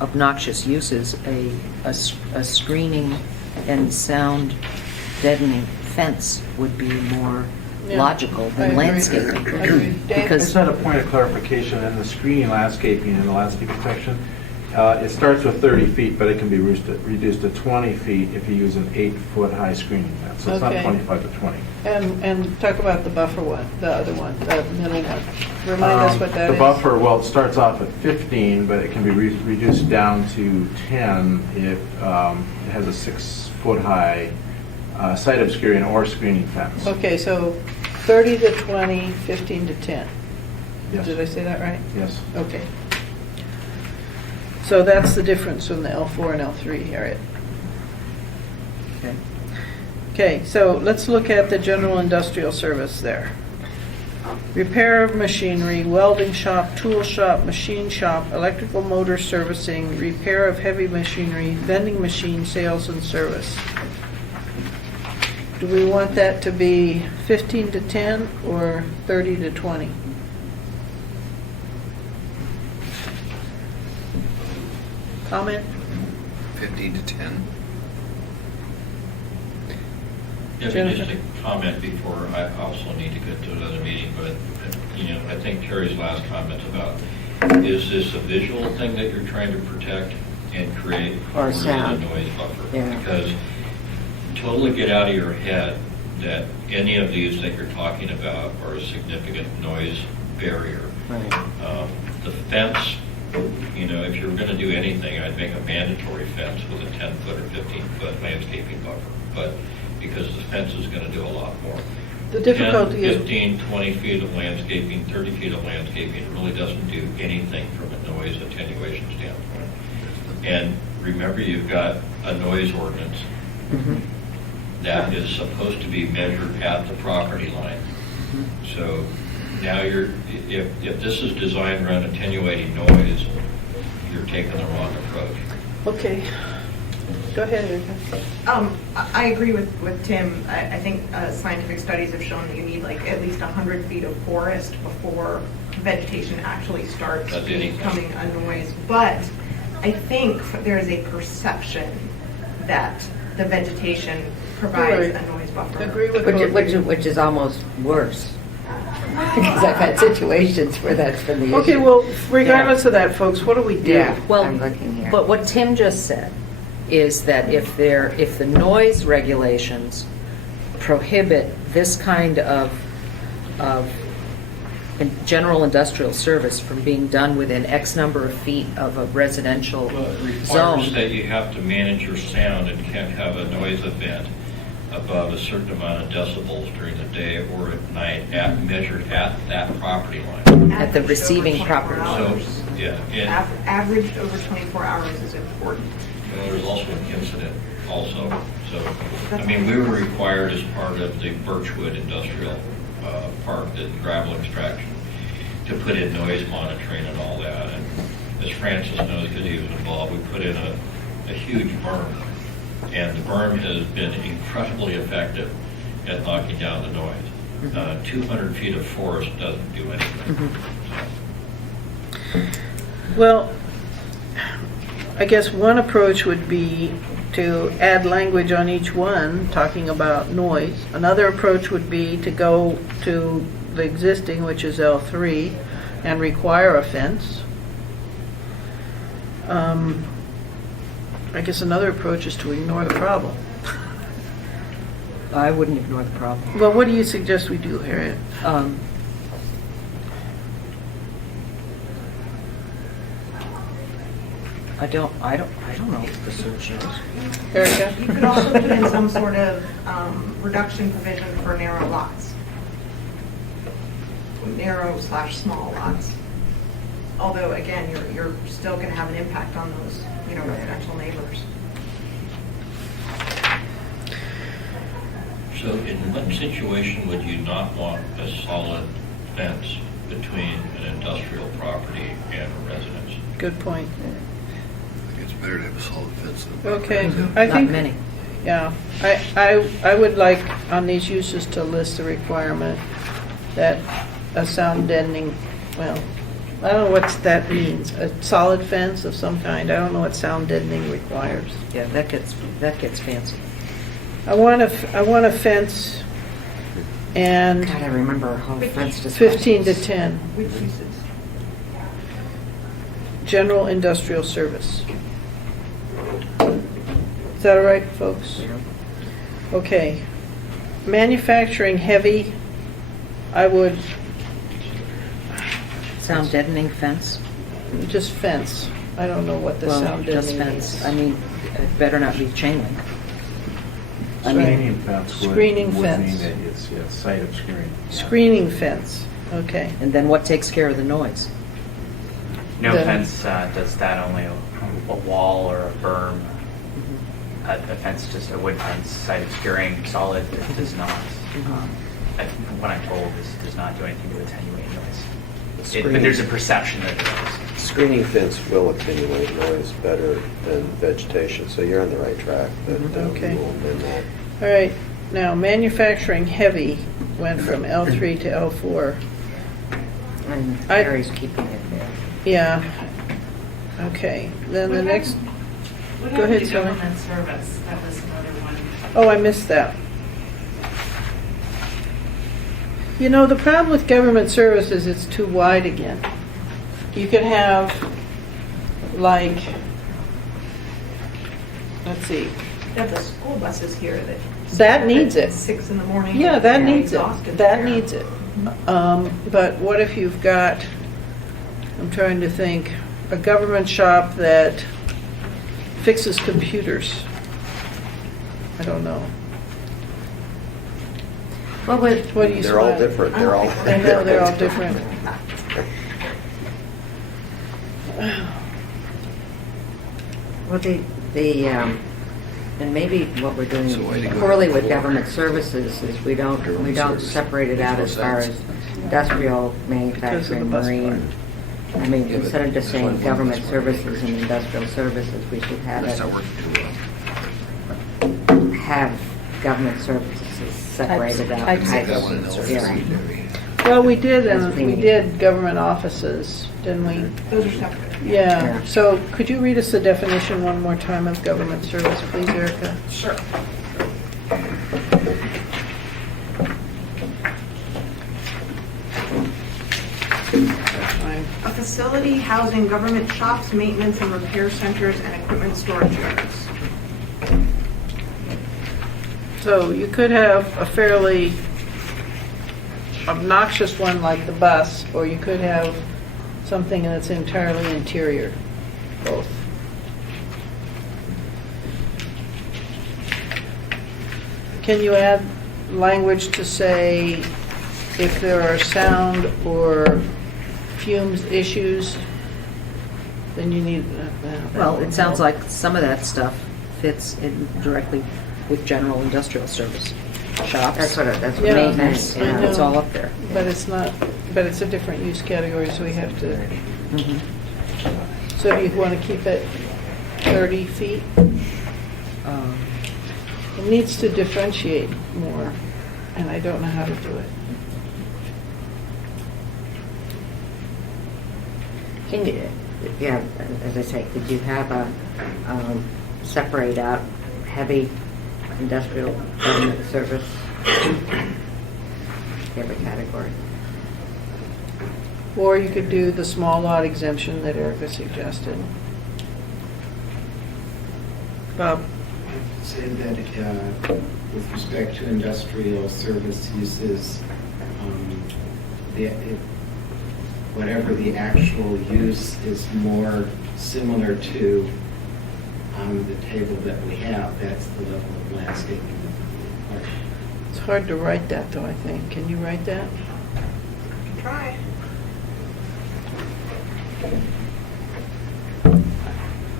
obnoxious uses, a screening and sound deadening fence would be more Yeah, logical I than agree. landscaping. I agree. Dave? I Because just had a point of clarification in the screening landscaping in the landscaping section. It starts with 30 feet, but it can be reduced to 20 feet if you use an 8-foot high screening fence. So it's not Okay. 25 to 20. and talk about the buffer one, the other one, the middle one. Remind us what that is. The buffer, well, it starts off at 15, but it can be reduced down to 10 if it has a 6-foot high site obscuring or screening fence. Okay, so 30 to 20, 15 to 10. Yes. Did I say that right? Yes. Okay. So that's the difference in the L4 and L3, Harriet. Okay. Okay, so let's look at the general industrial service there. Repair of machinery, welding shop, tool shop, machine shop, electrical motor servicing, repair of heavy machinery, vending machine sales and service. Do we want that to be 15 to 10 or 30 to 20? Comment? 15 to 10. Yeah, Jennifer? just a comment before, I also need to get to another meeting, but, I think Terry's last comment about, is this a visual thing that you're trying to protect and create? Or is it sound. a noise buffer? Yeah. Because totally get out of your head that any of these that you're talking about are a significant noise barrier. Right. The fence, if you were going to do anything, I'd make a mandatory fence with a 10-foot or 15-foot landscaping buffer. But because the fence is going to do a lot more. The difficulty 10, is... 15, 20 feet of landscaping, 30 feet of landscaping really doesn't do anything from a noise attenuation standpoint. And remember, you've got a noise ordinance that is supposed to be measured at the property line. So now if this is designed around attenuating noise, you're taking the wrong approach. Okay. Go ahead, Erica. I agree with Tim. I think scientific studies have shown that you need like at least 100 feet of forest before vegetation actually starts That's anything. becoming a noise. But I think there is a perception that the vegetation provides Right. a noise buffer. Agree with both of you. Which is almost worse. Because I've had situations where that's been the issue. Okay, well, regardless of that, folks, what do we do? Yeah, Well, I'm looking here. But what Tim just said is that if the noise regulations prohibit this kind of general industrial service from being done within X number of feet of a residential Well, it requires zone. that you have to manage your sound and can't have a noise event above a certain amount of decibels during the day or at night measured at that property line. At the Averaged receiving over property. 24 So, hours. yeah, and Averaged over 24 hours is important. there's also an incident also. So, I mean, we were required as part of the Birchwood Industrial Park, the gravel extraction, to put in noise monitoring and all that. And as Francis knows, because he was involved, we put in a huge berm. And the berm has been incredibly effective at knocking down the noise. 200 feet of forest doesn't do anything. Well, I guess one approach would be to add language on each one, talking about noise. Another approach would be to go to the existing, which is L3, and require a fence. I guess another approach is to ignore the problem. I wouldn't ignore the problem. Well, what do you suggest we do, Harriet? I don't know what the solution is. Erica? You could also put in some sort of reduction provision for narrow lots. Narrow/small lots. Although, again, you're still going to have an impact on those, residential neighbors. So in what situation would you not want a solid fence between an industrial property and a residence? Good point. I think it's better to have a solid fence than. Okay, I Not think. many. Yeah, I would like on these uses to list the requirement that a sound deadening, well, I don't know what that means, a solid fence of some kind, I don't know what sound deadening requires. Yeah, that gets fancy. I want a fence and God, I remember our whole fence discussions. 15 to 10, Which uses? general industrial service. Is that all right, folks? Okay. Manufacturing heavy, I would Sound deadening fence? just fence. I don't know what the Well, sound just deadening fence. means. I mean, it better not be chain link. I mean, Screening fence would Screening mean fence. that it's site of screening. Screening fence, okay. and then what takes care of the noise? No Then- fence does that, only a wall or a berm. A fence, just a wood fence, site obscuring, solid, it does not. When I'm told, this does not do anything to attenuate noise. But there's a perception that it does. Screening fence will attenuate noise better than vegetation, so you're on the right track, but Okay. we will amend that. All right, now manufacturing heavy went from L3 to L4. And I- Harry's keeping it there. Yeah, okay, then the next, What Go happened ahead, to Sally. government service? That was another one. oh, I missed that. You know, the problem with government service is it's too wide again. You could have, like, let's see, You have the school buses here that. That needs at it. 6 in the morning. Yeah, that They're needs it. exhausted That there. needs it. But what if you've got, I'm trying to think, a government shop that fixes computers? I don't know. Well, with, What do you They're all smile? different, they're all. I know, they're all different. well, and maybe what we're doing So why do you go poorly to with four? government services is we don't Service. separate it out as far as industrial, manufacturing, bus marine. I mean, Yeah, but instead of just that's why saying one government bus services and industrial services, we should have That's not it, working too well. have government services separated out. Types of types That one in of- L3 yeah. maybe. Well, we did, and That's we cleaning. did government offices, didn't we? Those are separate. Yeah, Yeah. so could you read us the definition one more time of government service, please, Erica? Sure. facility housing government shops, maintenance and repair centers, and equipment storage yards. So you could have a fairly obnoxious one like the bus, or you could have something that's entirely interior, both. Can you add language to say if there are sound or fumes issues, then you need... Well, it sounds like some of that stuff fits in directly with general industrial service. Shops. That's what that's Yeah, maintenance. I Yeah. know. It's all up there. But it's not, but it's a different use category, so we have to... Mhm. So do you want to keep it 30 feet? It needs to differentiate more, and I don't know how to do it. Can you, yeah, as I say, could you have a, separate out heavy industrial government service? Every category. Or you could do the small lot exemption that Erica suggested. Bob? Say that with respect to industrial service uses, whatever the actual use is more similar to the table that we have, that's the level of landscaping. It's hard to write that, though, I think. Can you write that? Try.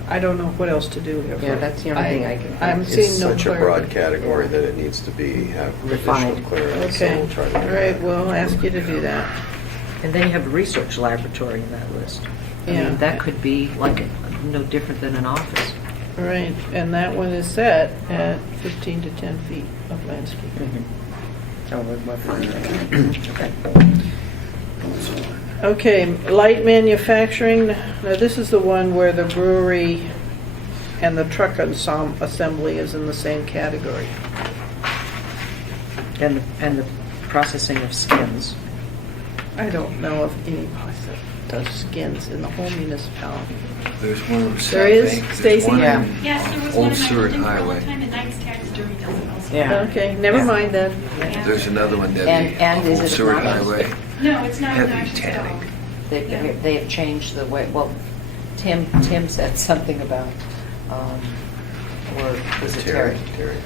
I don't know what else to do here. Yeah, that's the only thing I can think. I'm seeing no It's such a broad clarity. category that it needs to be, have Refined. additional clearance, so Okay, we'll try to all do right, that. we'll ask you to do that. And then you have a research laboratory in that list. I Yeah. mean, that could be like no different than an office. All right, and that one is set at 15 to 10 feet of landscaping. So we're fine with that. Okay, Okay. light manufacturing, now this is the one where the brewery and the truck assembly is in the same category. And the processing of skins. I don't know of any place that does skins in the whole municipality. There's one. There is, Stacy? Yeah. Yes, there was Old one in my Seward building for a long Highway. time, and Knight's Taxidermy does it also. Yeah. Okay, never mind then. Yeah. There's another one, Debbie. And is Old it Seward not- Highway. No, it's not Heavy obnoxious at all. tanning. They have changed the way, well, Tim said something about, or was it Terry?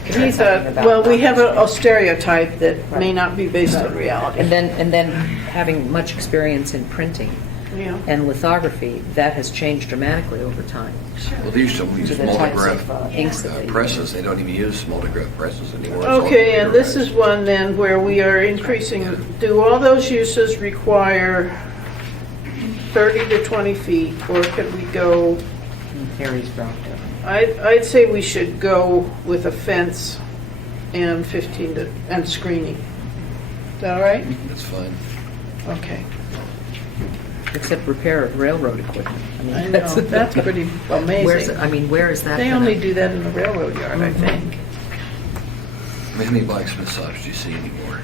He Said thought, something about well, we that. have a stereotype that may not be based on reality. And then having much experience in printing Yeah. and lithography, that has changed dramatically over time. Well, these some of To these the types multigraph of inks that they presses, they don't even use multigraph presses anymore. It's all Okay, and this computerized. is one then where we are increasing, do all those uses require 30 to 20 feet, or could we go, Terry's dropped it. I'd say we should go with a fence and 15 to, and screening. Is that all right? That's fine. Okay. Except repair of railroad equipment. mean, I know, that's pretty Where's, amazing. I mean, where is that? They gonna- only do that in the railroad yard, I think. Many blacksmith shops do you see anymore?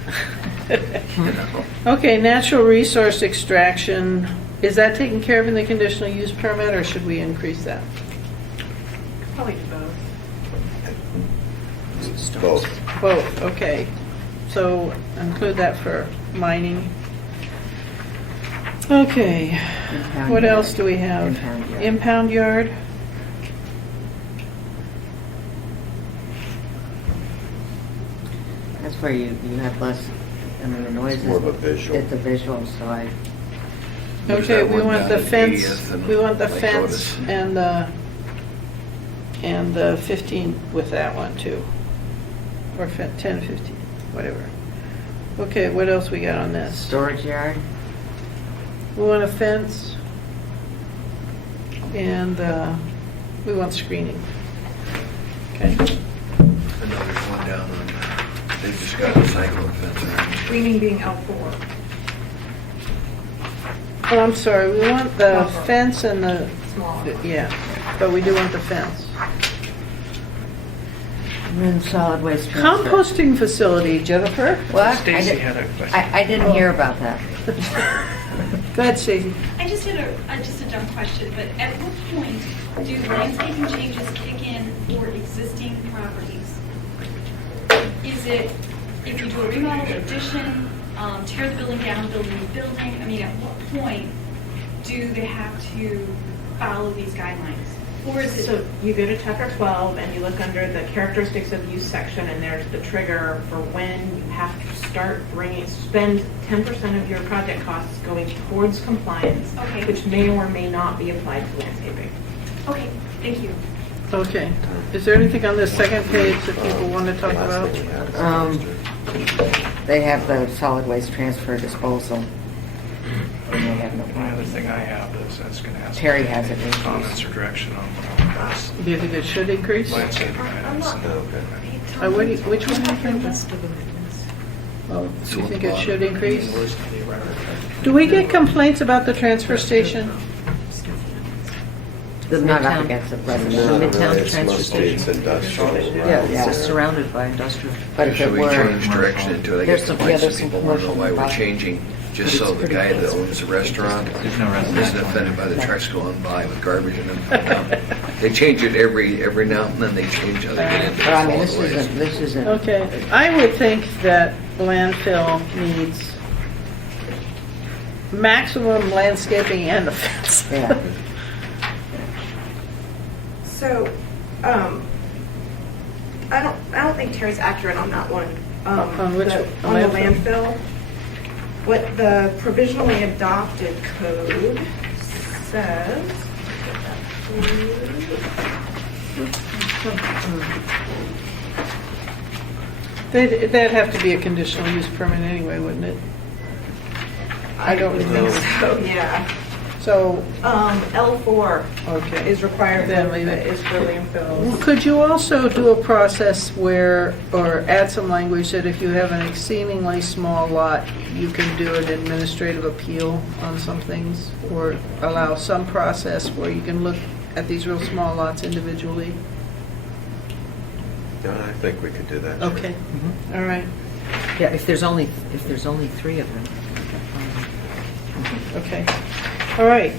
You know. Okay, natural resource extraction, is that taken care of in the conditional use permit, or should we increase that? Probably both. Both. Both, okay. So include that for mining. Okay, Impound what yard. else do we have? Impound yard. Impound yard? That's where you have less, I mean, the noise is. more of a visual. It's a visual, so I, There's Okay, that we one want down the at fence, 80th and we want the Lake fence Otis. and the 15 with that one too. Or 10, 15, whatever. Okay, what else we got on this? storage yard, We want a fence and we want screening. Okay, And then there's one down on, they just got a cyclone fence around. Screening being L4. oh, I'm sorry, we want the Small. fence and the, Small. yeah, but we do want the fence. and then solid waste transfer. Composting facility, Jennifer? What? Stacy had a question. I didn't hear about that. Go ahead, Stacy. I just had just a dumb question, but at what point do landscaping changes kick in for existing properties? Is it if you do a remodel, addition, tear the building down, build a new building? I mean, at what point do they have to follow these guidelines? Or is it? So you go to chapter 12 and you look under the characteristics of use section, and there's the trigger for when you have to spend 10% of your project costs going towards compliance, Okay. which may or may not be applied to landscaping. Okay, thank you. Okay. Is there anything on this second page that people want to talk about? They have the solid waste transfer disposal. And they have no The other problem. thing I have is that's going to have. Terry has it. Comments or direction on this. Do you think it should increase? Landscaping items. Which one are you thinking? Oh, do you think it should increase? Do we get complaints about the transfer station? Not up against the residential. No, The no, Midtown it's transfer mostly it's station. industrial. Yeah, It's just surrounded by industrial. But if it Should we were, change direction until they There's get some- complaints yeah, and there's some people want to know why commercial we're involved. changing? Just But so it's the pretty guy that close. owns the restaurant There's no residential. isn't offended by the trucks going by with garbage in them. They change it every now and then, they change how they get into I mean, solid waste. this isn't. Okay. I would think that landfill needs maximum landscaping and a fence. Yeah. So, I don't think Terry's accurate on that one. On which the- one? On the landfill. What the provisionally adopted code says. That'd have to be a conditional use permit anyway, wouldn't it? I don't remember. So, yeah. So, L4 okay. is required, Then leave it. is for landfills. Could you also do a process where, or add some language that if you have an exceedingly small lot, you can do an administrative appeal on some things? Or allow some process where you can look at these real small lots individually? No, I think we could do that. sure. Okay, all right, Yeah, if there's only 3 of them. okay. All right,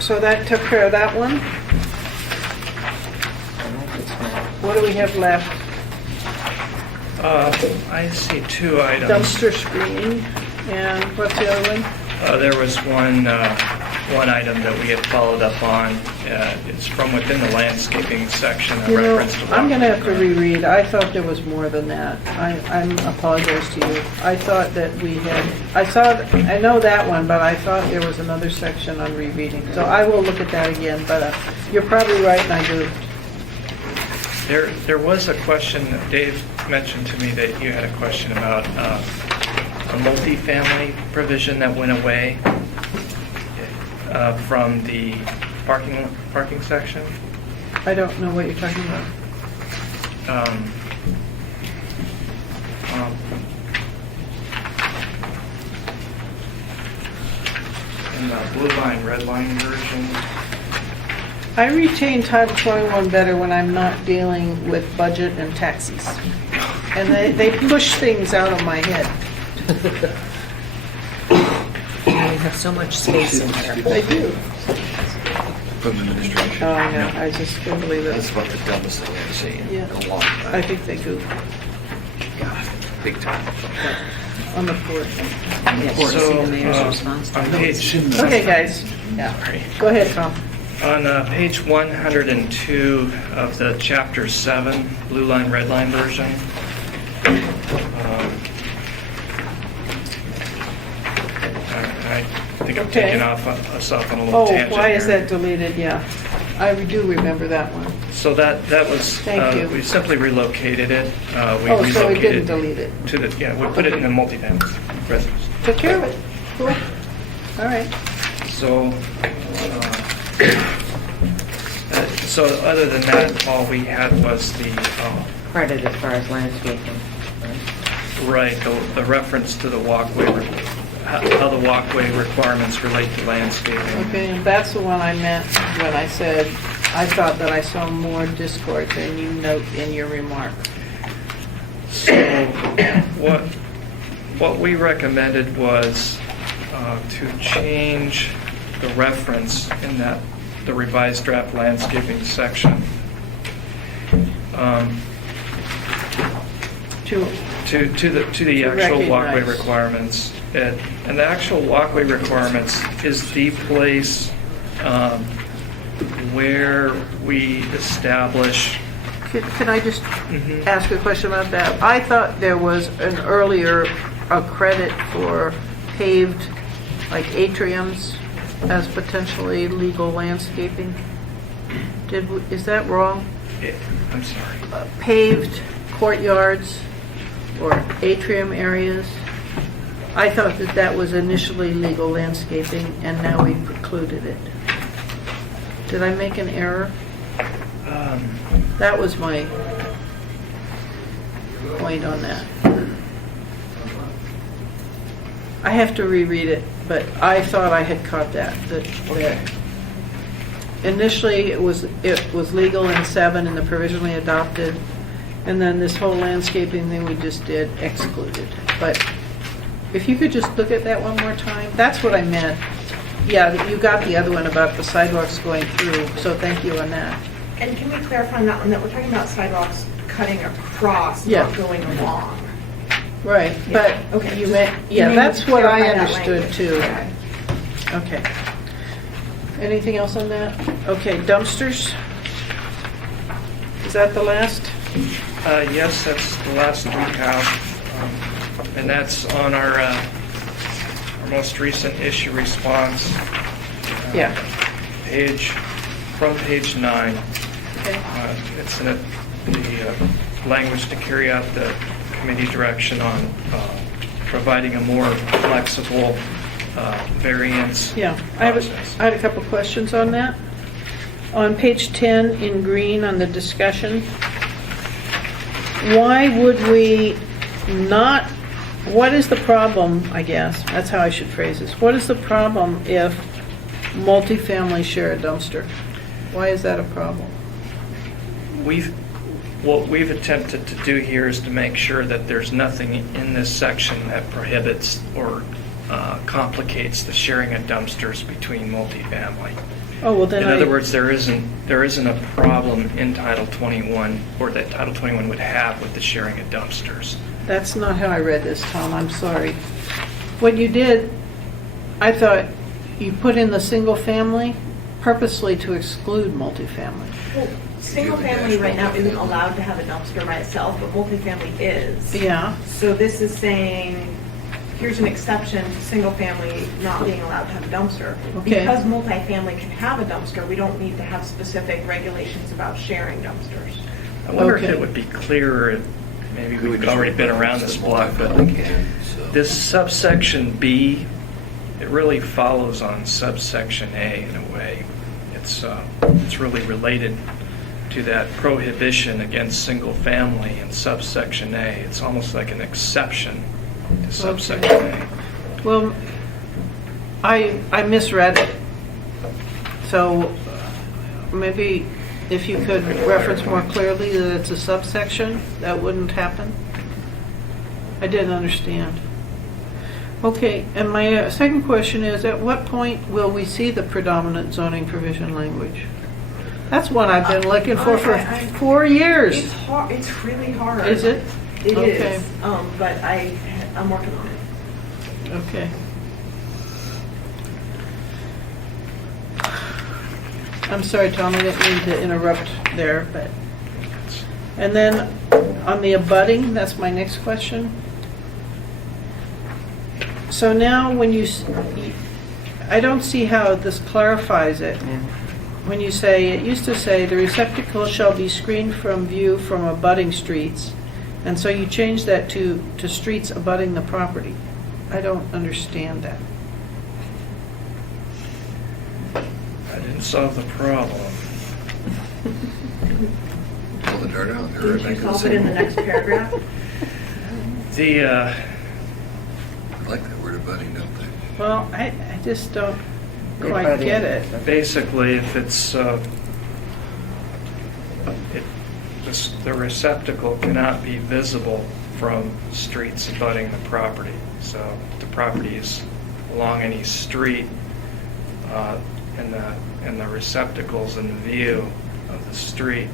so that took care of that one. What do we have left? I see 2 items. Dumpster screening, and what's the other one? There was one item that we had followed up on. It's from within the landscaping section, a You know, reference to. I'm going to have to reread. I thought there was more than that. I apologize to you. I thought that we had, I know that one, but I thought there was another section on rereading. So I will look at that again, but you're probably right, and I do. There was a question that Dave mentioned to me that you had a question about a multifamily provision that went away from the parking section. I don't know what you're talking about. In the blue line, red line version. I retain Title 21 better when I'm not dealing with budget and taxes. And they push things out of my head. You have so much space in there. They do. From administration. Oh, I know, I just couldn't believe it. That's about the dumbest thing I've seen Yeah. in a long time. I think they do, God, big time. on the board. Yeah, to see the mayor's response to On it. page, Okay, guys, sorry. go ahead, Tom. On page 102 of the chapter 7, blue line, red line version, I think I'm Okay. taking us off on a little Oh, tangent why is here. that deleted? Yeah, I do remember that one. So that was, Thank you. we simply relocated it. We Oh, so we relocated didn't delete it. to the, yeah, we put it in the multifamily residence. Took care of it. Cool. All right. So other than that, all we had was the, Credit as far as landscaping. right, the reference to the walkway, how the walkway requirements relate to landscaping. Okay, and that's the one I meant when I said, I thought that I saw more discord than you note in your remark. So what we recommended was to change the reference in that, the revised draft landscaping section. To the actual walkway recognize. requirements. And the actual walkway requirements is the place where we establish. Can I just ask a question about that? I thought there was an earlier a credit for paved, like atriums, as potentially legal landscaping. Is that wrong? I'm sorry. Paved courtyards or atrium areas? I thought that that was initially legal landscaping, and now we precluded it. Did I make an error? That was my point on that. I have to reread it, but I thought I had caught that initially it was legal in 7 in the provisionally adopted, and then this whole landscaping thing we just did excluded. But if you could just look at that one more time, that's what I meant. Yeah, you got the other one about the sidewalks going through, so thank you on that. And can we clarify on that one, that we're talking about sidewalks cutting across, Yeah. not going along? Right, but Okay. you meant, You yeah, may that's what I clarify that understood language. too. Okay. Okay. Anything else on that? Okay, dumpsters? Is that the last? Yes, that's the last we have. And that's on our most recent issue response. Yeah. From page 9. Okay. It's in the language to carry out the committee direction on providing a more flexible variance Yeah, I process. had a couple questions on that. On page 10 in green on the discussion, why would we not, what is the problem, I guess, that's how I should phrase this. What is the problem if multifamily share a dumpster? Why is that a problem? What we've attempted to do here is to make sure that there's nothing in this section that prohibits or complicates the sharing of dumpsters between multifamily. Oh, well then In other words, there isn't a problem in Title 21 or that Title 21 would have with the sharing of dumpsters. That's not how I read this, Tom, I'm sorry. What you did, I thought you put in the single family purposely to exclude multifamily. Well, single family right now isn't allowed to have a dumpster by itself, but multifamily is. Yeah. So this is saying, here's an exception to single family not being allowed to have a dumpster. Okay. Because multifamily can have a dumpster, we don't need to have specific regulations about sharing dumpsters. I wonder if Okay. it would be clearer, if maybe We we've just already been around this block, but this subsection B, it really follows on subsection A in a way. It's really related to that prohibition against single family in subsection A. It's almost like an exception to subsection A. Well, I misread it. So maybe if you could reference more clearly that it's a subsection, that wouldn't happen. I didn't understand. Okay, and my second question is, at what point will we see the predominant zoning provision language? That's one I've been looking for 4 years. It's hard, it's really hard. Is it? It Okay. is, but I'm working on it. Okay. I'm sorry, Tom, I didn't mean to interrupt there, but. And then on the abutting, that's my next question. So now when I don't see how this clarifies it. When you say, it used to say the receptacle shall be screened from view from abutting streets. And so you change that to streets abutting the property. I don't understand that. I didn't solve the problem. Pull the dirt out. Did you solve it in the next paragraph? I like that word abutting, don't they? Well, I just don't quite get it. Basically, if it's, the receptacle cannot be visible from streets abutting the property. So the property is along any street, in the receptacles in the view of the street,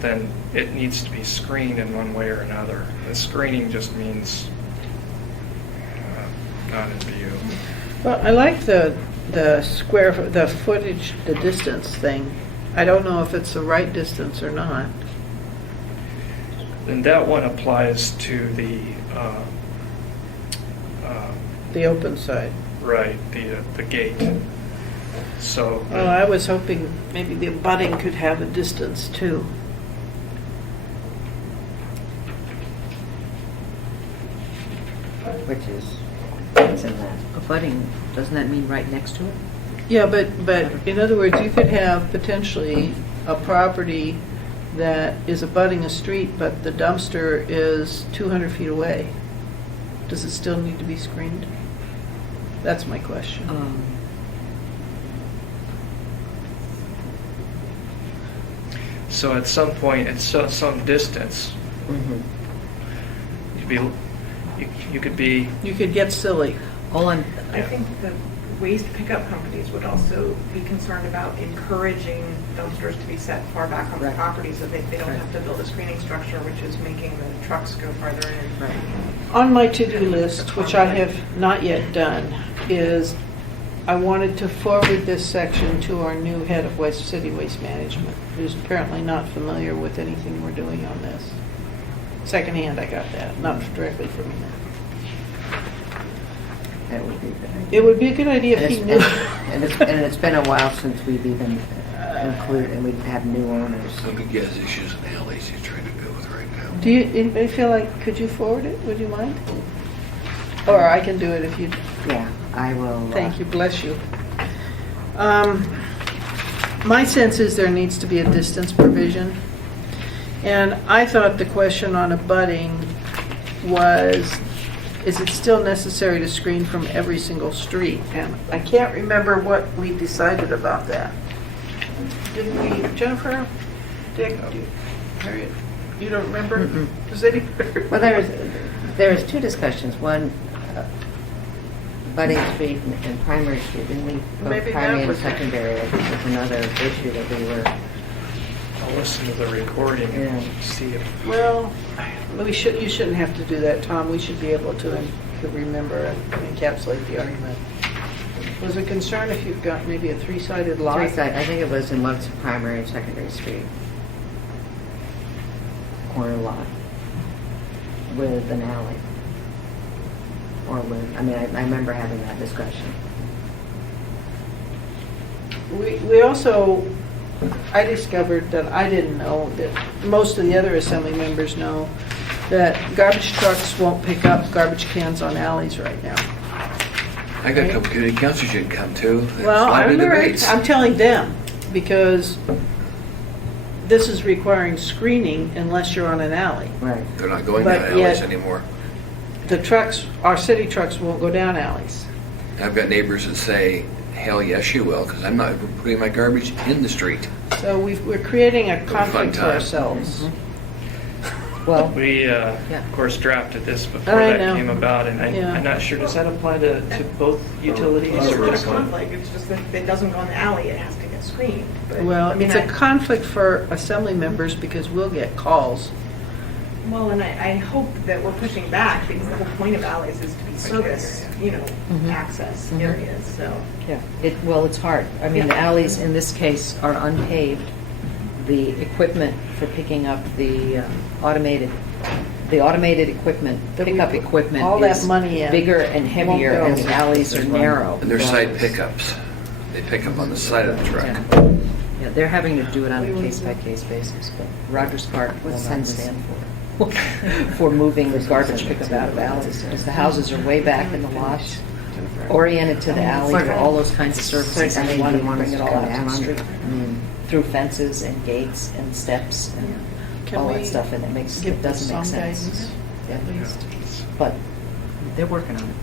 then it needs to be screened in one way or another. The screening just means not in view. Well, I like the the footage, the distance thing. I don't know if it's the right distance or not. And that one applies to the The open side. right, the gate. So Well, I was hoping maybe the abutting could have a distance too. Which is, what's in that? Abutting, doesn't that mean right next to it? Yeah, but in other words, you could have potentially a property that is abutting a street, but the dumpster is 200 feet away. Does it still need to be screened? That's my question. So at some point, at some distance, you could be. You could get silly. I think the waste pickup companies would also be concerned about encouraging dumpsters to be set far back on the property so they don't have to build a screening structure, which is making the trucks go farther in. On my to-do list, which I have not yet done, is I wanted to forward this section to our new head of West City Waste Management, who's apparently not familiar with anything we're doing on this. Secondhand, I got that, not directly from him. That would be a good idea. It would be a good idea if he knew. And it's been a while since we've even included, and we've had new owners. Look at gas issues and alleys he's trying to deal with right now. Do you, anybody feel like, could you forward it? Would you mind? Or I can do it if you. Yeah, I will. Thank you, bless you. My sense is there needs to be a distance provision. And I thought the question on abutting was, is it still necessary to screen from every single street? And I can't remember what we decided about that. Didn't we, Jennifer, Dick, Harriet, you don't remember? Does anybody? Well, there was two discussions. One, Budding Street and Primary Street, and we both Maybe primary that and was it. secondary. I think was another issue that we were. I'll listen to the recording and see if. Well, you shouldn't have to do that, Tom. We should be able to remember and encapsulate the argument. Was it concern if you've got maybe a three-sided lot? Three-side, I think it was in Love's Primary and Secondary Street. Corner lot. With an alley. Or with, I mean, I remember having that discussion. We also, I discovered that I didn't know, that most of the other assembly members know, that garbage trucks won't pick up garbage cans on alleys right now. I got a couple community councilors you can come to. There's Well, a lot of I'm debates. telling them, because this is requiring screening unless you're on an alley. Right. They're not going But down alleys yet- anymore. The trucks, our city trucks won't go down alleys. I've got neighbors that say, hell yes you will, because I'm not putting my garbage in the street. So we're creating a a fun conflict for time. ourselves. Well, We, of course, drafted this before I that know. came about, and Yeah. I'm not sure, does that apply to both utilities? It's or not a just one? conflict, it's just that if it doesn't go in the alley, it has to get screened. But, Well, I mean, it's a conflict for assembly members because we'll get calls. Well, and I hope that we're pushing back because the whole point of alleys is to be service, access areas, so. Yeah, well, it's hard. I mean, the alleys in this case are unpaved. The equipment for picking up the automated equipment, pickup equipment all that is money in bigger and heavier, won't and go. the alleys are narrow. And they're side pickups. They pick up on the side of the truck. Yeah, they're having to do it on a case-by-case basis, but Rogers Park will not stand for moving the garbage pickup out of alleys, because the houses are way back in the lots, oriented to the alley for all those kinds of services, and they want to bring it all out to the street. Through fences and gates and steps and Can all that we stuff, and it doesn't make some sense. guidance? At least. But they're working on it.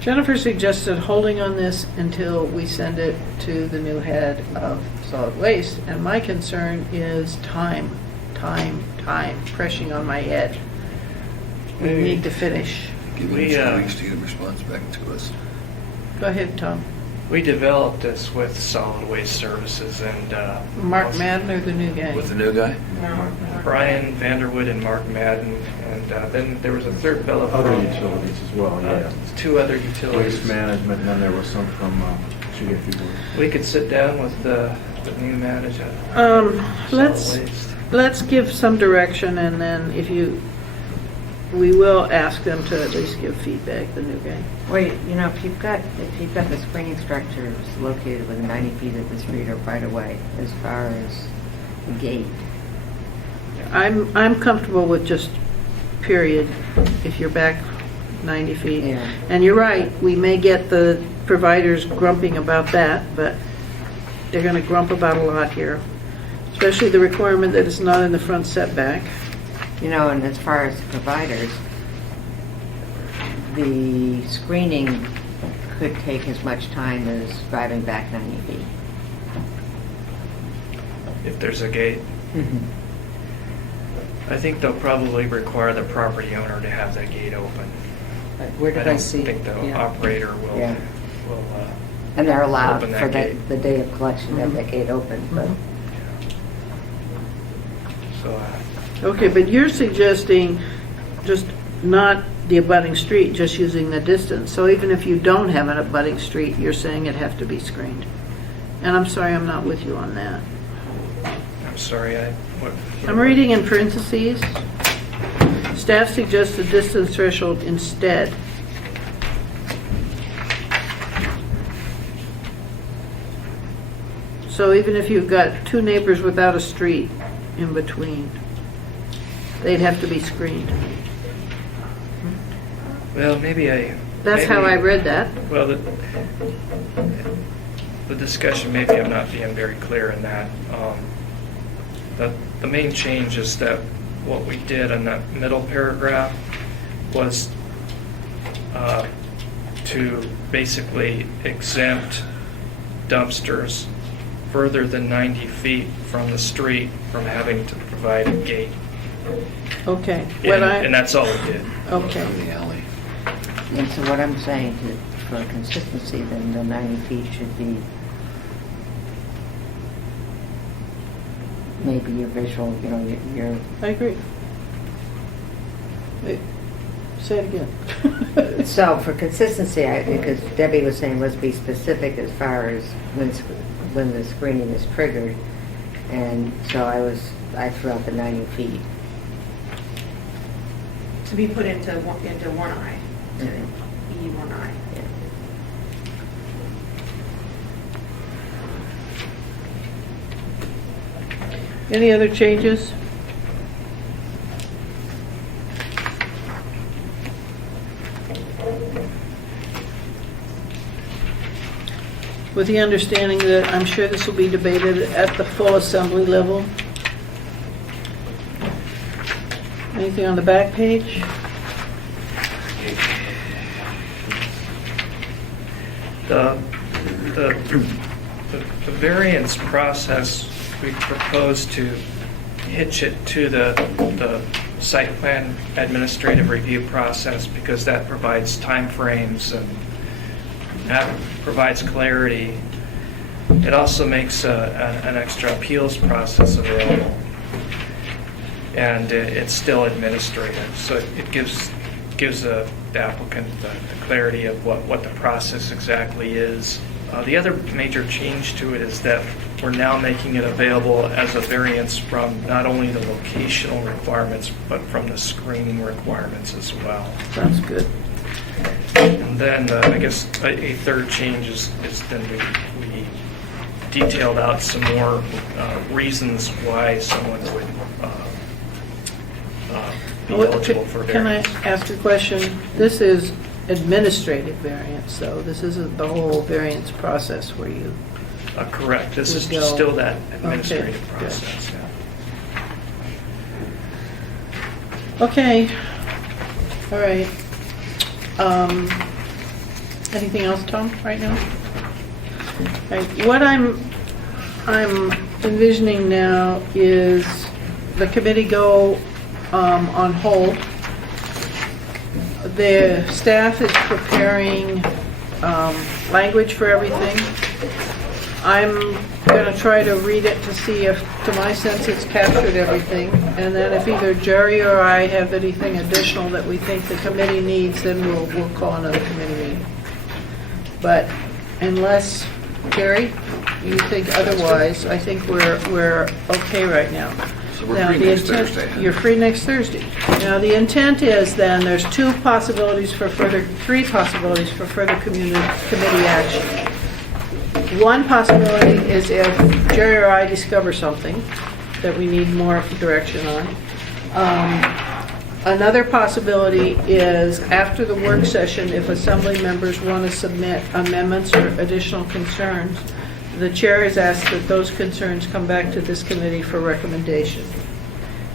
Jennifer suggested holding on this until we send it to the new head of solid waste, and my concern is time, pressing on my head. We need to finish. Give We, them 2 weeks to get a response back to us. Go ahead, Tom. We developed this with Solid Waste Services and Mark Madden or the new guy? With the new guy? Brian Vanderwood and Mark Madden, and then there was a third fellow Other from utilities as well, yeah. 2 other utilities. Waste management, and then there was some from GFE. We could sit down with the new manager. Let's give some direction, and then we will ask them to at least give feedback, the new guy. Wait, if you've got the screening structures located within 90 feet of the street or right away, as far as the gate. I'm comfortable with just period, if you're back 90 feet. Yeah. And you're right, we may get the providers grumping about that, but they're gonna grump about a lot here. Especially the requirement that it's not in the front setback. And as far as the providers, the screening could take as much time as driving back 90 feet. If there's a gate. I think they'll probably require the property owner to have that gate open. Where did I see? I don't think the yeah. operator will. Yeah. And they're allowed open that for gate. the day of collection to have that gate open, but. So, Okay, but you're suggesting just not the abutting street, just using the distance. So even if you don't have an abutting street, you're saying it have to be screened. And I'm sorry, I'm not with you on that. I'm sorry, I'm reading in parentheses. Staff suggests a distance threshold instead. So even if you've got 2 neighbors without a street in between, they'd have to be screened. Well, That's how I read that. Well, the discussion, maybe I'm not being very clear in that. The main change is that what we did in that middle paragraph was to basically exempt dumpsters further than 90 feet from the street from having to provide a gate. Okay. And that's all we did. Okay. And so what I'm saying, for consistency, then the 90 feet should be maybe your visual, your... I agree. Say it again. So for consistency, because Debbie was saying, let's be specific as far as when the screening is triggered. And so I threw out the 90 feet. To be put into 1I, to E1I. Any other changes? With the understanding that I'm sure this will be debated at the full assembly level. Anything on the back page? The variance process, we propose to hitch it to the site plan administrative review process because that provides timeframes and that provides clarity. It also makes an extra appeals process available. And it's still administrative, so it gives the applicant the clarity of what the process exactly is. The other major change to it is that we're now making it available as a variance from not only the locational requirements, but from the screening requirements as well. Sounds good. And then I guess a third change is then we detailed out some more reasons why someone would be eligible for Can I variance. ask a question? This is administrative variance, though. This isn't the whole variance process where you... Correct. This is would go- still that administrative Okay, good. process. Yeah. Okay. All right. Anything else, Tom, right now? All right. What I'm envisioning now is the committee go on hold. the staff is preparing language for everything. I'm going to try to read it to see if, to my sense, it's captured everything. And then if either Jerry or I have anything additional that we think the committee needs, then we'll call another committee meeting. But unless, Jerry, you think otherwise, I think we're okay right now. So we're Now, free the next intent- Thursday. You're free next Thursday. Now, the intent is then, there's three possibilities for further committee action. One possibility is if Jerry or I discover something that we need more direction on. Another possibility is after the work session, if assembly members want to submit amendments or additional concerns, the chair has asked that those concerns come back to this committee for recommendation.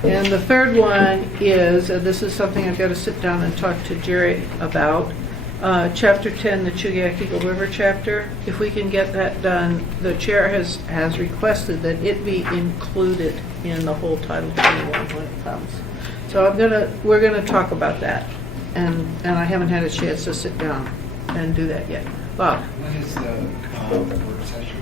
And the third one is, and this is something I've got to sit down and talk to Jerry about, Chapter 10, the Chugiak Eagle River chapter. If we can get that done, the chair has requested that it be included in the whole Title 21 when it comes. So we're gonna talk about that, and I haven't had a chance to sit down and do that yet. Bob? When is the work session?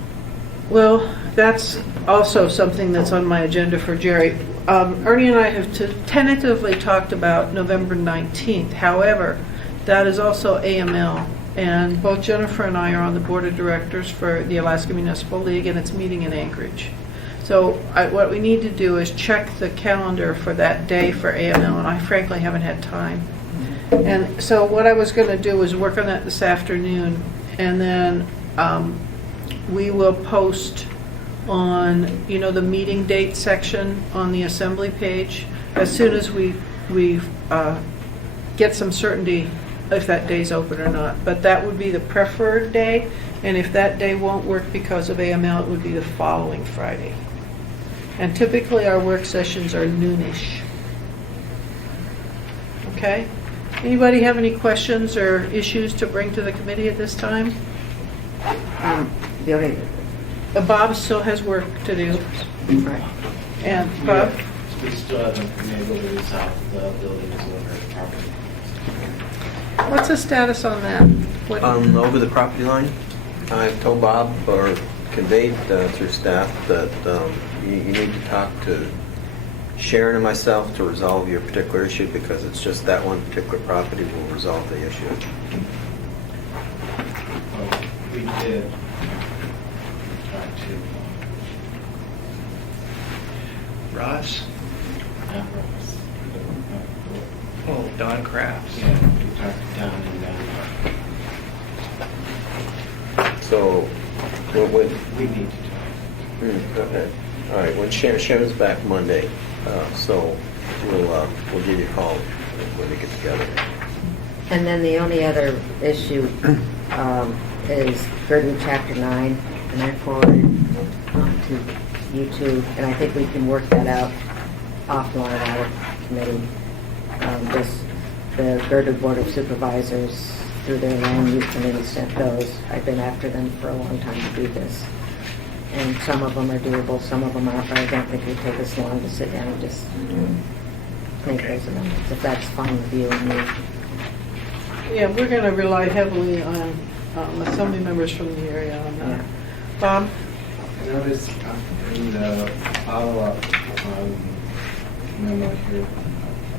Well, that's also something that's on my agenda for Jerry. Ernie and I have tentatively talked about November 19th. However, that is also AML, and both Jennifer and I are on the board of directors for the Alaska Municipal League, and it's meeting in Anchorage. So what we need to do is check the calendar for that day for AML, and I frankly haven't had time. And so what I was going to do is work on that this afternoon, and then we will post on, the meeting date section on the assembly page as soon as we get some certainty if that day's open or not. But that would be the preferred day, and if that day won't work because of AML, it would be the following Friday. And typically our work sessions are noonish. Okay? Anybody have any questions or issues to bring to the committee at this time? The only, Bob still has work to do. right. And Bob? We still haven't been able to resolve the buildings over the property. What's the status on that? What- Over the property line, I've told Bob, or conveyed through staff, that you need to talk to Sharon and myself to resolve your particular issue, because it's just that one particular property will resolve the issue. Well, we did talk to, Ross? not Ross, Oh, Don Crafts. yeah, we talked to Don and So, when, we need to talk. okay, all right, when Sharon's back Monday, so we'll give you a call when we get together. And then the only other issue is Gertie Chapter 9, and I forwarded to you two, and I think we can work that out offline out of committee. The Gertie Board of Supervisors, through their land use committee, sent those. I've been after them for a long time to do this. And some of them are doable, some of them aren't, but I don't think it would take us long to sit down and just make those amendments, if that's fine with you and me. Yeah, we're going to rely heavily on assembly members from the area on that. Bob? I noticed in the follow-up memo here,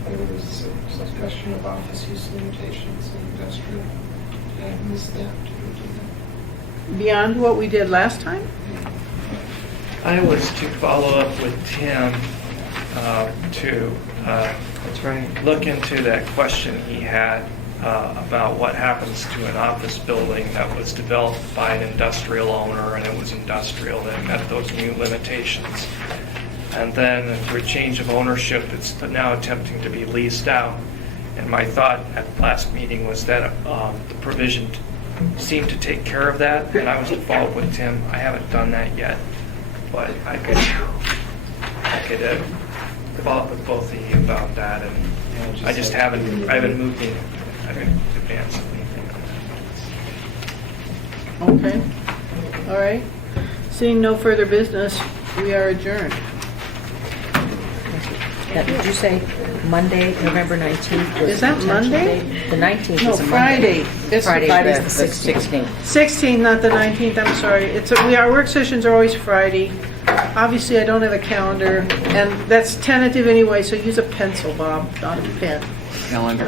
there was a discussion of office use limitations in industrial. Did I miss that? Did we do that? Beyond what we did last time? I was to follow up with Tim to That's right. look into that question he had about what happens to an office building that was developed by an industrial owner, and it was industrial that met those new limitations. And then through change of ownership, it's now attempting to be leased out. And my thought at the last meeting was that the provision seemed to take care of that, and I was to follow up with Tim. I haven't done that yet, but I could follow up with both of you about that, and I just haven't moved in, I haven't advanced anything. Okay. All right. Seeing no further business, we are adjourned. Now, did you say Monday, November 19th? was Is that the potential Monday? date? The 19th No, is a Monday. Friday. It's Friday's the 16th. 16th, not the 19th, I'm sorry. Our work sessions are always Friday. Obviously, I don't have a calendar, and that's tentative anyway, so use a pencil, Bob, not a pen. Calendar.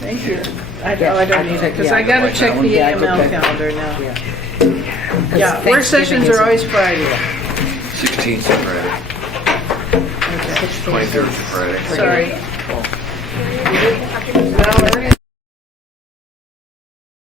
Thank you. I don't need it, because I gotta check the AML calendar now. Yeah, work sessions are always Friday. 16th is Friday. 23rd is Friday. Sorry. Well, we're gonna